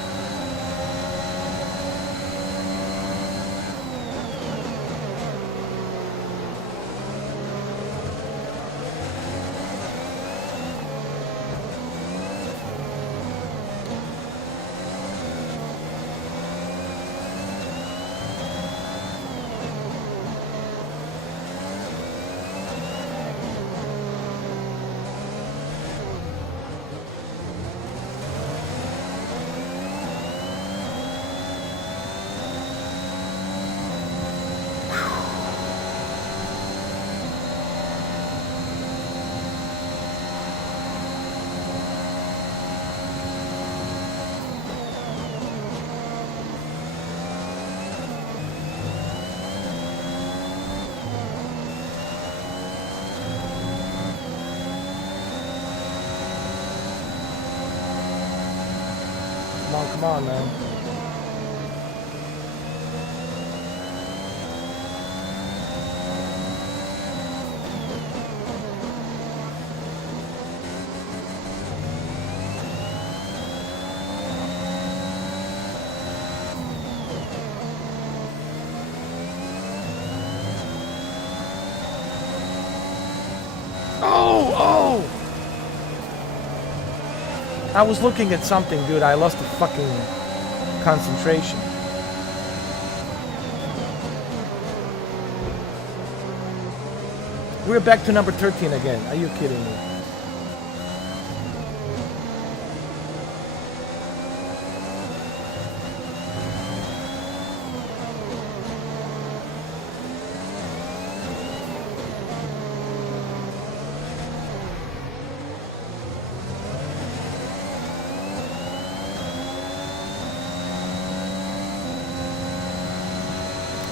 Come on, man. Oh! I was looking at something, dude. I lost the fucking concentration. We're back to number 13 again. Are you kidding me?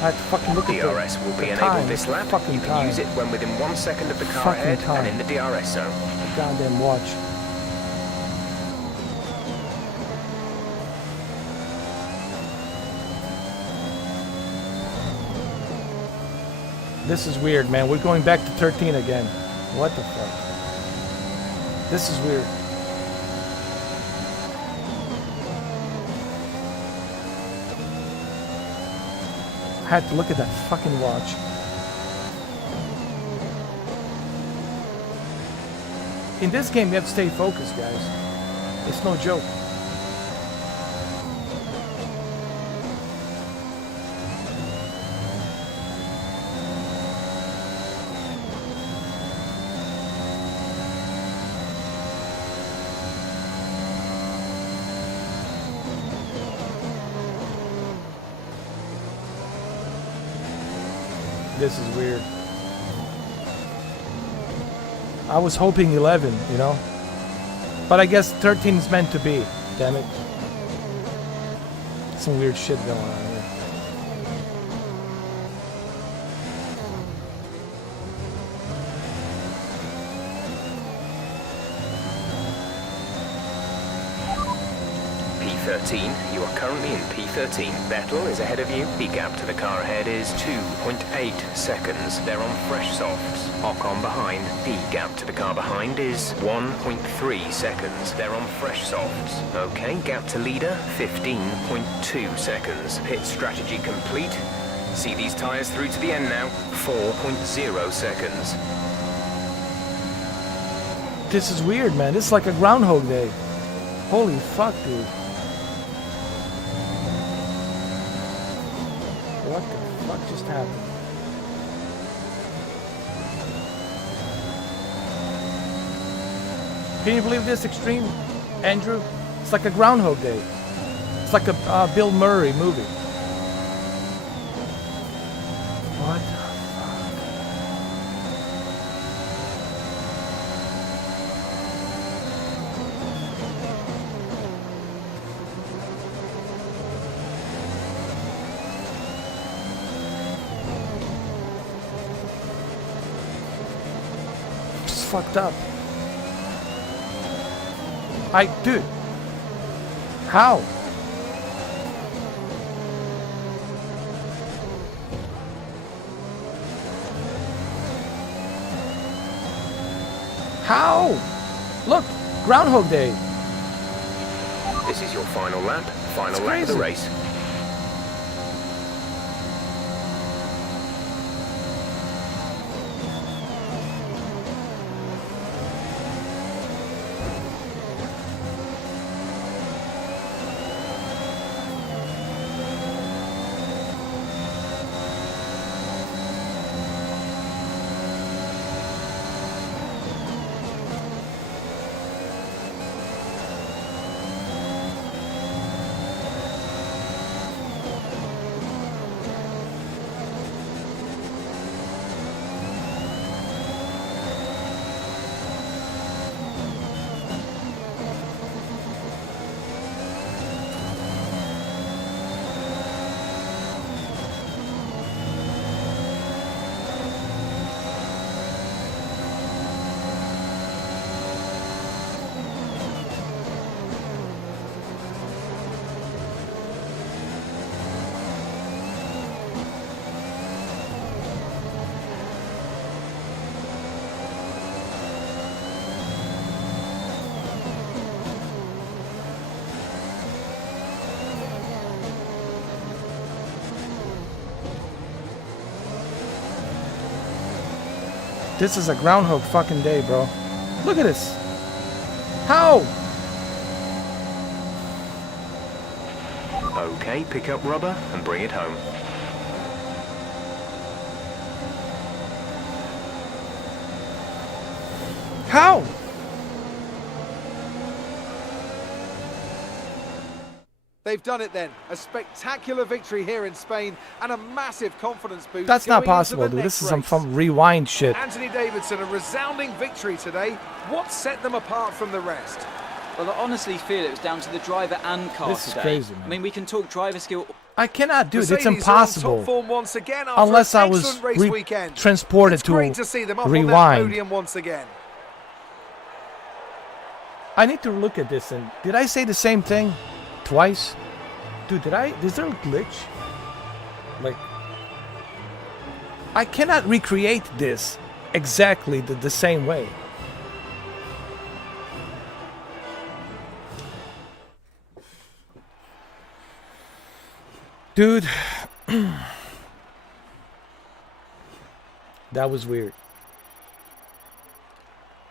I have to fucking look at DRS will be the enabled time. this lap. Fucking You can time. use it when within 1 second of the car Fucking ahead time. and in the DRS zone. The goddamn watch. This is weird, man. We're going back to 13 again. What the fuck? This is weird. I had to look at that fucking watch. In this game, you have to stay focused, guys. It's no joke. This is weird. I was hoping 11, you know? But I guess 13 is meant to be. Damn it. Some weird shit going on here. P13, you are currently in P13. Vettel is ahead of you. The gap to the car ahead is 2.8 seconds. They're on fresh softs. Ocon behind. The gap to the car behind is 1.3 seconds. They're on fresh softs. Okay, gap to leader, 15.2 seconds. Pit strategy complete. See these tyres through to the end now. 4.0 seconds. This is weird, man. This is like a Groundhog Day. Holy fuck, dude. What the fuck just happened? Can you believe this, Extreme? Andrew? It's like a Groundhog Day. It's like a Bill Murray movie. What the fuck? fucked up. Dude. How? How? Look, Groundhog Day. This is your final lap. Final It's lap of the crazy. race. This is a Groundhog fucking Day, bro. Look at this. How? Okay, pick up rubber and bring it home. How? They've done it then. A spectacular victory here in Spain and a massive confidence boost. That's not going into possible, the dude. next This is some race. fun rewind shit. Anthony Davidson, a resounding victory today. What set them apart from the rest? Well, I honestly feel it was down to the driver and car This is today. crazy, man. I mean, we can talk driver skill. I cannot do it. It's Mercedes are on impossible. top form once again after Unless an I was excellent race weekend. transported It's to great to see them up on that rewind. podium once again. I need to look at this and did I say the same thing twice? Dude, is there a glitch? Like, I cannot recreate this exactly the same way. Dude, that was weird.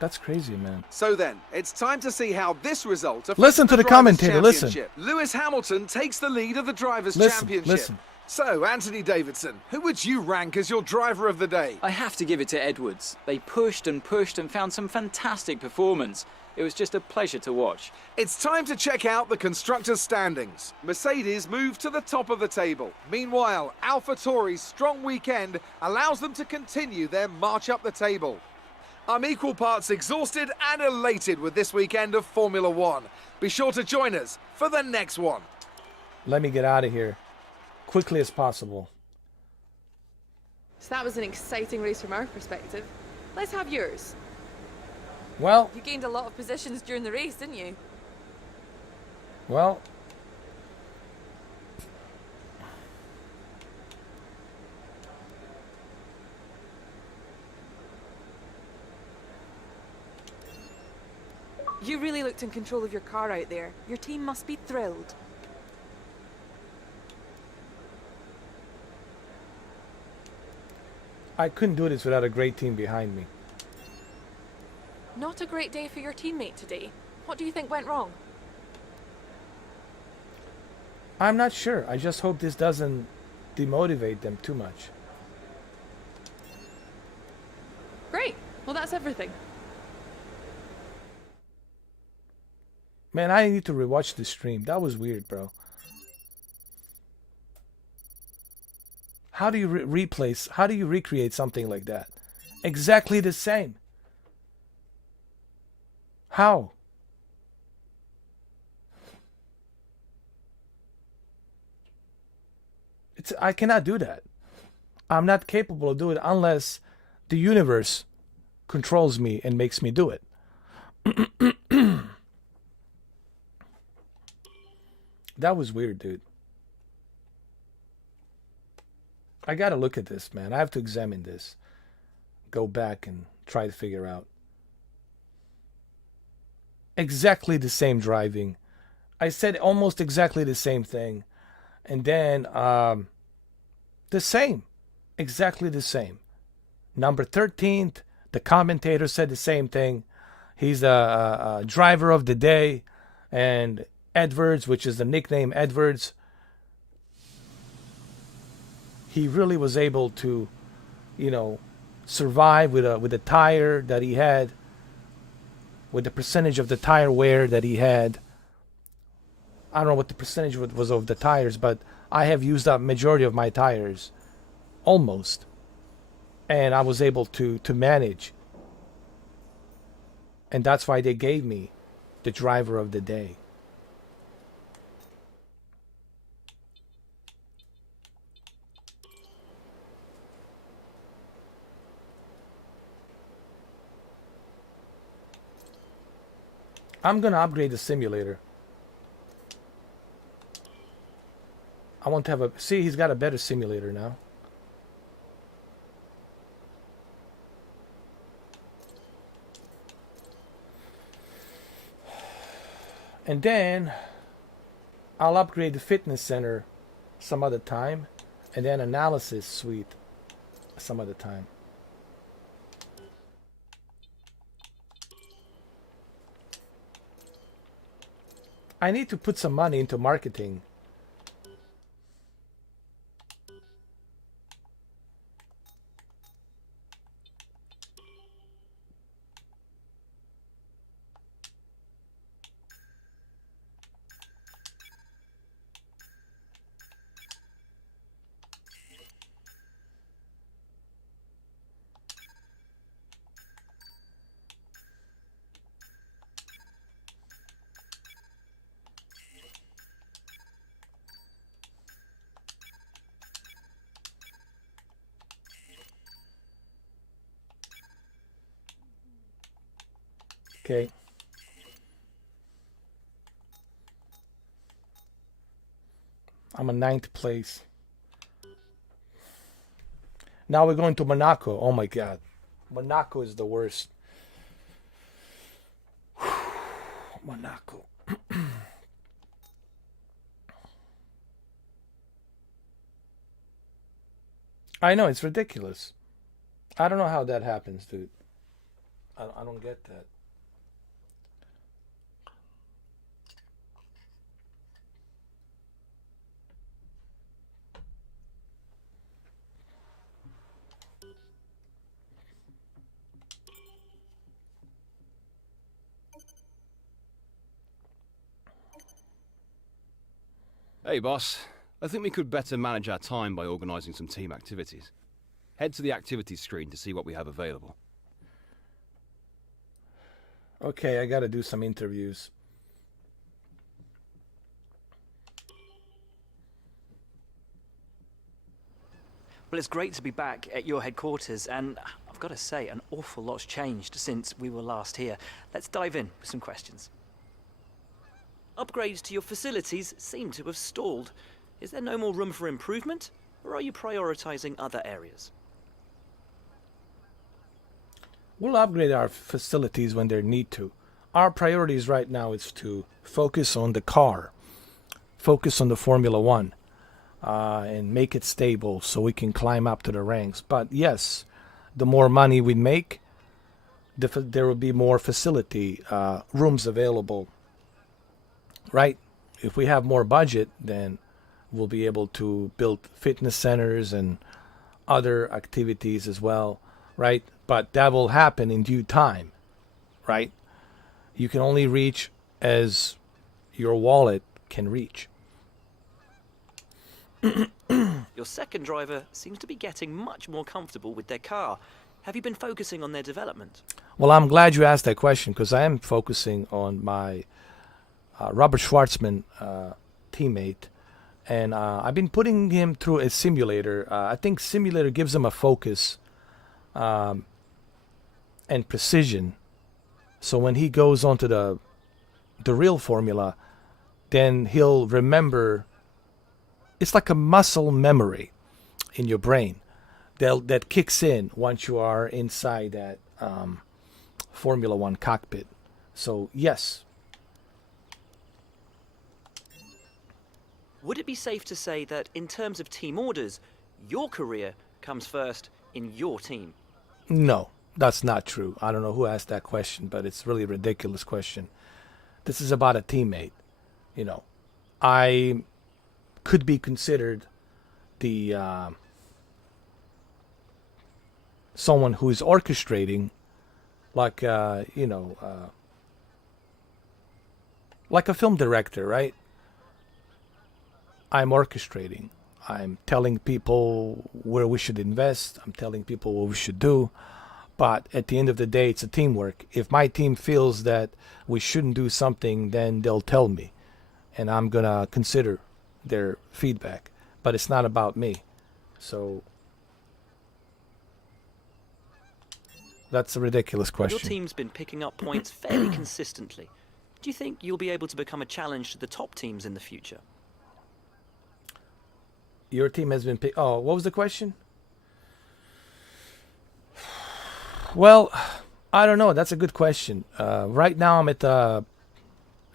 That's crazy, man. So then, it's time to see how this result affects Listen to the Drivers' commentator, listen. Championship. Lewis Hamilton takes the lead of the Drivers' Listen, Championship. listen. So, Anthony Davidson, who would you rank as your driver of the day? I have to give it to Edwards. They pushed and pushed and found some fantastic performance. It was just a pleasure to watch. It's time to check out the constructors' standings. Mercedes move to the top of the table. Meanwhile, AlphaTauri's strong weekend allows them to continue their march up the table. I'm equal parts exhausted and elated with this weekend of Formula One. Be sure to join us for the next one. Let me get out of here quickly as possible. So that was an exciting race from our perspective. Let's have yours. Well, You gained a lot of positions during the race, didn't you? well, You really looked in control of your car out there. Your team must be thrilled. I couldn't do this without a great team behind me. Not a great day for your teammate today. What do you think went wrong? I'm not sure. I just hope this doesn't demotivate them too much. Great. Well, that's everything. Man, I need to rewatch the stream. That was weird, bro. How do you how do you recreate something like that? Exactly the same. How? I cannot do that. I'm not capable of doing it unless the universe controls me and makes me do it. That was weird, dude. I gotta look at this, man. I have to examine this. Go back and try to figure out. Exactly the same driving. I said almost exactly the same thing. And then, the same. Exactly the same. Number 13th, the commentator said the same thing. He's a driver of the day. And Edwards, which is the nickname Edwards, he really was able to, survive with a tire that he had, with the percentage of the tire wear that he had. I don't know what the percentage was of the tires, but I have used up majority of my tires, almost, and I was able to manage, and that's why they gave me the driver of the day. I'm gonna upgrade the simulator. I want to have see, he's got a better simulator now. And then I'll upgrade the fitness center some other time, and then analysis suite some other time. I need to put some money into marketing. Okay. I'm in 9th place. Now we're going to Monaco. Oh my God. Monaco is the worst. Monaco. I know, it's ridiculous. I don't know how that happens, dude. I don't get that. Hey, boss. I think we could better manage our time by organising some team activities. Head to the activities screen to see what we have available. Okay, I gotta do some interviews. Well, it's great to be back at your headquarters, and I've got to say, an awful lot's changed since we were last here. Let's dive in with some questions. Upgrades to your facilities seem to have stalled. Is there no more room for improvement, or are you prioritising other areas? We'll upgrade our facilities when they need to. Our priorities right now is to focus on the car, focus on the Formula One, and make it stable so we can climb up to the ranks. But yes, the more money we make, there will be more facility rooms available. Right? If we have more budget, then we'll be able to build fitness centers and other activities as well, right? But that will happen in due time, right? You can only reach as your wallet can reach. Your second driver seems to be getting much more comfortable with their car. Have you been focusing on their development? Well, I'm glad you asked that question, because I am focusing on my Robert Schwartzman teammate, and I've been putting him through a simulator. I think simulator gives him a focus, and and precision. So when he goes onto the real formula, then he'll remember. It's like a muscle memory in your brain that kicks in once you are inside that Formula One cockpit. So yes. Would it be safe to say that in terms of team orders, your career comes first in your team? No, that's not true. I don't know who asked that question, but it's really a ridiculous question. This is about a teammate. You know, I could be considered the someone who is orchestrating, like like a film director, right? I'm orchestrating. I'm telling people where we should invest. I'm telling people what we should do. But at the end of the day, it's a teamwork. If my team feels that we shouldn't do something, then they'll tell me. And I'm going to consider their feedback. But it's not about me. So that's a ridiculous question. Your team's been picking up points fairly consistently. Do you think you'll be able to become a challenge to the top teams in the future? Your team has been what was the question? Well, I don't know. That's a good question. Right now I'm at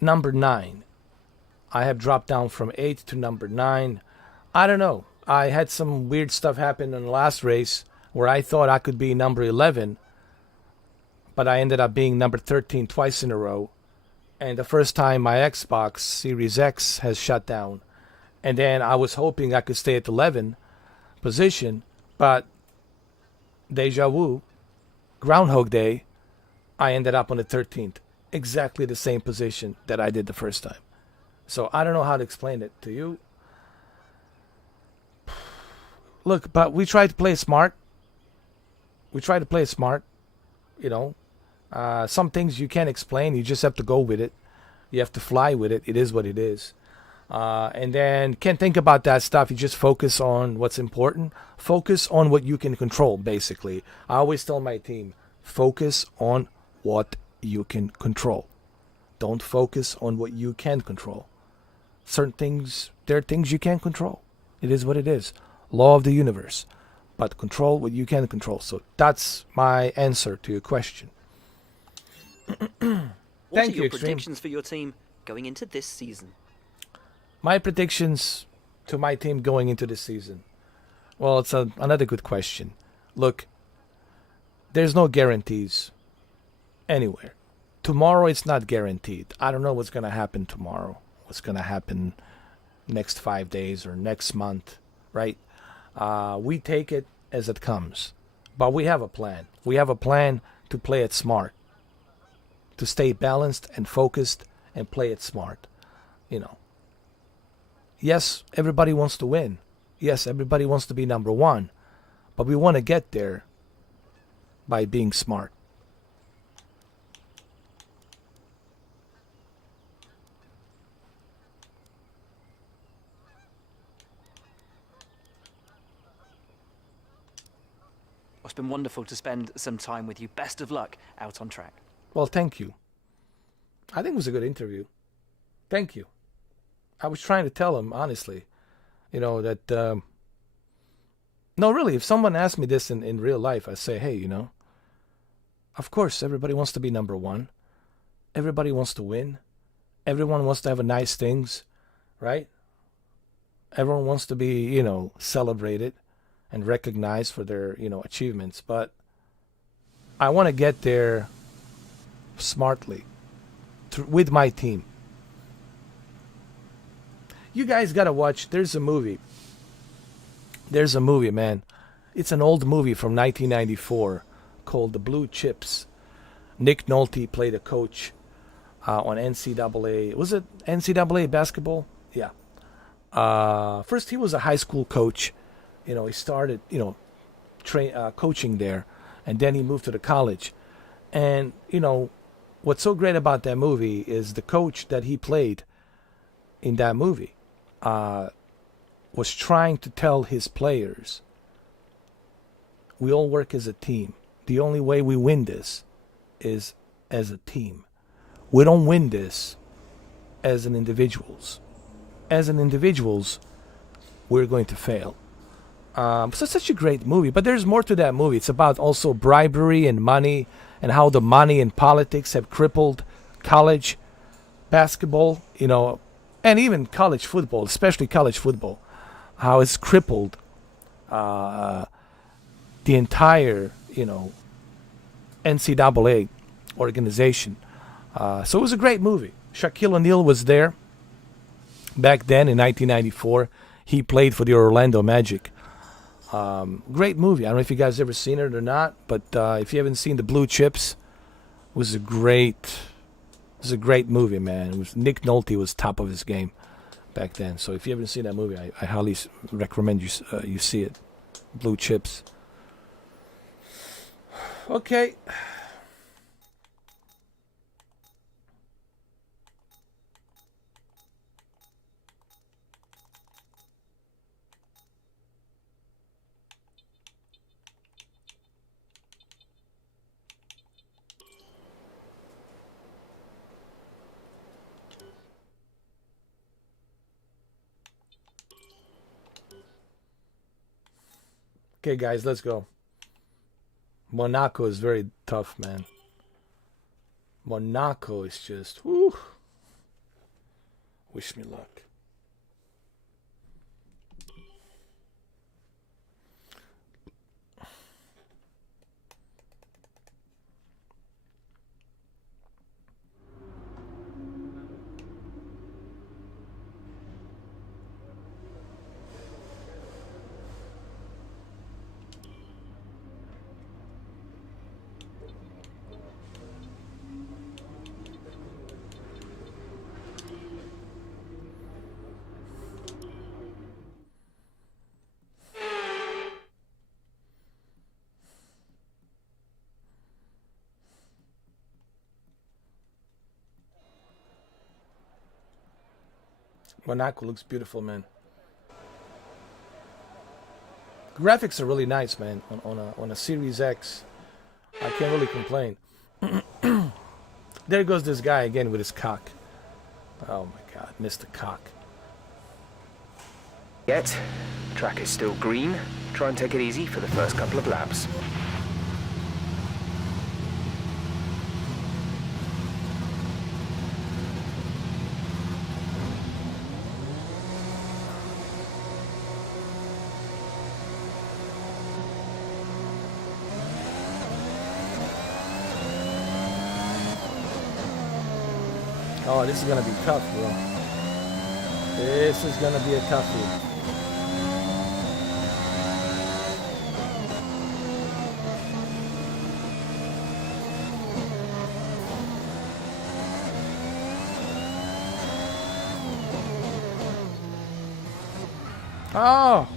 number 9. I have dropped down from 8 to number 9. I don't know. I had some weird stuff happen in the last race where I thought I could be number 11, but I ended up being number 13 twice in a row. And the first time my Xbox Series X has shut down. And then I was hoping I could stay at 11 position, but deja vu, Groundhog Day, I ended up on the 13th. Exactly the same position that I did the first time. So I don't know how to explain it to you. Look, but we try to play smart. We try to play smart, you know. Some things you can't explain. You just have to go with it. You have to fly with it. It is what it is. And then can't think about that stuff. You just focus on what's important. Focus on what you can control, basically. I always tell my team, focus on what you can control. Don't focus on what you can control. Certain things, there are things you can't control. It is what it is. Law of the universe. But control what you can control. So that's my answer to your question. What are your predictions for your team going into this season? My predictions to my team going into this season. Well, it's another good question. Look, there's no guarantees anywhere. Tomorrow it's not guaranteed. I don't know what's going to happen tomorrow. What's going to happen next 5 days or next month, right? We take it as it comes. But we have a plan. We have a plan to play it smart. To stay balanced and focused and play it smart. You know. Yes, everybody wants to win. Yes, everybody wants to be number 1. But we want to get there by being smart. It's been wonderful to spend some time with you. Best of luck out on track. Well, thank you. I think it was a good interview. Thank you. I was trying to tell him, honestly, you know, that, no, really, if someone asked me this in real life, I say, hey, you know, of course, everybody wants to be number 1. Everybody wants to win. Everyone wants to have nice things, right? Everyone wants to be, you know, celebrated and recognized for their, you know, achievements. But I want to get there smartly with my team. You guys gotta watch. There's a movie, man. It's an old movie from 1994 called The Blue Chips. Nick Nolte played a coach on NCAA. Was it NCAA basketball? Yeah. First, he was a high school coach. You know, he started, you know, coaching there, and then he moved to the college. And you know, what's so great about that movie is the coach that he played in that movie was trying to tell his players, we all work as a team. the only way we win this is as a team. We don't win this as an individuals. As an individuals, we're going to fail. So it's such a great movie, but there's more to that movie. It's about also bribery and money, and how the money and politics have crippled college basketball, you know, and even college football, especially college football. How it's crippled the entire, you know, NCAA organization. So it was a great movie. Shaquille O'Neal was there back then in 1994. He played for the Orlando Magic. Great movie. I don't know if you guys ever seen it or not, but if you haven't seen The Blue Chips, it was a great movie, man. It was Nick Nolte was top of his game back then. So if you haven't seen that movie, I highly recommend you see it. Blue Chips. Okay. Okay, guys, let's go. Monaco is very tough, man. Monaco is just, whew. Wish me luck. Monaco looks beautiful, man. Graphics are really nice, man. On a Series X, I can't really complain. There goes this guy again with his cock. Oh my God, Mr. Cock. Yet, track is still green. Try and take it easy for the first couple of laps. Oh, this is gonna be tough, bro. This is gonna be a toughie. Oh!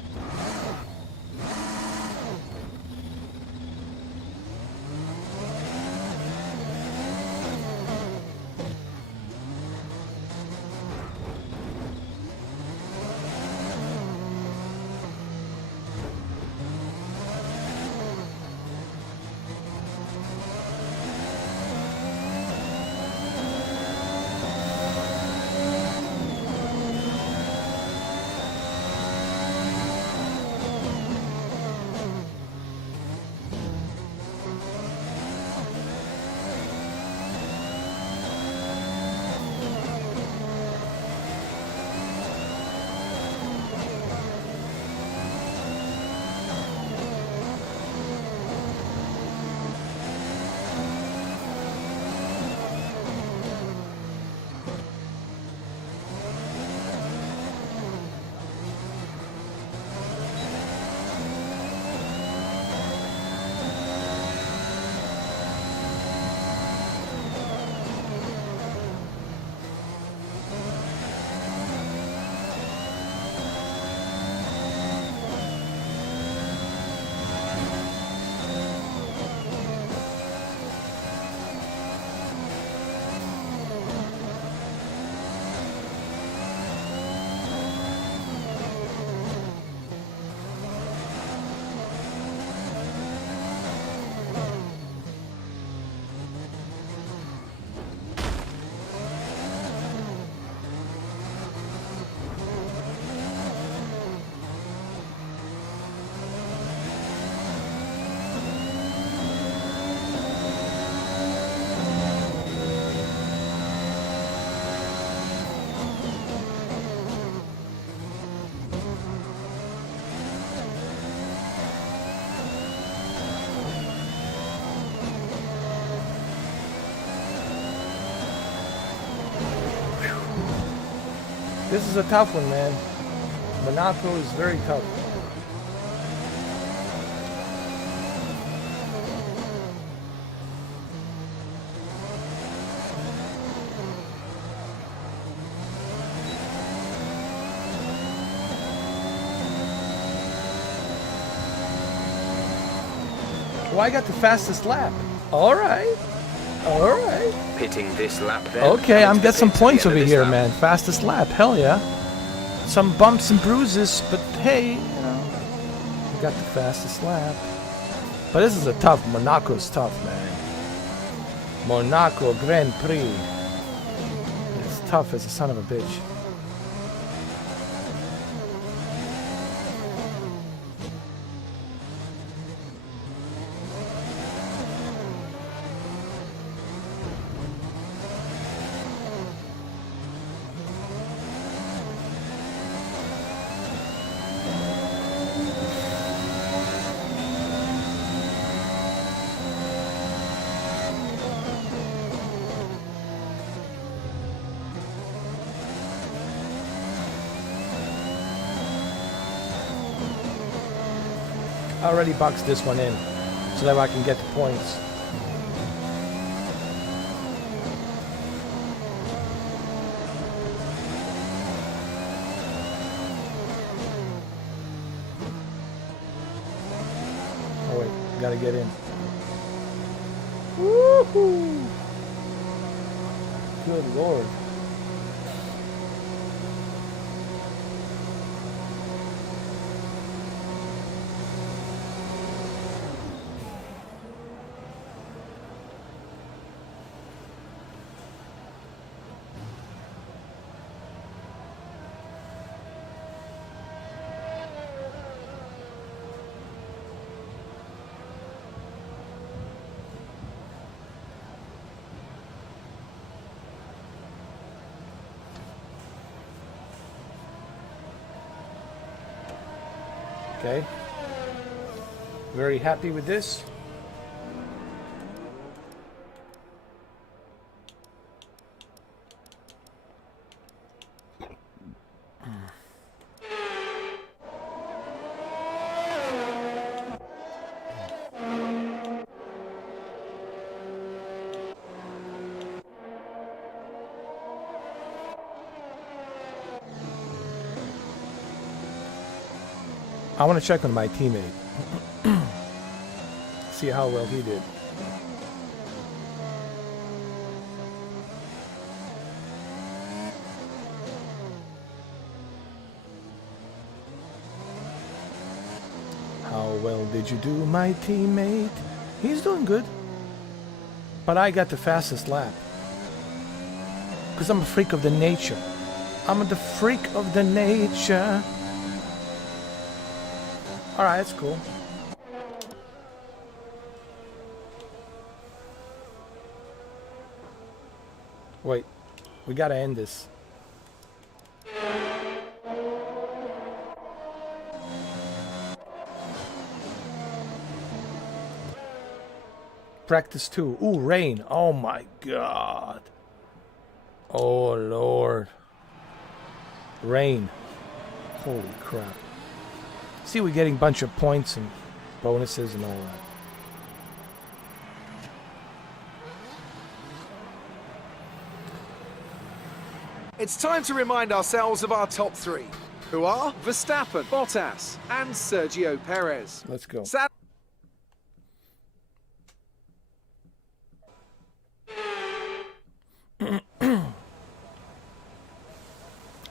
This is a tough one, man. Monaco is very tough. Well, I got the fastest lap. All right. All right. Pitting this lap then. Okay, I'm Coming to get the some pits at the points end of over this here, lap. man. Fastest lap. Hell yeah. Some bumps and bruises, but hey, you know, I got the fastest lap. But this is a tough. Monaco's tough, man. Monaco Grand Prix. It's tough as a son of a bitch. I already boxed this one in so that I can get the points. Oh wait, gotta get in. Woohoo! Good lord. Okay. Very happy with this. I want to check on my teammate. See how well he did. How well did you do, my teammate? He's doing good. But I got the fastest lap. Because I'm a freak of the nature. I'm the freak of the nature. Alright, that's cool. Wait, we gotta end this. Practice 2. Ooh, rain. Oh my god. Oh lord. Rain. Holy crap. See, we're getting a bunch of points and bonuses and all that. It's time to remind ourselves of our top three, who are Verstappen, Bottas, and Sergio Perez. Let's go.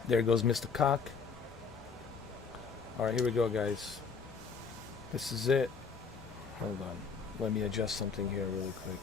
There goes Mr. Cock. Alright, here we go, guys. This is it. Hold on. Let me adjust something here really quick.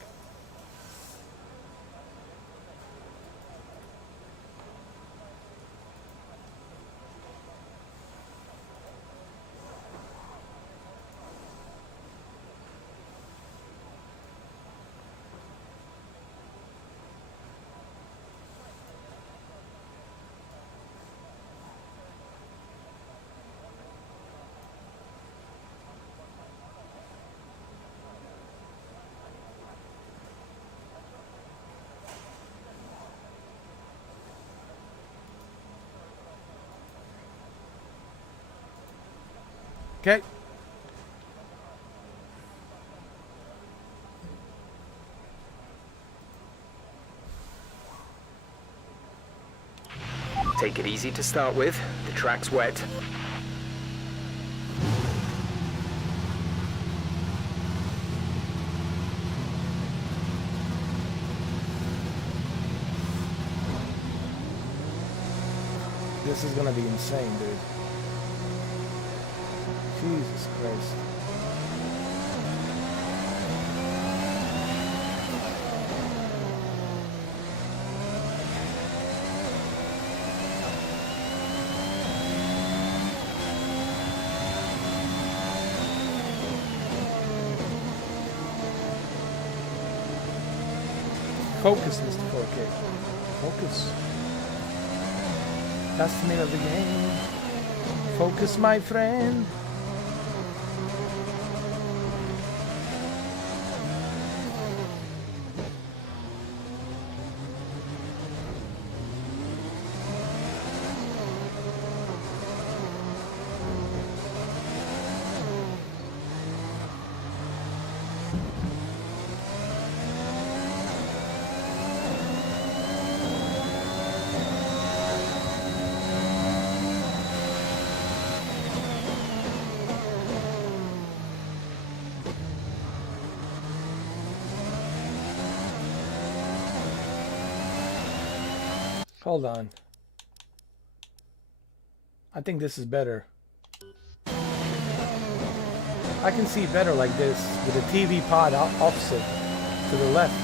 Okay. Take it easy to start with. The track's wet. This is gonna be insane, dude. Jesus Christ. Focus, Mr. 4K. Focus. That's the name of the game. Focus, my friend. Hold on. I think this is better. I can see better like this with the TV pod offset to the left.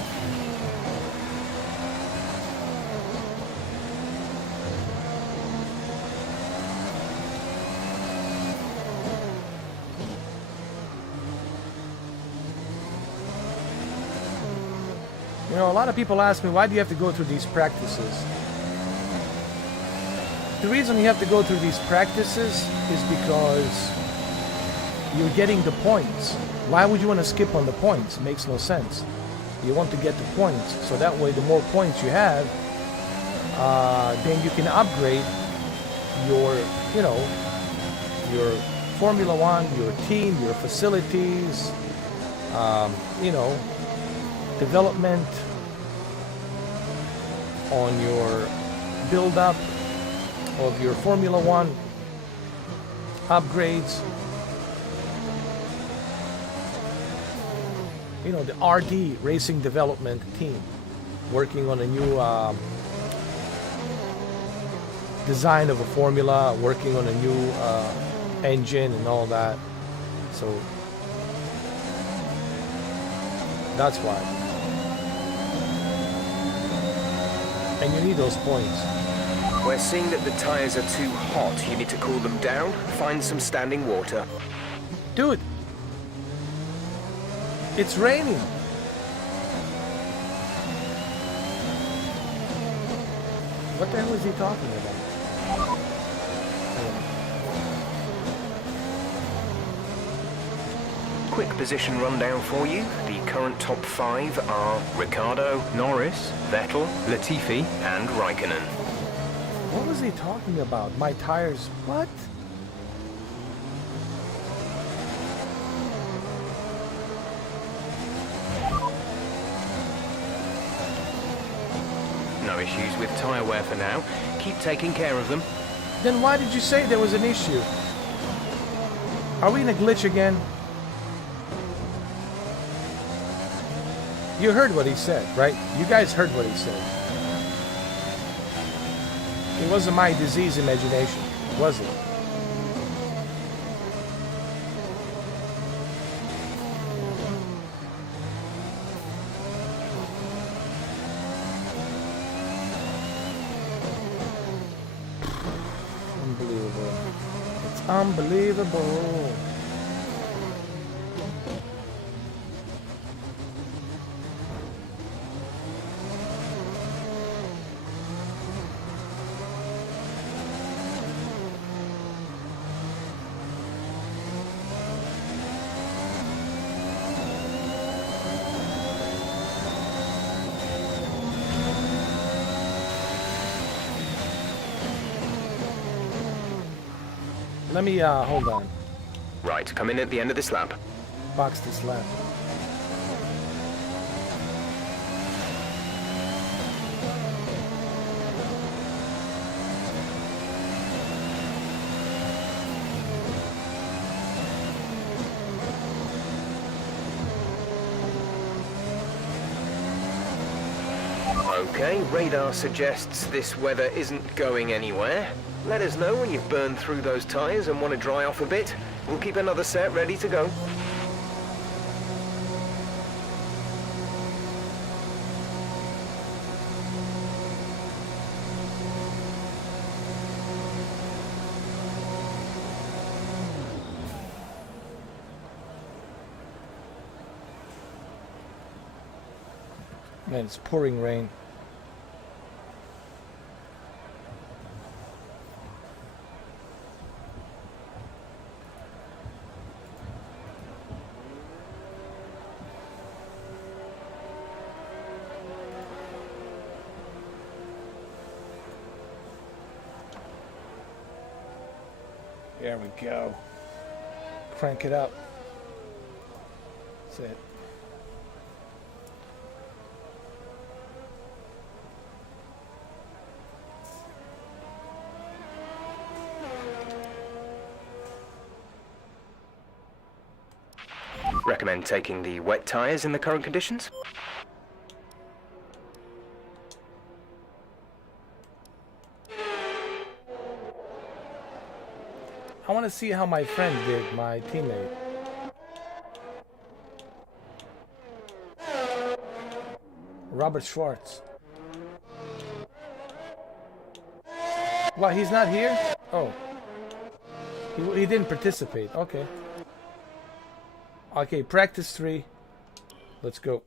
You know, a lot of people ask me, why do you have to go through these practices? The reason you have to go through these practices is because you're getting the points. Why would you want to skip on the points? It makes no sense. You want to get the points, so that way the more points you have, then you can upgrade your, you know, your Formula One, your team, your facilities, you know, development on your build-up of your Formula One upgrades. You know, the RD Racing Development team working on a new design of a formula, working on a new engine and all that. So that's why. And you need those points. We're seeing that the tires are too hot. You need to cool them down. Find some standing water. Dude, it's raining. What the hell is he talking about? Quick position rundown for you. The current top 5 are Ricciardo, Norris, Vettel, Latifi, and Raikkonen. What was he talking about? My tires, what? No issues with tyre wear for now. Keep taking care of them. Then why did you say there was an issue? Are we in a glitch again? You heard what he said, right? You guys heard what he said. It wasn't my diseased imagination, was it? Unbelievable. It's unbelievable. Let me, hold on. Right, come in at the end of this lap. Box this lap. Okay, radar suggests this weather isn't going anywhere. Let us know when you've burned through those tyres and want to dry off a bit. We'll keep another set ready to go. Man, it's pouring rain. There we go. Crank it up. That's it. Recommend taking the wet tyres in the current conditions? I want to see how my friend did, my teammate. Robert Schwartz. What, he's not here? Oh. He didn't participate. Okay. Okay, practice 3. Let's go.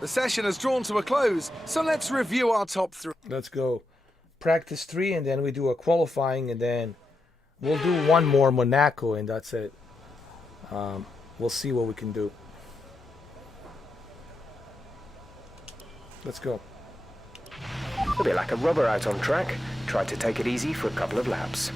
The session has drawn to a close, so let's review our top 3. Let's go. Practice 3, and then we do a qualifying, and then we'll do one more Monaco, and that's it. We'll see what we can do. Let's go. A bit like a rubber out on track. Try to take it easy for a couple of laps.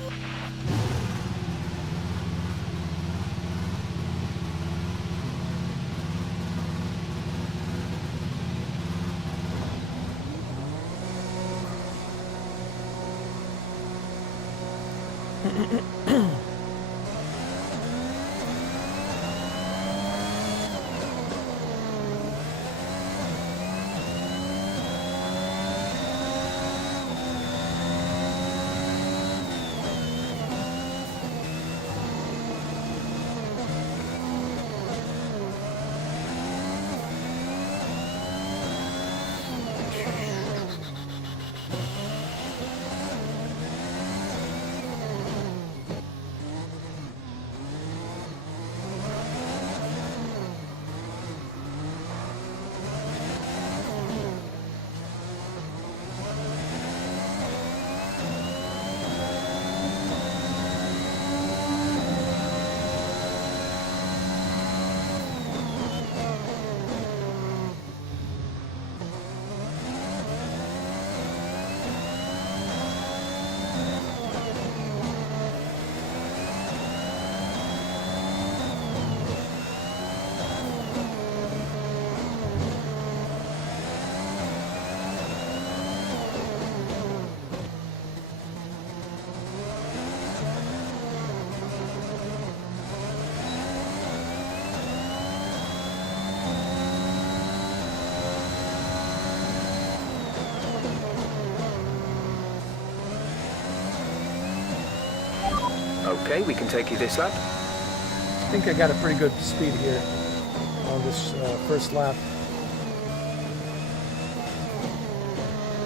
Okay, we can take you this lap. I think I got a pretty good speed here on this first lap.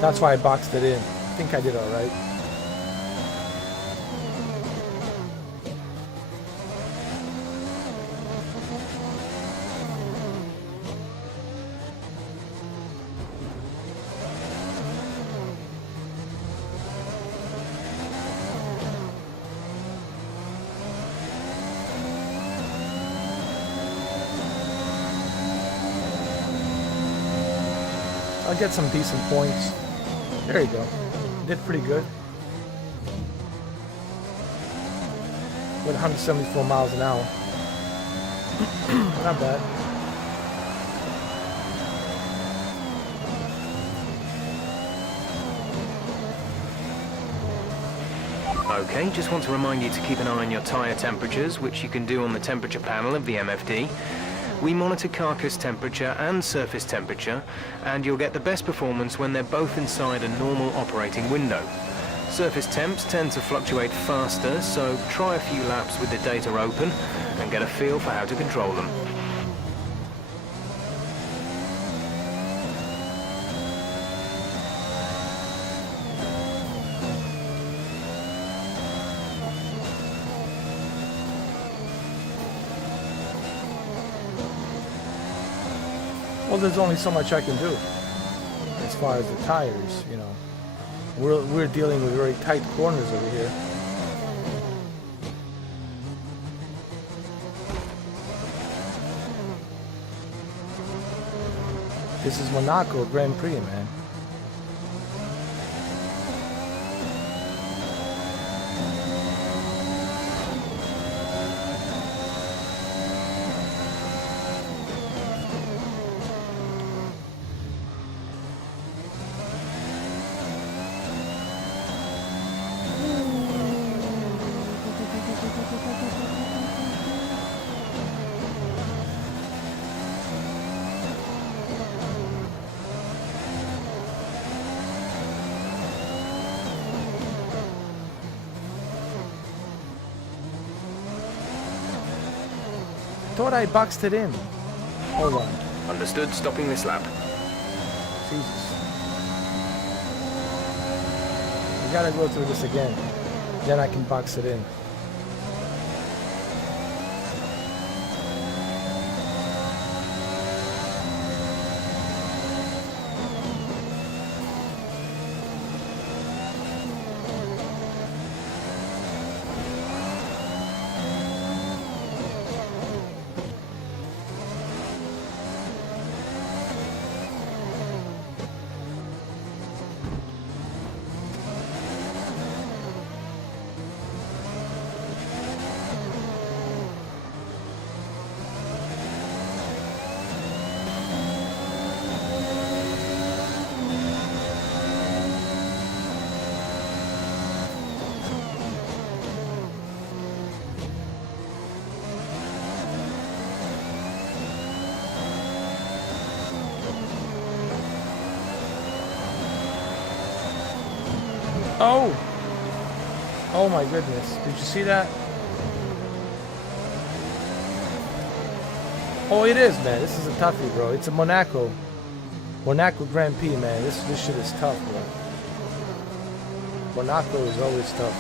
That's why I boxed it in. I think I did all right. I'll get some decent points. There you go. Did pretty good. With 174 miles an hour. Not bad. Okay, just want to remind you to keep an eye on your tyre temperatures, which you can do on the temperature panel of the MFD. We monitor carcass temperature and surface temperature, and you'll get the best performance when they're both inside a normal operating window. Surface temps tend to fluctuate faster, so try a few laps with the data open and get a feel for how to control them. Well, there's only so much I can do as far as the tires, you know. We're dealing with very tight corners over here. This is Monaco Grand Prix, man. Thought I boxed it in. Hold on. Understood, stopping this lap. Jesus. We gotta go through this again. Then I can box it in. Oh! Oh my goodness. Did you see that? Oh, it is, man. This is a toughie, bro. It's a Monaco Grand Prix, man. This shit is tough, bro. Monaco is always tough.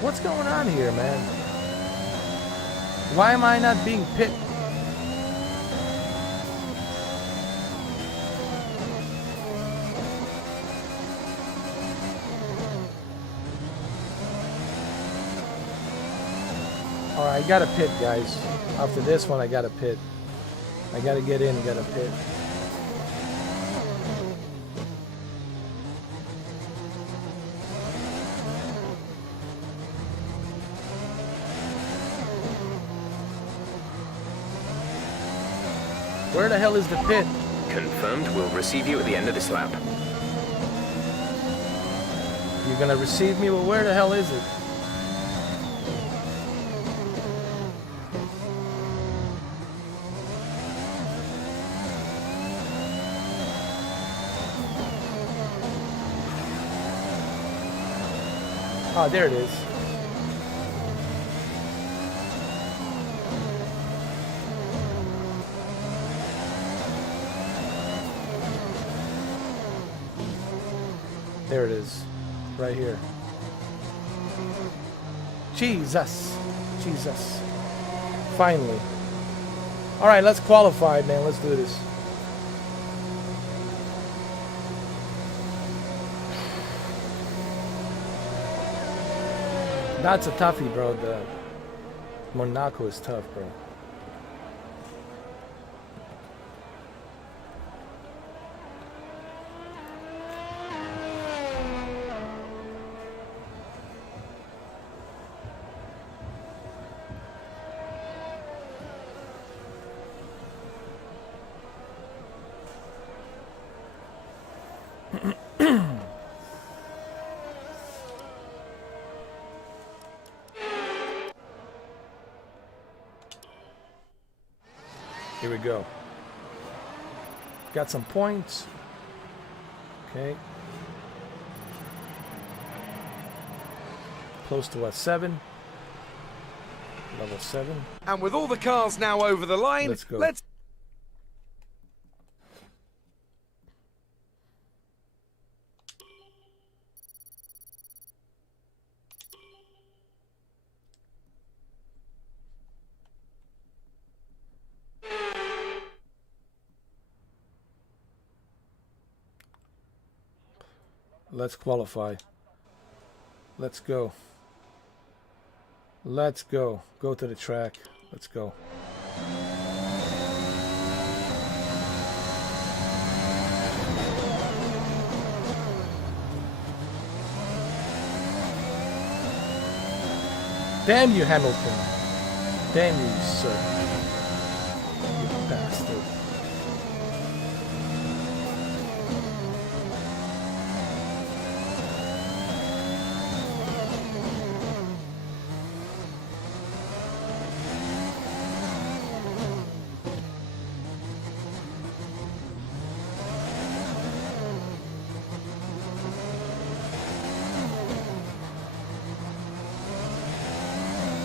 What's going on here, man? Why am I not being pit? Alright, I gotta pit, guys. After this one, I gotta pit. I gotta get in, gotta pit. Where the hell is the pit? Confirmed, we'll receive you at the end of this lap. You're gonna receive me? Well, where the hell is it? Oh, there it is. There it is. Right here. Jesus. Jesus. Finally. Alright, let's qualify, man. Let's do this. That's a toughie, bro. The Monaco is tough, bro. Here we go. Got some points. Okay. Close to what, 7? Level 7. And with all the cars now over the line, Let's go. Let's qualify. Let's go. Let's go. Go to the track. Let's go. Damn you, Hamilton. Damn you, sir. You bastard.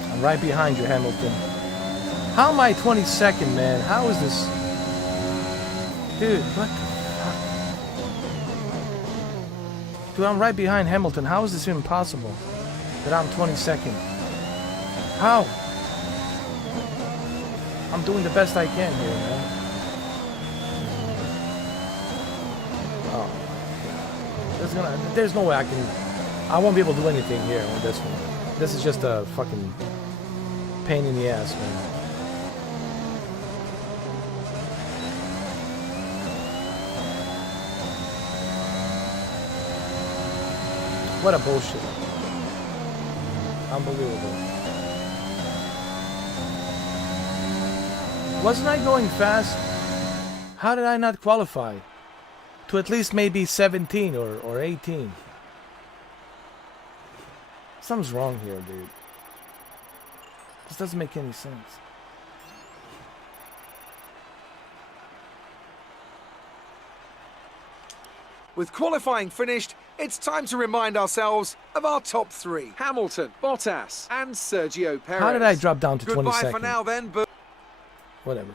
I'm right behind you, Hamilton. How am I 22nd, man? How is this? Dude, what the fuck? Dude, I'm right behind Hamilton. How is this even possible? That I'm 22nd? How? I'm doing the best I can here, man. Oh. There's no way I won't be able to do anything here with this one. This is just a fucking pain in the ass, man. What a bullshit. Unbelievable. Wasn't I going fast? How did I not qualify? To at least maybe 17 or 18. Something's wrong here, dude. This doesn't make any sense. With qualifying finished, it's time to remind ourselves of our top 3. Hamilton, Bottas, and Sergio Perez. How did I drop down to 22nd? Goodbye for now then, but... Whatever.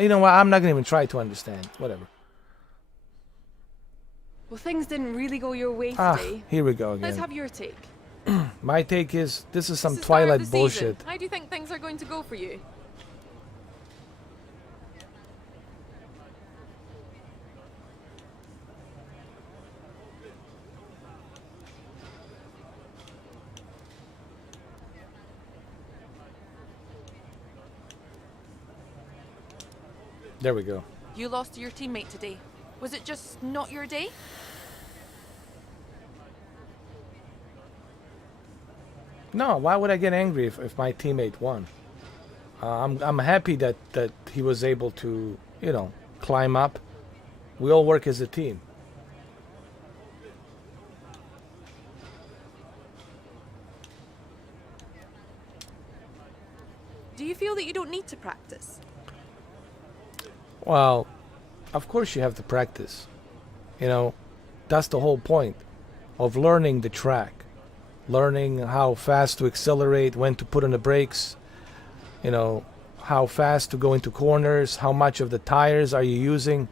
You know what? I'm not going to even try to understand. Whatever. Well, things didn't really go your way today. Here we go again. Let's have your take. My take is, this is some It's the start of Twilight the season. bullshit. How do you think things are going to go for you? There we go. You lost to your teammate today. Was it just not your day? No, why would I get angry if my teammate won? I'm happy that he was able to, climb up. We all work as a team. Do you feel that you don't need to practice? Well, of course you have to practice. That's the whole point of learning the track. Learning how fast to accelerate, when to put on the brakes, how fast to go into corners, how much of the tires are you using.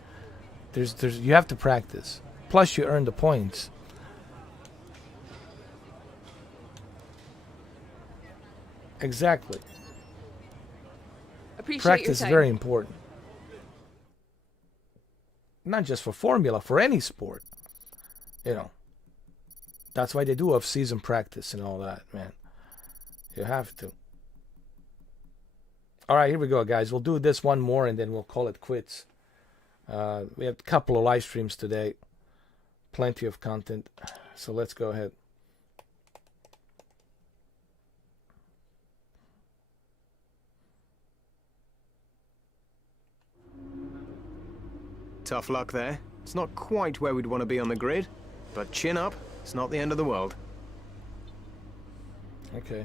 You have to practice. Plus you earn the points. Exactly. Appreciate Practice your is time. very important. Not just for Formula, for any sport. That's why they do off-season practice and all that, man. You have to. All right, here we go, guys. We'll do this one more, and then we'll call it quits. We have a couple of live streams today. Plenty of content. So let's go ahead. Tough luck there. It's not quite where we'd want to be on the grid, but chin up, it's not the end of the world. Okay.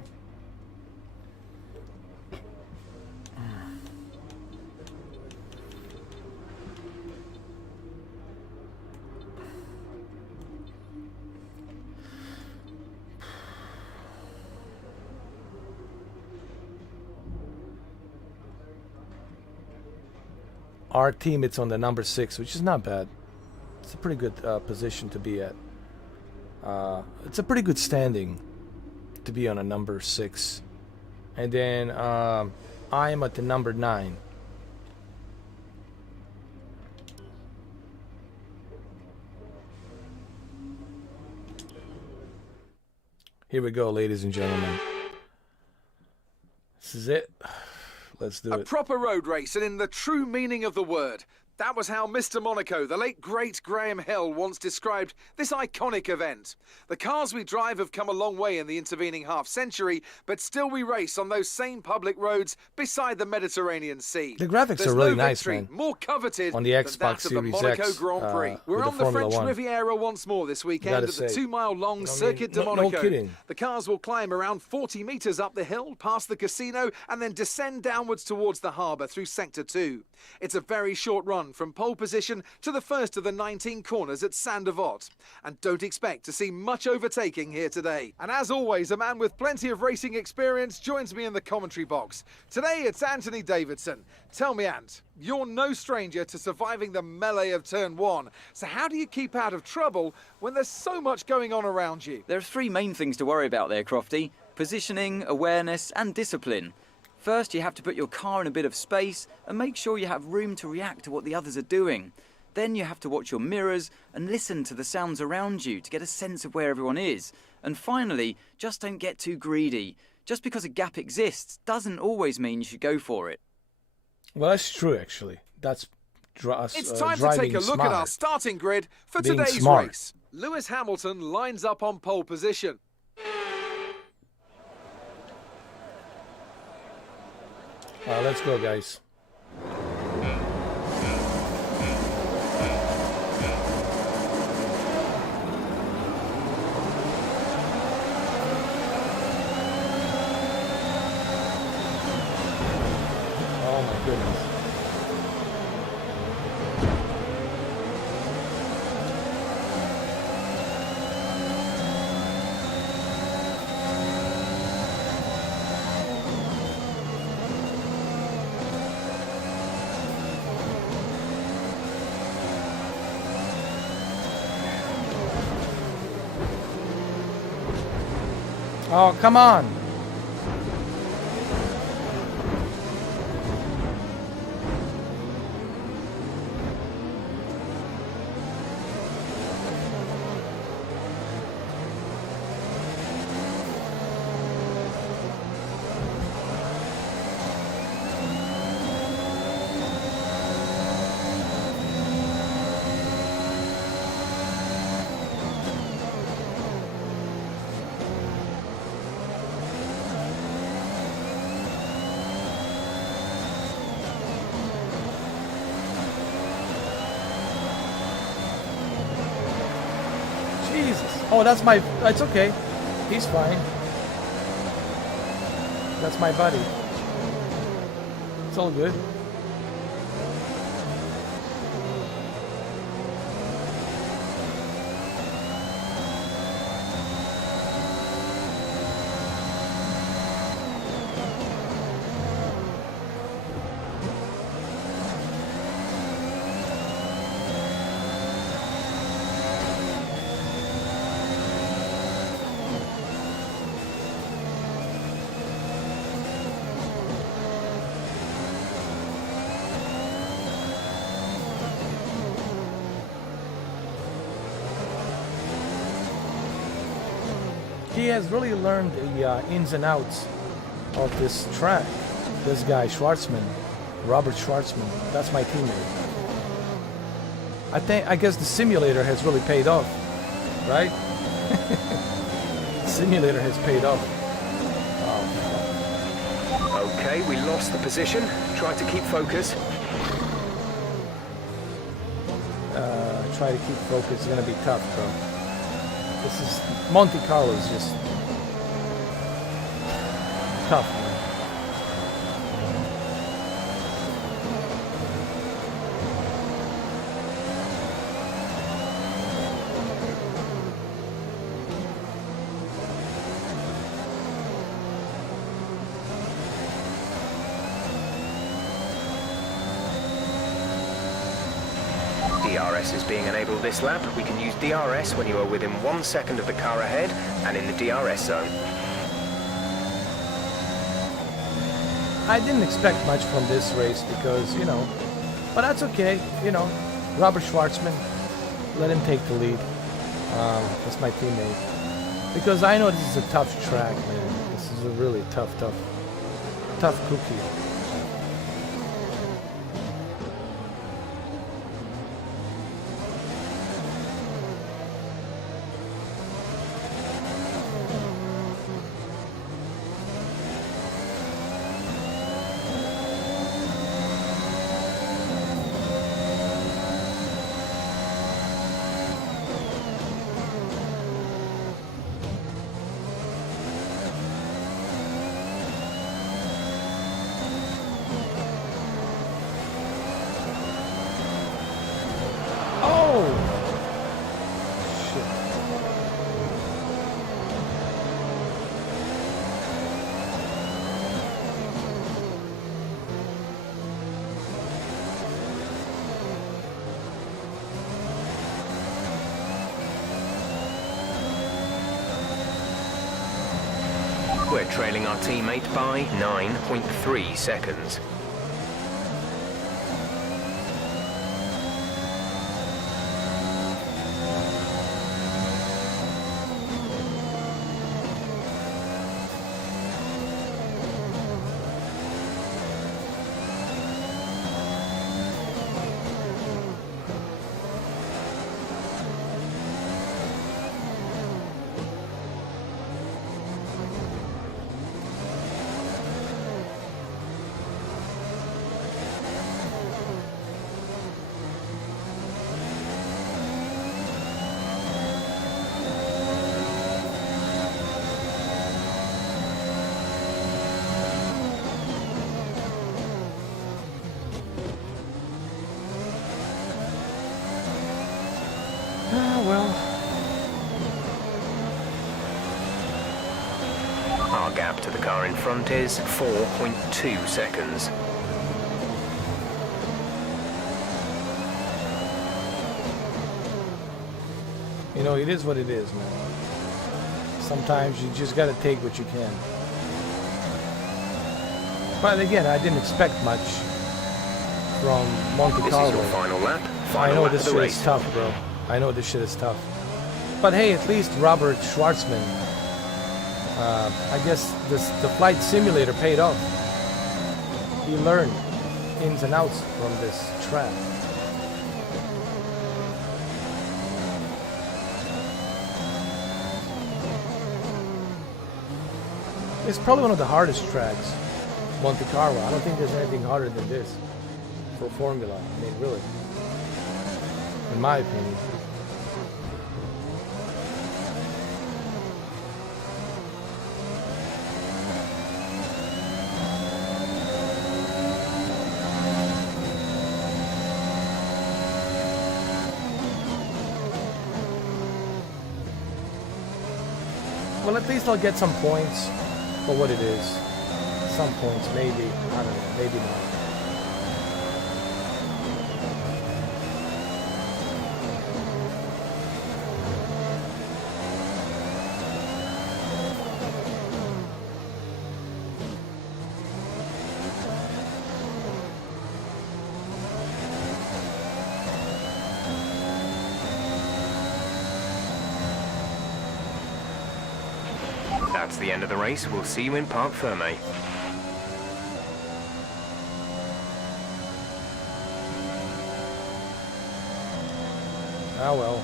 Our team, it's on the number 6, which is not bad. It's a pretty good position to be at. It's a pretty good standing to be on a number 6. And then I am at the number 9. Here we go, ladies and gentlemen. This is it. Let's do it. A proper road race, and in the true meaning of the word. That was how Mr. Monaco, the late great Graham Hill, once described this iconic event. The cars we drive have come a long way in the intervening half-century, but still we race on those same public roads beside the Mediterranean Sea. The graphics There's are really no nice, victory man. more coveted On the than Xbox that of the Series Monaco X, Grand Prix. We're with on the the Formula French 1. Riviera once more this weekend Gotta at the say, 2-mile-long Circuit de no Monaco. kidding. The cars will climb around 40 metres up the hill, past the casino, and then descend downwards towards the harbour through Sector 2. It's a very short run from pole position to the first of the 19 corners at Saint-Devote. And don't expect to see much overtaking here today. And as always, a man with plenty of racing experience joins me in the commentary box. Today it's Anthony Davidson. Tell me, Ant, you're no stranger to surviving the melee of Turn 1. So how do you keep out of trouble when there's so much going on around you? There are three main things to worry about there, Crofty. Positioning, awareness and discipline. First, you have to put your car in a bit of space and make sure you have room to react to what the others are doing. Then you have to watch your mirrors and listen to the sounds around you to get a sense of where everyone is. And finally, just don't get too greedy. Just because a gap exists doesn't always mean you should go for it. Well, that's true, actually. That's It's time to take a look at our starting grid for Being today's smart. race. Lewis Hamilton lines up on pole position. Let's go, guys. Oh my goodness. Oh, come on. Jesus. Oh, that's okay. He's fine. That's my buddy. It's all good. has really learned the ins and outs of this track. This guy, Schwartzman, Robert Schwartzman, that's my teammate. I guess the simulator has really paid off, right? Simulator has paid off. Oh. Okay, we lost the position. Try to keep focus. Try to keep focus. It's gonna be tough, bro. This is Monte Carlo is just tough, man. DRS is being enabled this lap. We can use DRS when you are within 1 second of the car ahead and in the DRS zone. I didn't expect much from this race because, you know, but that's okay. You know, Robert Schwartzman, let him take the lead. That's my teammate. Because I know this is a tough track, man. This is a really tough cookie. We're trailing our teammate by 9.3 seconds. Our gap to the car in front is 4.2 seconds. You know, it is what it is, man. Sometimes you just gotta take what you can. But again, I didn't expect much from Monte Carlo. This is your final lap. I know this shit is tough, bro. I know this shit is tough. But hey, at least Robert Schwartzman, I guess the flight simulator paid off. He learned ins and outs from this track. It's probably one of the hardest tracks, Monte Carlo. I don't think there's anything harder than this for Formula. I mean, really, in my opinion. Well, at least I'll get some points for what it is. Some points, maybe. I don't know. Maybe not. That's the end of the race. We'll see you in Parc Ferme. Ah, well.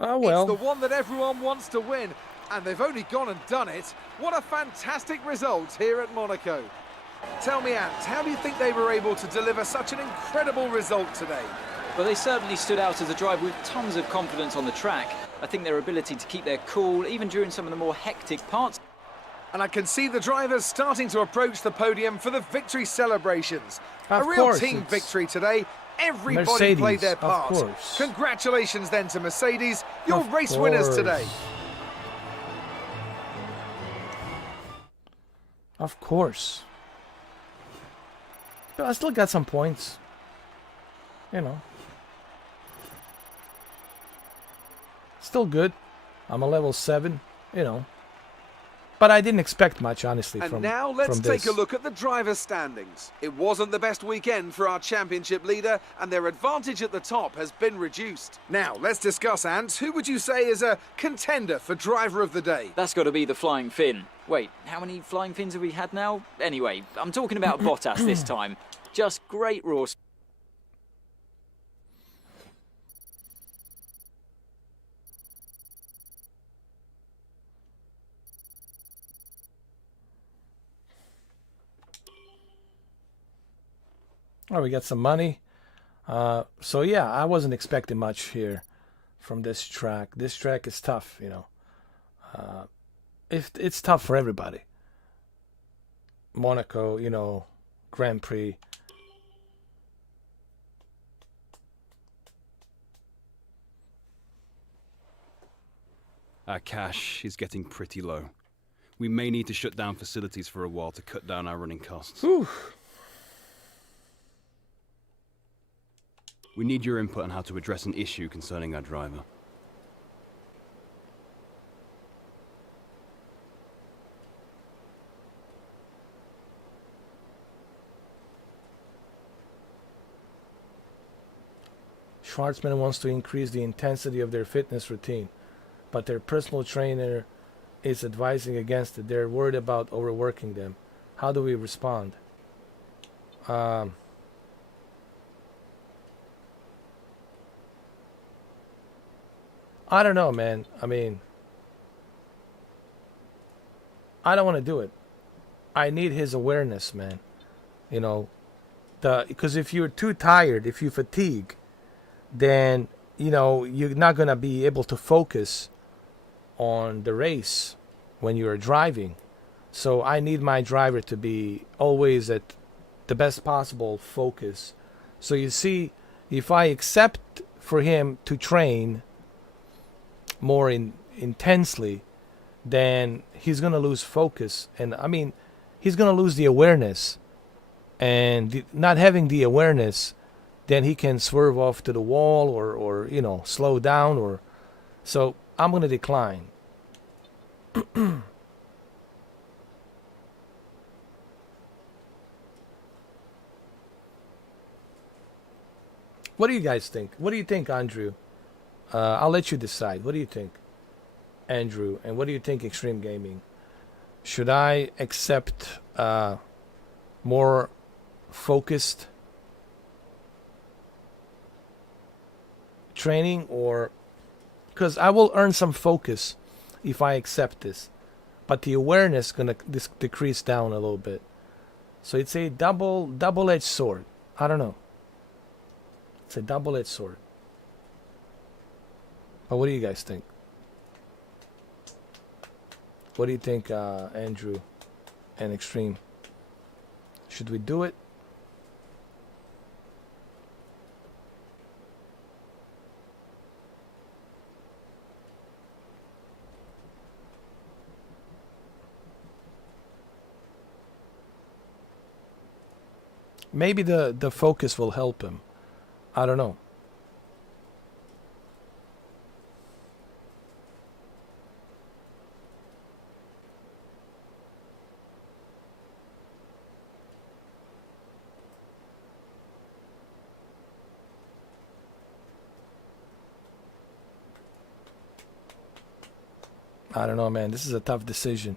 Oh, well. It's the one that everyone wants to win, and they've only gone and done it. What a fantastic result here at Monaco. Tell me, Ant, how do you think they were able to deliver such an incredible result today? Well, they certainly stood out as a driver with tons of confidence on the track. I think their ability to keep their cool, even during some of the more hectic parts. And I can see the drivers starting to approach the podium for the victory celebrations. Of a real course, team it's victory today. Everybody Mercedes, played their of part. course. Congratulations then to Mercedes, your Of race winners course. today. Of course. But I still got some points. You know. Still good. I'm a level 7, you know. But I didn't expect much, honestly, And from now let's from take this. a look at the drivers' standings. It wasn't the best weekend for our championship leader, and their advantage at the top has been reduced. Now let's discuss, Ant. Who would you say is a contender for driver of the day? That's got to be the Flying Finn. Wait, how many Flying Fins have we had now? Anyway, I'm talking about Bottas this time. Just great raw. Oh, we got some money. So yeah, I wasn't expecting much here from this track. This track is tough, you know. It's tough for everybody. Monaco, you know, Grand Prix. Our cash is getting pretty low. We may need to shut down facilities for a while to cut down our running costs. Whew. We need your input on how to address an issue concerning our driver. Schwartzman wants to increase the intensity of their fitness routine, but their personal trainer is advising against it. They're worried about overworking them. How do we respond? I don't know, man. I mean, I don't want to do it. I need his awareness, man. You know, because if you're too tired, if you fatigue, then, you know, you're not going to be able to focus on the race when you're driving. So I need my driver to be always at the best possible focus. So you see, if I accept for him to train more intensely, then he's going to lose focus. And I mean, he's going to lose the awareness. And not having the awareness, then he can swerve off to the wall or you know, slow down. Or so I'm going to decline. What do you guys think? What do you think, Andrew? I'll let you decide. What do you think, Andrew? And what do you think, Extreme Gaming? Should I accept more focused training, or because I will earn some focus if I accept this, but the awareness gonna decrease down a little bit. So it's a double-edged sword. I don't know. It's a double-edged sword. But what do you guys think? What do you think, Andrew and Extreme? Should we do it? Maybe the focus will help him. I don't know. I don't know, man. This is a tough decision.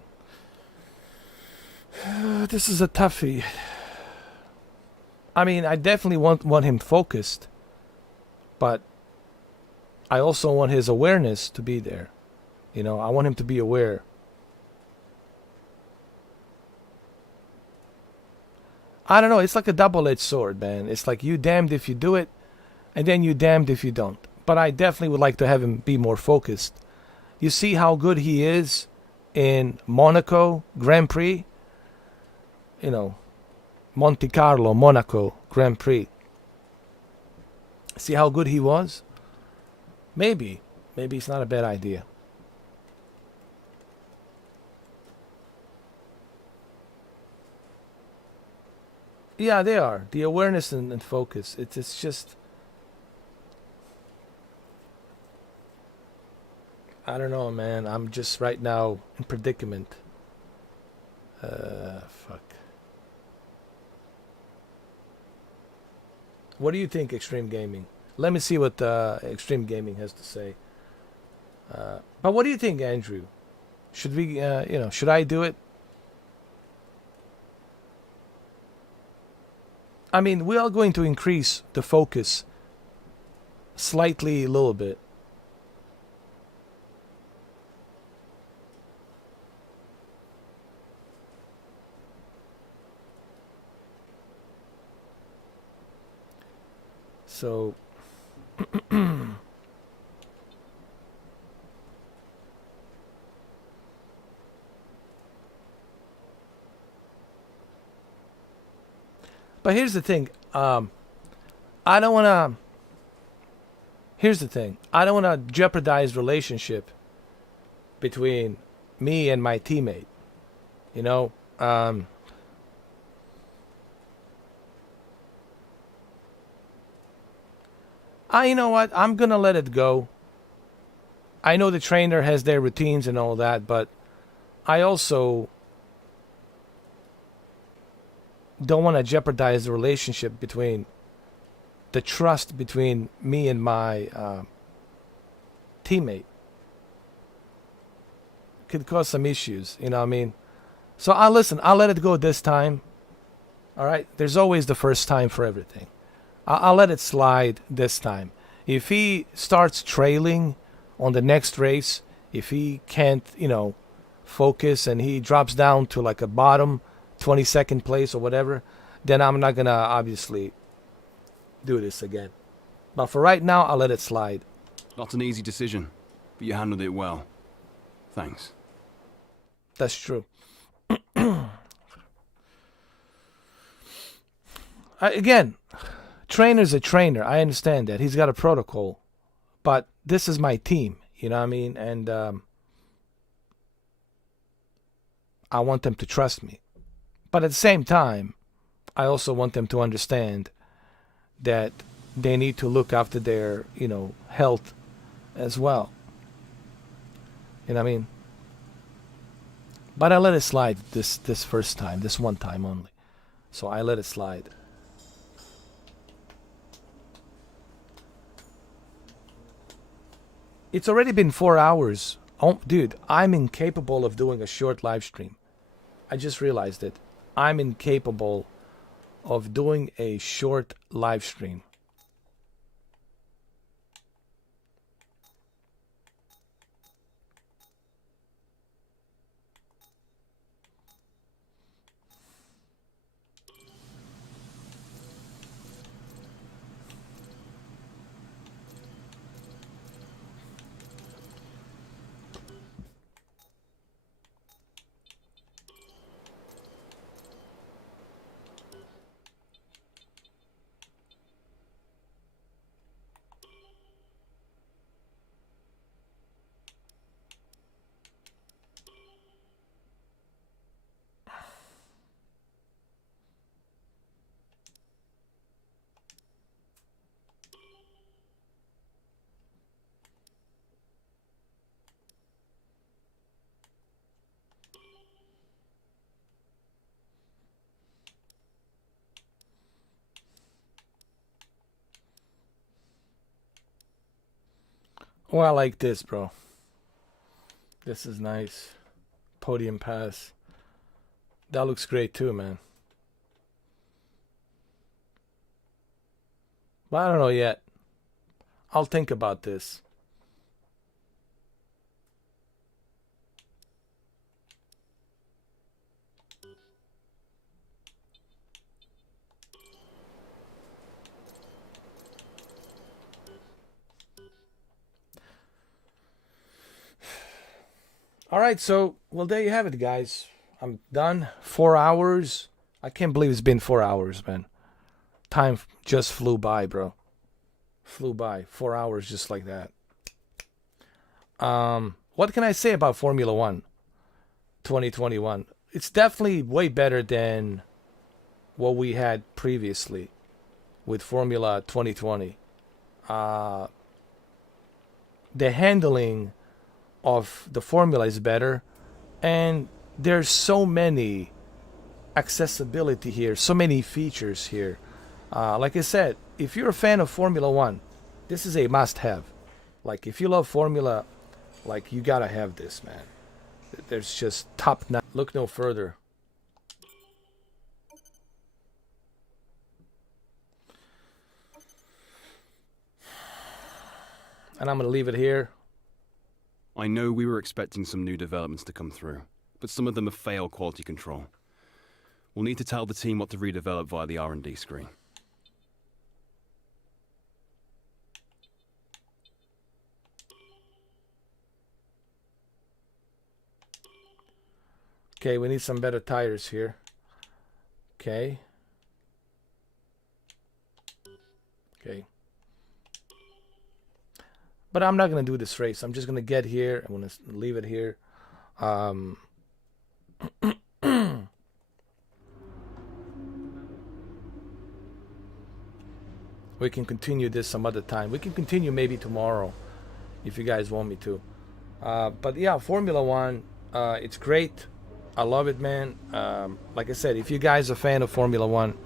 This is a toughie. I mean, I definitely want him focused, but I also want his awareness to be there. You know, I want him to be aware. I don't know. It's like a double-edged sword, man. It's like you damned if you do it, and then you damned if you don't. But I definitely would like to have him be more focused. You see how good he is in Monaco Grand Prix? You know, Monte Carlo, Monaco Grand Prix. See how good he was? Maybe it's not a bad idea. Yeah, they are. The awareness and focus. It's just... I don't know, man. I'm just right now in predicament. Fuck. What do you think, Extreme Gaming? Let me see what Extreme Gaming has to say. But what do you think, Andrew? Should we, should I do it? I mean, we are going to increase the focus slightly, a little bit. So, but here's the thing. I don't want to. Here's the thing. I don't want to jeopardize relationship between me and my teammate. You know. You know what? I'm gonna let it go. I know the trainer has their routines and all that, but I also don't want to jeopardize the relationship between the trust between me and my teammate. Could cause some issues, you know what I mean? So I'll let it go this time. All right? There's always the first time for everything. I'll let it slide this time. If he starts trailing on the next race, if he can't, focus and he drops down to like a bottom 22nd place or whatever, then I'm not going to obviously do this again. But for right now, I'll let it slide. Not an easy decision, but you handled it well. Thanks. That's true. Again, trainer's a trainer. I understand that. He's got a protocol. But this is my team. You know what I mean? And I want them to trust me. But at the same time, I also want them to understand that they need to look after their, health as well. You know what I mean? But I let it slide this first time, this one time only. So I let it slide. It's already been 4 hours. Oh, dude, I'm incapable of doing a short live stream. I just realized it. I'm incapable of doing a short live stream. Well, I like this, bro. This is nice. Podium pass. That looks great too, man. But I don't know yet. I'll think about this. All right, so, well, there you have it, guys. I'm done. 4 hours. I can't believe it's been 4 hours, man. Time just flew by, bro. Flew by. 4 hours just like that. What can I say about Formula One 2021? It's definitely way better than what we had previously with Formula 2020. The handling of the formula is better, and there's so many accessibility here, so many features here. Like I said, if you're a fan of Formula One, this is a must-have. Like, if you love Formula, like, you gotta have this, man. There's just top-notch. Look no further. And I'm gonna leave it here. I know we were expecting some new developments to come through, but some of them have failed quality control. We'll need to tell the team what to redevelop via the R&D screen. Okay, we need some better tires here. Okay. Okay. But I'm not going to do this race. I'm just going to get here. I'm going to leave it here. We can continue this some other time. We can continue maybe tomorrow if you guys want me to. But yeah, Formula One, it's great. I love it, man. Like I said, if you guys are a fan of Formula One,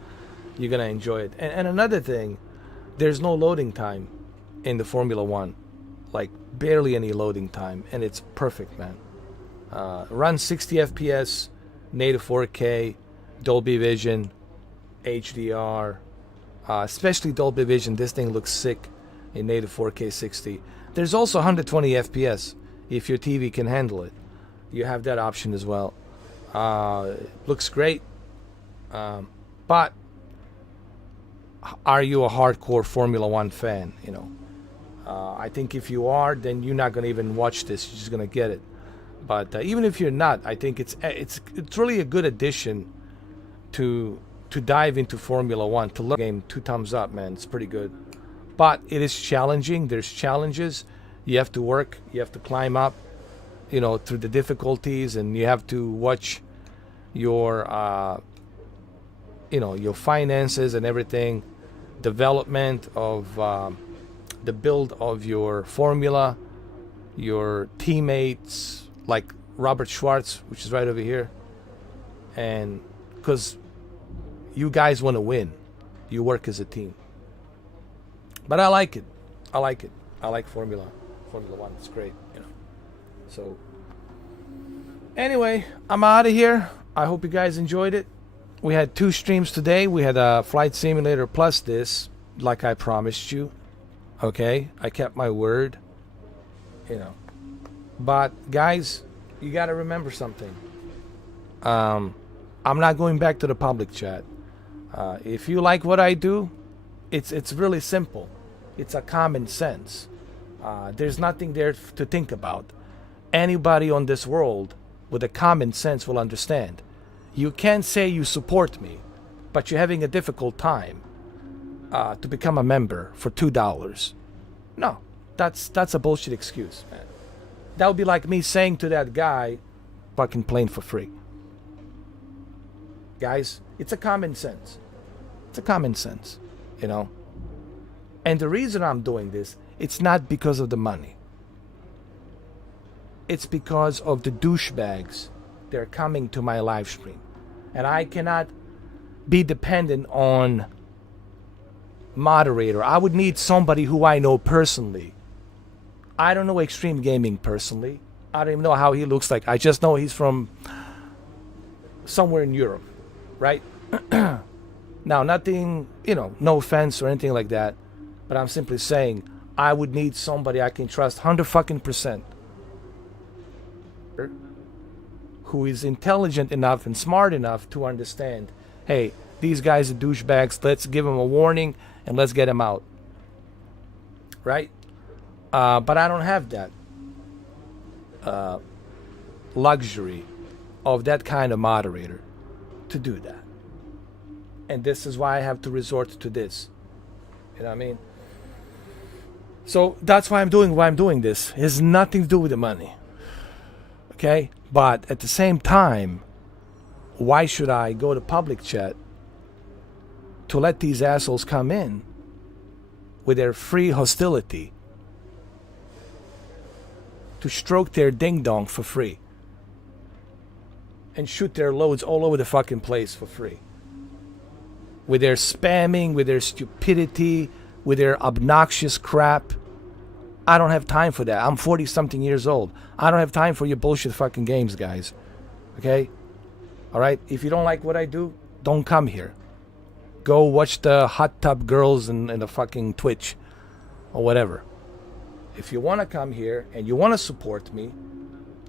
you're going to enjoy it. And another thing, there's no loading time in the Formula One. Like, barely any loading time. And it's perfect, man. Runs 60 FPS, native 4K, Dolby Vision, HDR. Especially Dolby Vision. This thing looks sick in native 4K 60. There's also 120 FPS if your TV can handle it. You have that option as well. Looks great. But are you a hardcore Formula One fan? You know, I think if you are, then you're not gonna even watch this. You're just gonna get it. But even if you're not, I think it's really a good addition to dive into Formula One. To look game, 2 thumbs up, man. It's pretty good. But it is challenging. There's challenges. You have to work. You have to climb up, you know, through the difficulties, and you have to watch your, you know, your finances and everything, development of the build of your formula, your teammates, like Robert Schwartz, which is right over here, and because you guys want to win, you work as a team. But I like it. I like it. I like Formula One. It's great, you know. So anyway, I'm out of here. I hope you guys enjoyed it. We had 2 streams today. We had a Flight Simulator plus this, like I promised you. Okay, I kept my word, you know. But guys, you got to remember something. I'm not going back to the public chat. If you like what I do, it's really simple. It's a common sense. There's nothing there to think about. Anybody on this world with a common sense will understand. You can't say you support me, but you're having a difficult time to become a member for $2. No, that's a bullshit excuse, man. That would be like me saying to that guy, fucking playing for free. Guys, it's a common sense. It's a common sense, you know. And the reason I'm doing this, it's not because of the money. It's because of the douchebags. They're coming to my live stream. And I cannot be dependent on moderator. I would need somebody who I know personally. I don't know Extreme Gaming personally. I don't even know how he looks like. I just know he's from somewhere in Europe, right? Now, nothing, no offense or anything like that, but I'm simply saying I would need somebody I can trust 100% who is intelligent enough and smart enough to understand, hey, these guys are douchebags, let's give them a warning and let's get them out, right? But I don't have that luxury of that kind of moderator to do that. And this is why I have to resort to this. You know what I mean? So that's why I'm doing this. It has nothing to do with the money. Okay? But at the same time, why should I go to public chat to let these assholes come in with their free hostility to stroke their ding-dong for free and shoot their loads all over the fucking place for free? With their spamming, with their stupidity, with their obnoxious crap. I don't have time for that. I'm 40-something years old. I don't have time for your bullshit fucking games, guys. Okay? Alright? If you don't like what I do, don't come here. Go watch the hot tub girls in the fucking Twitch or whatever. If you want to come here and you want to support me,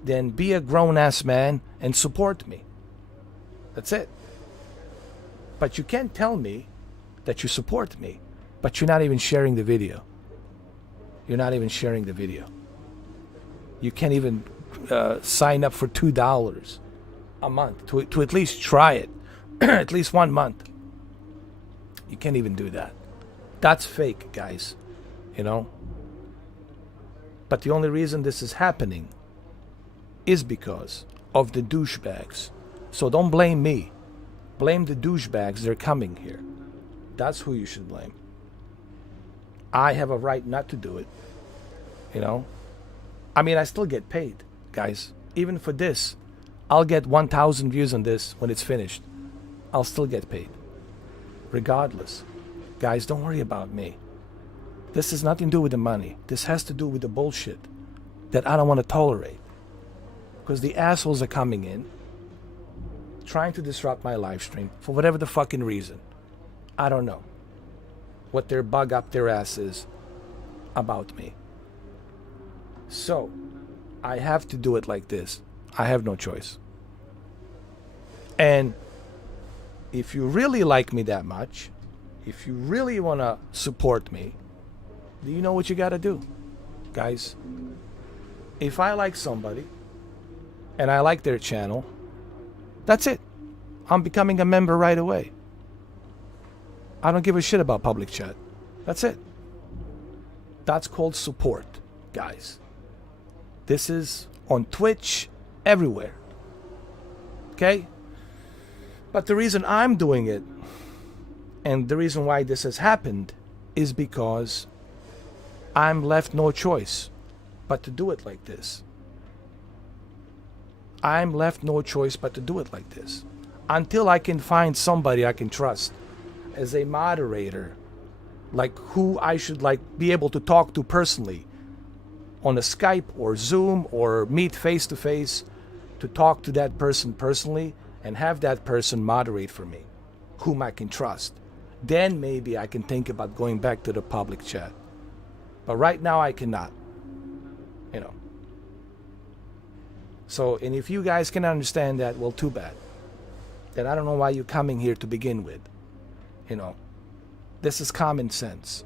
then be a grown-ass man and support me. That's it. But you can't tell me that you support me, but you're not even sharing the video. You're not even sharing the video. You can't even sign up for $2 a month to at least try it. At least 1 month. You can't even do that. That's fake, guys. But the only reason this is happening is because of the douchebags. So don't blame me. Blame the douchebags. They're coming here. That's who you should blame. I have a right not to do it. I mean, I still get paid, guys. Even for this, I'll get 1,000 views on this when it's finished. I'll still get paid. Regardless. Guys, don't worry about me. This has nothing to do with the money. This has to do with the bullshit that I don't want to tolerate. Because the assholes are coming in, trying to disrupt my live stream for whatever the fucking reason. I don't know what their bug up their ass is about me. So, I have to do it like this. I have no choice. And if you really like me that much, if you really want to support me, do you know what you got to do? Guys, if I like somebody and I like their channel, that's it. I'm becoming a member right away. I don't give a shit about public chat. That's it. That's called support, guys. This is on Twitch, everywhere. Okay? But the reason I'm doing it, and the reason why this has happened, is because I'm left no choice but to do it like this. I'm left no choice but to do it like this. Until I can find somebody I can trust as a moderator, like who I should be able to talk to personally on a Skype or Zoom or meet face to face, to talk to that person personally and have that person moderate for me, whom I can trust. Then maybe I can think about going back to the public chat. But right now I cannot. So, and if you guys can understand that, well, too bad. Then I don't know why you're coming here to begin with. This is common sense.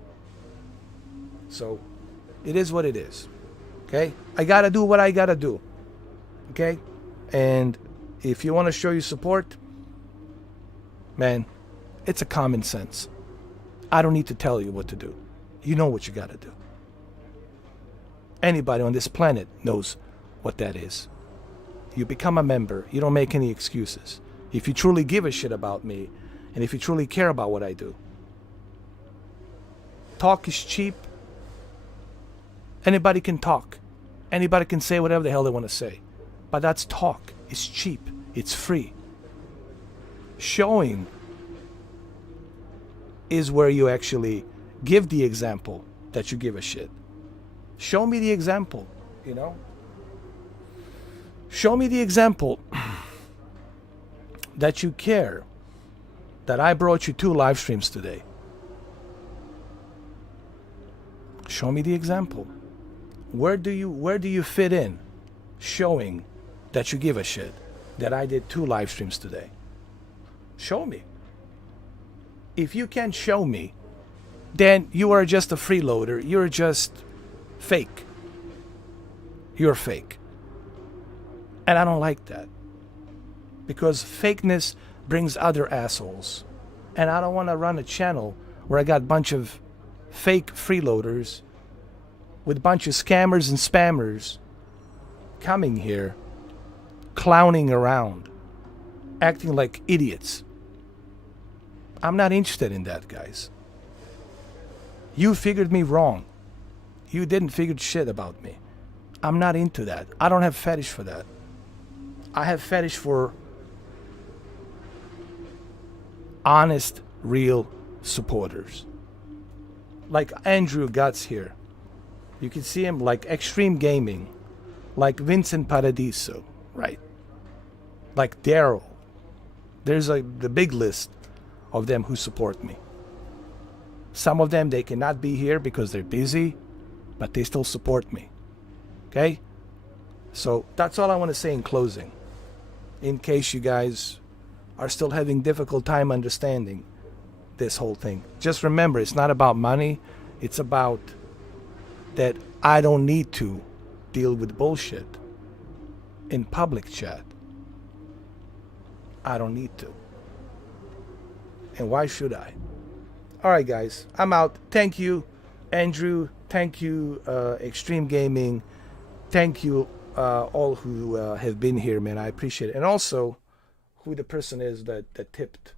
So, it is what it is. Okay? I gotta do what I gotta do. Okay? And if you want to show your support, man, it's a common sense. I don't need to tell you what to do. You know what you gotta do. Anybody on this planet knows what that is. You become a member. You don't make any excuses. If you truly give a shit about me, and if you truly care about what I do. Talk is cheap. Anybody can talk. Anybody can say whatever the hell they want to say. But that's talk. It's cheap. It's free. Showing is where you actually give the example that you give a shit. Show me the example, Show me the example that you care that I brought you 2 live streams today. Show me the example. Where do you fit in showing that you give a shit that I did 2 live streams today? Show me. If you can't show me, then you are just a freeloader. You're just fake. You're fake. And I don't like that. Because fakeness brings other assholes. And I don't want to run a channel where I got a bunch of fake freeloaders with a bunch of scammers and spammers coming here, clowning around, acting like idiots. I'm not interested in that, guys. You figured me wrong. You didn't figure shit about me. I'm not into that. I don't have fetish for that. I have fetish for honest, real supporters. Like Andrew Guts here. You can see him like Extreme Gaming. Like Vincent Paradiso. Right. Like Daryl. There's the big list of them who support me. Some of them, they cannot be here because they're busy, but they still support me. Okay? So that's all I want to say in closing. In case you guys are still having difficult time understanding this whole thing. Just remember, it's not about money. It's about that I don't need to deal with bullshit in public chat. I don't need to. And why should I? All right, guys, I'm out. Thank you, Andrew. Thank you, Extreme Gaming. Thank you, all who have been here, man. I appreciate it. And also, who the person is that tipped.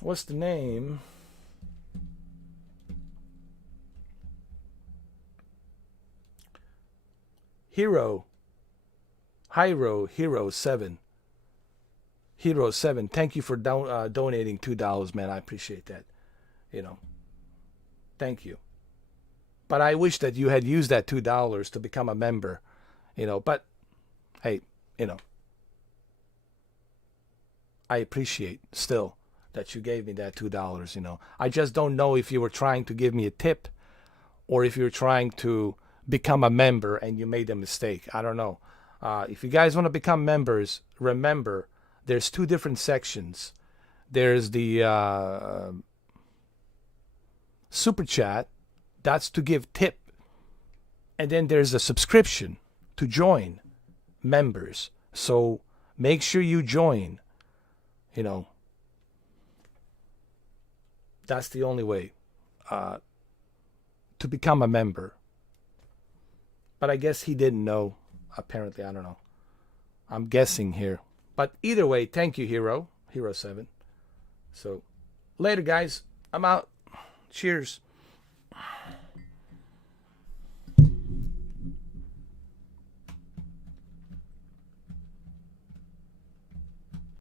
What's the name? Hero 7. Hero 7. Thank you for donating $2, man. I appreciate that. Thank you. But I wish that you had used that $2 to become a member. But hey, I appreciate still that you gave me that $2. I just don't know if you were trying to give me a tip or if you're trying to become a member and you made a mistake. I don't know. If you guys want to become members, remember there's 2 different sections. There's the super chat. That's to give tip. And then there's a subscription to join members. So make sure you join. That's the only way to become a member. But I guess he didn't know. Apparently, I don't know. I'm guessing here. But either way, thank you, Hero 7. So later, guys. I'm out. Cheers.